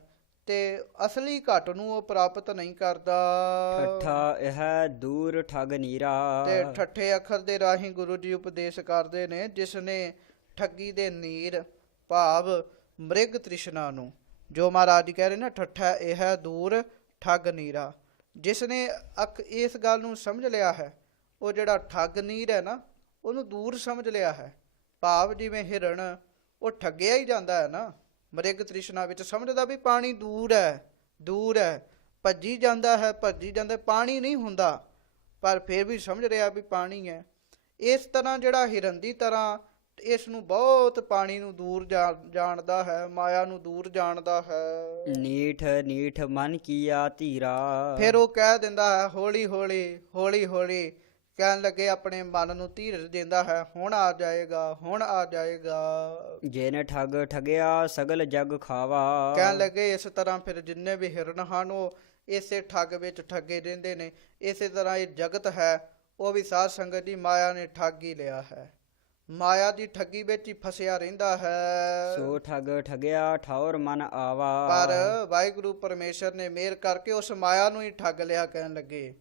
ਤੇ ਅਸਲੀ ਘਟ ਨੂੰ ਉਹ ਪ੍ਰਾਪਤ ਨਹੀਂ ਕਰਦਾ। ਠੱਠਾ ਇਹ ਦੂਰ ਠਗ ਨੀਰਾ। ਤੇ ਠੱਠੇ ਅੱਖਰ ਦੇ ਰਾਹੀਂ ਗੁਰੂ ਜੀ ਉਪਦੇਸ਼ ਕਰਦੇ ਨੇ, ਜਿਸ ਨੇ ਠੱਗੀ ਦੇ ਨੀਰ ਭਾਵ ਮ੍ਰਿਗ ਤ੍ਰਿਸ਼ਨਾ ਨੂੰ, ਜੋ ਮਹਾਰਾਜ ਜੀ ਕਹਿ ਰਹੇ ਨਾ, ਠੱਠਾ ਇਹ ਦੂਰ ਠੱਗ ਨੀਰਾ, ਜਿਸ ਨੇ ਇਸ ਗੱਲ ਨੂੰ ਸਮਝ ਲਿਆ ਹੈ, ਉਹ ਜਿਹੜਾ ਠੱਗ ਨੀਰ ਹੈ ਨਾ, ਉਹਨੂੰ ਦੂਰ ਸਮਝ ਲਿਆ ਹੈ। ਭਾਵ ਜਿਵੇਂ ਹਿਰਣ ਉਹ ਠੱਗਿਆ ਹੀ ਜਾਂਦਾ ਹੈ ਨਾ ਮ੍ਰਿਗ ਤ੍ਰਿਸ਼ਨਾ ਵਿੱਚ, ਸਮਝਦਾ ਵੀ ਪਾਣੀ ਦੂਰ ਹੈ, ਦੂਰ ਹੈ, ਭੱਜੀ ਜਾਂਦਾ ਹੈ, ਭੱਜੀ ਜਾਂਦਾ, ਪਾਣੀ ਨਹੀਂ ਹੁੰਦਾ, ਪਰ ਫਿਰ ਵੀ ਸਮਝ ਰਿਹਾ ਵੀ ਪਾਣੀ ਹੈ। ਇਸ ਤਰ੍ਹਾਂ ਜਿਹੜਾ ਹਿਰਨ ਦੀ ਤਰ੍ਹਾਂ ਇਸ ਨੂੰ ਬਹੁਤ ਪਾਣੀ ਨੂੰ ਦੂਰ ਜਾਣਦਾ ਹੈ, ਮਾਇਆ ਨੂੰ ਦੂਰ ਜਾਣਦਾ ਹੈ। ਨੀਠ ਨੀਠ ਮਨ ਕੀਆ ਧੀਰਾ। ਫਿਰ ਉਹ ਕਹਿ ਦਿੰਦਾ ਹੈ ਹੌਲੀ ਹੌਲੀ, ਹੌਲੀ ਹੌਲੀ, ਕਹਿਣ ਲੱਗੇ ਆਪਣੇ ਮਨ ਨੂੰ ਧੀਰਜ ਦਿੰਦਾ ਹੈ, ਹੁਣ ਆ ਜਾਏਗਾ, ਹੁਣ ਆ ਜਾਏਗਾ। ਜਿਨ ਠੱਗ ਠਗਿਆ ਸਗਲ ਜਗ ਖਾਵਾ। ਕਹਿਣ ਲੱਗੇ ਇਸ ਤਰ੍ਹਾਂ ਫਿਰ ਜਿੰਨੇ ਵੀ ਹਿਰਨ ਹਨ ਉਹ ਇਸੇ ਠੱਗ ਵਿੱਚ ਠੱਗੇ ਰਹਿੰਦੇ ਨੇ। ਇਸੇ ਤਰ੍ਹਾਂ ਇਹ ਜਗਤ ਹੈ, ਉਹ ਵੀ ਸਾਧ ਸੰਗਤ ਦੀ ਮਾਇਆ ਨੇ ਠੱਗ ਹੀ ਲਿਆ ਹੈ, ਮਾਇਆ ਦੀ ਠੱਗੀ ਵਿੱਚ ਹੀ ਫਸਿਆ ਰਹਿੰਦਾ ਹੈ। ਸੋ ਠੱਗ ਠਗਿਆ ਠੌਰ ਮਨ ਆਵਾ। ਪਰ ਵਾਹਿਗੁਰੂ ਪਰਮੇਸ਼ਰ ਨੇ ਮਿਹਰ ਕਰਕੇ ਉਸ ਮਾਇਆ ਨੂੰ ਹੀ ਠੱਗ ਲਿਆ। ਕਹਿਣ ਲੱਗੇ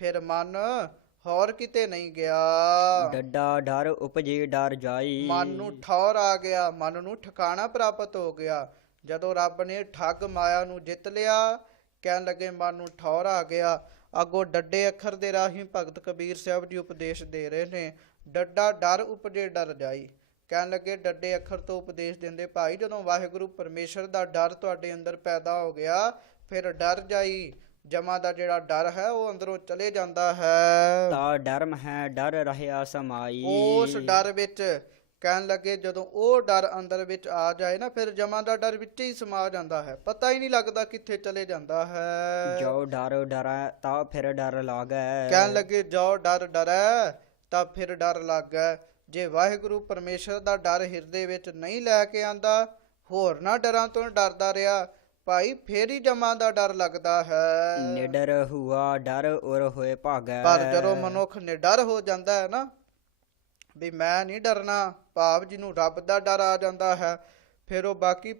ਫਿਰ ਮਨ ਹੋਰ ਕਿਤੇ ਨਹੀਂ ਗਿਆ, ਡੱਡਾ ਡਰ ਉਪਜੇ ਡਰ ਜਾਈ। ਮਨ ਨੂੰ ਠੌਰ ਆ ਗਿਆ, ਮਨ ਨੂੰ ਠਿਕਾਣਾ ਪ੍ਰਾਪਤ ਹੋ ਗਿਆ। ਜਦੋਂ ਰੱਬ ਨੇ ਠੱਗ ਮਾਇਆ ਨੂੰ ਜਿੱਤ ਲਿਆ, ਕਹਿਣ ਲੱਗੇ ਮਨ ਨੂੰ ਠੌਰ ਆ ਗਿਆ। ਅੱਗੋਂ ਡੱਡੇ ਅੱਖਰ ਦੇ ਰਾਹੀਂ ਭਗਤ ਕਬੀਰ ਸਾਹਿਬ ਜੀ ਉਪਦੇਸ਼ ਦੇ ਰਹੇ ਨੇ, ਡੱਡਾ ਡਰ ਉਪਜੇ ਡਰ ਜਾਈ। ਕਹਿਣ ਲੱਗੇ ਡੱਡੇ ਅੱਖਰ ਤੋਂ ਉਪਦੇਸ਼ ਦਿੰਦੇ, ਭਾਈ ਜਦੋਂ ਵਾਹਿਗੁਰੂ ਪਰਮੇਸ਼ਰ ਦਾ ਡਰ ਤੁਹਾਡੇ ਅੰਦਰ ਪੈਦਾ ਹੋ ਗਿਆ, ਫਿਰ ਡਰ ਜਾਈ, ਜਮਾ ਦਾ ਜਿਹੜਾ ਡਰ ਹੈ ਉਹ ਅੰਦਰੋਂ ਚਲੇ ਜਾਂਦਾ ਹੈ। ਤਾ ਡਰਮ ਹੈ ਡਰ ਰਹਿਆ ਸਮਾਈ। ਉਸ ਡਰ ਵਿੱਚ, ਕਹਿਣ ਲੱਗੇ ਜਦੋਂ ਉਹ ਡਰ ਅੰਦਰ ਵਿੱਚ ਆ ਜਾਏ ਨਾ, ਫਿਰ ਜਮਾ ਦਾ ਡਰ ਵਿੱਚ ਹੀ ਸਮਾ ਜਾਂਦਾ ਹੈ, ਪਤਾ ਹੀ ਨਹੀਂ ਲੱਗਦਾ ਕਿੱਥੇ ਚਲੇ ਜਾਂਦਾ ਹੈ। ਜੋ ਡਰ ਡਰੈ ਤਾ ਫਿਰ ਡਰ ਲਾਗੈ। ਕਹਿਣ ਲੱਗੇ ਜੋ ਡਰ ਡਰੈ ਤਾਂ ਫਿਰ ਡਰ ਲੱਗਾ। ਜੇ ਵਾਹਿਗੁਰੂ ਪਰਮੇਸ਼ਰ ਦਾ ਡਰ ਹਿਰਦੇ ਵਿੱਚ ਨਹੀਂ ਲੈ ਕੇ ਆਂਦਾ, ਹੋਰ ਨਾ ਡਰਾਂ ਤੋਂ ਡਰਦਾ ਰਿਹਾ, ਭਾਈ ਫੇਰ ਹੀ ਜਮਾਂ ਦਾ ਡਰ ਲੱਗਦਾ ਹੈ। ਨਿਡਰ ਹੁਆ ਡਰ ਉਰ ਹੋਏ ਭਾਗੈ। ਪਰ ਜਦੋਂ ਮਨੁੱਖ ਨਿਡਰ ਹੋ ਜਾਂਦਾ ਹੈ ਨਾ, ਵੀ ਮੈਂ ਨਹੀਂ ਡਰਨਾ, ਭਾਵ ਜਿਹਨੂੰ ਰੱਬ ਦਾ ਡਰ ਆ ਜਾਂਦਾ ਹੈ, ਫਿਰ ਉਹ ਬਾਕੀ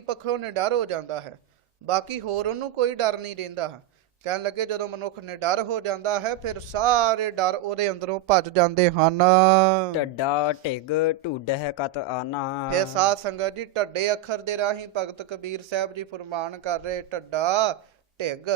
ਪੱਖੋਂ ਨਿਡਰ ਹੋ ਜਾਂਦਾ ਹੈ, ਬਾਕੀ ਹੋਰ ਉਹਨੂੰ ਕੋਈ ਡਰ ਨਹੀਂ ਰਹਿੰਦਾ। ਕਹਿਣ ਲੱਗੇ ਜਦੋਂ ਮਨੁੱਖ ਨਿਡਰ ਹੋ ਜਾਂਦਾ ਹੈ, ਫਿਰ ਸਾਰੇ ਡਰ ਉਹਦੇ ਅੰਦਰੋਂ ਭੱਜ ਜਾਂਦੇ ਹਨ। ਢੱਡਾ ਢਿੱਗ ਢੂਡਹਿ ਕਤ ਆਨਾ। ਫਿਰ ਸਾਧ ਸੰਗਤ ਜੀ ਢੱਡੇ ਅੱਖਰ ਦੇ ਰਾਹੀਂ ਭਗਤ ਕਬੀਰ ਸਾਹਿਬ ਜੀ ਫਰਮਾਨ ਕਰ ਰਹੇ, ਢੱਡਾ ਢਿੱਗ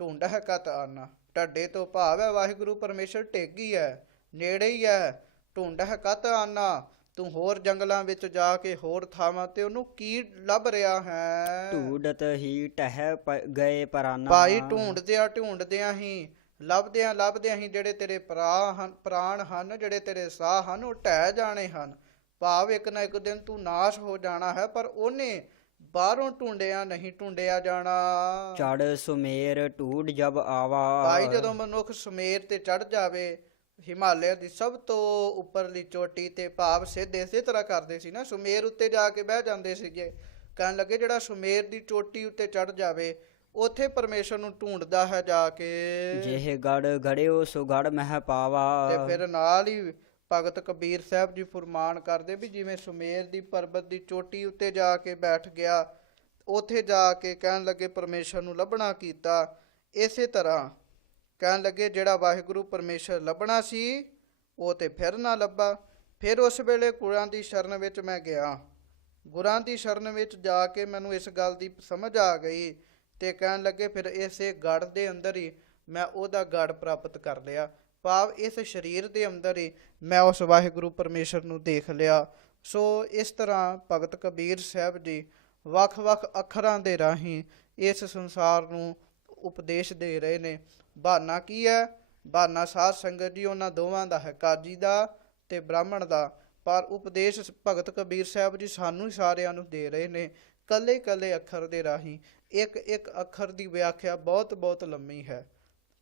ਢੂੰਡਹਿ ਕਤ ਆਨਾ। ਢੱਡੇ ਤੋਂ ਭਾਵ ਹੈ ਵਾਹਿਗੁਰੂ ਪਰਮੇਸ਼ਰ ਢਿੱਗ ਹੀ ਹੈ, ਨੇੜੇ ਹੀ ਹੈ। ਢੂੰਡਹਿ ਕਤ ਆਨਾ, ਤੂੰ ਹੋਰ ਜੰਗਲਾਂ ਵਿੱਚ ਜਾ ਕੇ ਹੋਰ ਥਾਵਾਂ ਤੇ ਉਹਨੂੰ ਕੀ ਲੱਭ ਰਿਹਾ ਹੈ? ਢੂਡਤ ਹੀ ਟਹਿ ਗਏ ਪਰਾਨਾ। ਭਾਈ ਢੂੰਡਦਿਆਂ ਹੀ ਲੱਭਦਿਆਂ ਹੀ ਜਿਹੜੇ ਤੇਰੇ ਪ੍ਰਾਣ ਹਨ, ਜਿਹੜੇ ਤੇਰੇ ਸਾਹ ਹਨ, ਉਹ ਢਹਿ ਜਾਣੇ ਹਨ। ਭਾਵ ਇੱਕ ਨਾ ਇੱਕ ਦਿਨ ਤੂੰ ਨਾਸ਼ ਹੋ ਜਾਣਾ ਹੈ, ਪਰ ਉਹਨੇ ਬਾਹਰੋਂ ਨਹੀਂ ਢੂੰਡਿਆ ਜਾਣਾ। ਚੜ ਸੁਮੇਰ ਢੂਡ ਜਬ ਆਵਾ। ਭਾਈ ਜਦੋਂ ਮਨੁੱਖ ਸੁਮੇਰ ਤੇ ਚੜ ਜਾਵੇ, ਹਿਮਾਲਿਆ ਦੀ ਸਭ ਤੋਂ ਉੱਪਰਲੀ ਚੋਟੀ ਤੇ, ਭਾਵ ਸਿੱਧ ਇਸੇ ਤਰ੍ਹਾਂ ਕਰਦੇ ਸੀ ਨਾ, ਸੁਮੇਰ ਉੱਤੇ ਜਾ ਕੇ ਬਹਿ ਜਾਂਦੇ ਸੀਗੇ। ਕਹਿਣ ਲੱਗੇ ਜਿਹੜਾ ਸੁਮੇਰ ਦੀ ਚੋਟੀ ਉੱਤੇ ਚੜ ਜਾਵੇ, ਉੱਥੇ ਪਰਮੇਸ਼ਰ ਨੂੰ ਢੂੰਡਦਾ ਹੈ ਜਾ ਕੇ। ਜਿਹ ਗੜ ਗੜਿਓ ਸੋ ਗੜ ਮਹਿ ਪਾਵਾ। ਤੇ ਫਿਰ ਨਾਲ ਹੀ ਭਗਤ ਕਬੀਰ ਸਾਹਿਬ ਜੀ ਫੁਰਮਾਨ ਕਰਦੇ ਵੀ ਜਿਵੇਂ ਸੁਮੇਰ ਦੀ ਪਰਬਤ ਦੀ ਚੋਟੀ ਉੱਤੇ ਜਾ ਕੇ ਬੈਠ ਗਿਆ, ਉੱਥੇ ਜਾ ਕੇ ਕਹਿਣ ਲੱਗੇ ਪਰਮੇਸ਼ਰ ਨੂੰ ਲੱਭਣਾ ਕੀਤਾ। ਇਸੇ ਤਰ੍ਹਾਂ ਕਹਿਣ ਲੱਗੇ ਜਿਹੜਾ ਵਾਹਿਗੁਰੂ ਪਰਮੇਸ਼ਰ ਲੱਭਣਾ ਸੀ, ਉਹ ਤੇ ਫਿਰ ਨਾ ਲੱਭਾ। ਫਿਰ ਉਸ ਵੇਲੇ ਗੁਰਾਂ ਦੀ ਸ਼ਰਨ ਵਿੱਚ ਮੈਂ ਗਿਆ। ਗੁਰਾਂ ਦੀ ਸ਼ਰਨ ਵਿੱਚ ਜਾ ਕੇ ਮੈਨੂੰ ਇਸ ਗੱਲ ਦੀ ਸਮਝ ਆ ਗਈ, ਤੇ ਕਹਿਣ ਲੱਗੇ ਫਿਰ ਇਸੇ ਗੜ ਦੇ ਅੰਦਰ ਹੀ ਮੈਂ ਉਹਦਾ ਗੜ ਪ੍ਰਾਪਤ ਕਰ ਲਿਆ। ਭਾਵ ਇਸ ਸਰੀਰ ਦੇ ਅੰਦਰ ਹੀ ਮੈਂ ਉਸ ਵਾਹਿਗੁਰੂ ਪਰਮੇਸ਼ਰ ਨੂੰ ਦੇਖ ਲਿਆ। ਸੋ ਇਸ ਤਰ੍ਹਾਂ ਭਗਤ ਕਬੀਰ ਸਾਹਿਬ ਜੀ ਵੱਖ-ਵੱਖ ਅੱਖਰਾਂ ਦੇ ਰਾਹੀਂ ਇਸ ਸੰਸਾਰ ਨੂੰ ਉਪਦੇਸ਼ ਦੇ ਰਹੇ ਨੇ। ਬਹਾਨਾ ਕੀ ਹੈ? ਬਹਾਨਾ ਸਾਧ ਸੰਗਤ ਜੀ ਉਹਨਾਂ ਦੋਵਾਂ ਦਾ ਹੈ, ਕਾਜੀ ਦਾ ਤੇ ਬ੍ਰਾਹਮਣ ਦਾ। ਪਰ ਉਪਦੇਸ਼ ਭਗਤ ਕਬੀਰ ਸਾਹਿਬ ਜੀ ਸਾਨੂੰ ਸਾਰਿਆਂ ਨੂੰ ਦੇ ਰਹੇ ਨੇ, ਕੱਲੇ ਕੱਲੇ ਅੱਖਰ ਦੇ ਰਾਹੀਂ। ਇੱਕ ਇੱਕ ਅੱਖਰ ਦੀ ਵਿਆਖਿਆ ਬਹੁਤ ਬਹੁਤ ਲੰਮੀ ਹੈ।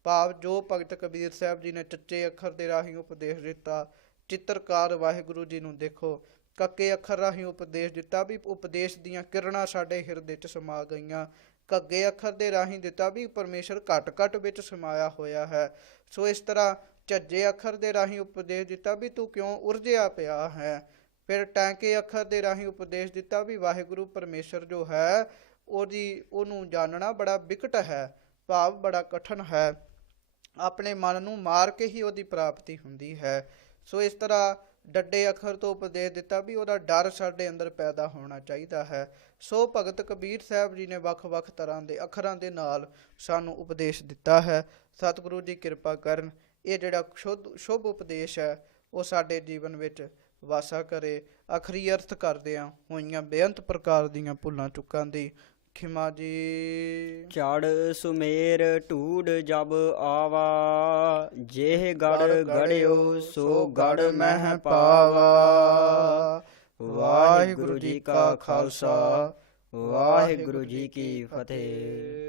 ਭਾਵ ਜੋ ਭਗਤ ਕਬੀਰ ਸਾਹਿਬ ਜੀ ਨੇ ਚੱਚੇ ਅੱਖਰ ਦੇ ਰਾਹੀਂ ਉਪਦੇਸ਼ ਦਿੱਤਾ, ਚਿੱਤਰਕਾਰ ਵਾਹਿਗੁਰੂ ਜੀ ਨੂੰ ਦੇਖੋ ਕੱਕੇ ਅੱਖਰ ਰਾਹੀਂ ਉਪਦੇਸ਼ ਦਿੱਤਾ, ਵੀ ਉਪਦੇਸ਼ ਦੀਆਂ ਕਿਰਨਾਂ ਸਾਡੇ ਹਿਰਦੇ 'ਚ ਸਮਾ ਗਈਆਂ। ਘੱਗੇ ਅੱਖਰ ਦੇ ਰਾਹੀਂ ਦਿੱਤਾ, ਵੀ ਪਰਮੇਸ਼ਰ ਘਟ ਘਟ ਵਿੱਚ ਸਮਾਇਆ ਹੋਇਆ ਹੈ। ਸੋ ਇਸ ਤਰ੍ਹਾਂ ਝੱਜੇ ਅੱਖਰ ਦੇ ਰਾਹੀਂ ਉਪਦੇਸ਼ ਦਿੱਤਾ, ਵੀ ਤੂੰ ਕਿਉਂ ਉਰਝਿਆ ਪਿਆ ਹੈ। ਫਿਰ ਟੈਂਕੇ ਅੱਖਰ ਦੇ ਰਾਹੀਂ ਉਪਦੇਸ਼ ਦਿੱਤਾ, ਵੀ ਵਾਹਿਗੁਰੂ ਪਰਮੇਸ਼ਰ ਜੋ ਹੈ ਉਹਨੂੰ ਜਾਣਨਾ ਬੜਾ ਬਿਕਟ ਹੈ, ਭਾਵ ਬੜਾ ਕਠਨ ਹੈ। ਆਪਣੇ ਮਨ ਨੂੰ ਮਾਰ ਕੇ ਹੀ ਉਹਦੀ ਪ੍ਰਾਪਤੀ ਹੁੰਦੀ ਹੈ। ਸੋ ਇਸ ਤਰ੍ਹਾਂ ਡੱਡੇ ਅੱਖਰ ਤੋਂ ਉਪਦੇਸ਼ ਦਿੱਤਾ, ਵੀ ਉਹਦਾ ਡਰ ਸਾਡੇ ਅੰਦਰ ਪੈਦਾ ਹੋਣਾ ਚਾਹੀਦਾ ਹੈ। ਸੋ ਭਗਤ ਕਬੀਰ ਸਾਹਿਬ ਜੀ ਨੇ ਵੱਖ-ਵੱਖ ਤਰ੍ਹਾਂ ਦੇ ਅੱਖਰਾਂ ਦੇ ਨਾਲ ਸਾਨੂੰ ਉਪਦੇਸ਼ ਦਿੱਤਾ ਹੈ। ਸਤਿਗੁਰੂ ਜੀ ਕਿਰਪਾ ਕਰਨ, ਇਹ ਜਿਹੜਾ ਸ਼ੁਭ ਉਪਦੇਸ਼ ਹੈ ਉਹ ਸਾਡੇ ਜੀਵਨ ਵਿੱਚ ਵਾਸਾ ਕਰੇ। ਆਖਰੀ ਅਰਥ ਕਰਦਿਆਂ ਹੋਈਆਂ ਬੇਅੰਤ ਪ੍ਰਕਾਰ ਦੀਆਂ ਭੁੱਲਾਂ ਚੁੱਕਾਂ ਦੀ ਖਿਮਾ ਜੀ। ਚੜ ਸੁਮੇਰ ਢੂੜ ਜਬ ਆਵਾ, ਜੇਹ ਗੜ ਗੜਿਓ ਸੋ ਗੜ ਮਹਿ ਪਾਵਾ। ਵਾਹਿਗੁਰੂ ਜੀ ਕਾ ਖਾਲਸਾ, ਵਾਹਿਗੁਰੂ ਜੀ ਕੀ ਫਤਿਹ।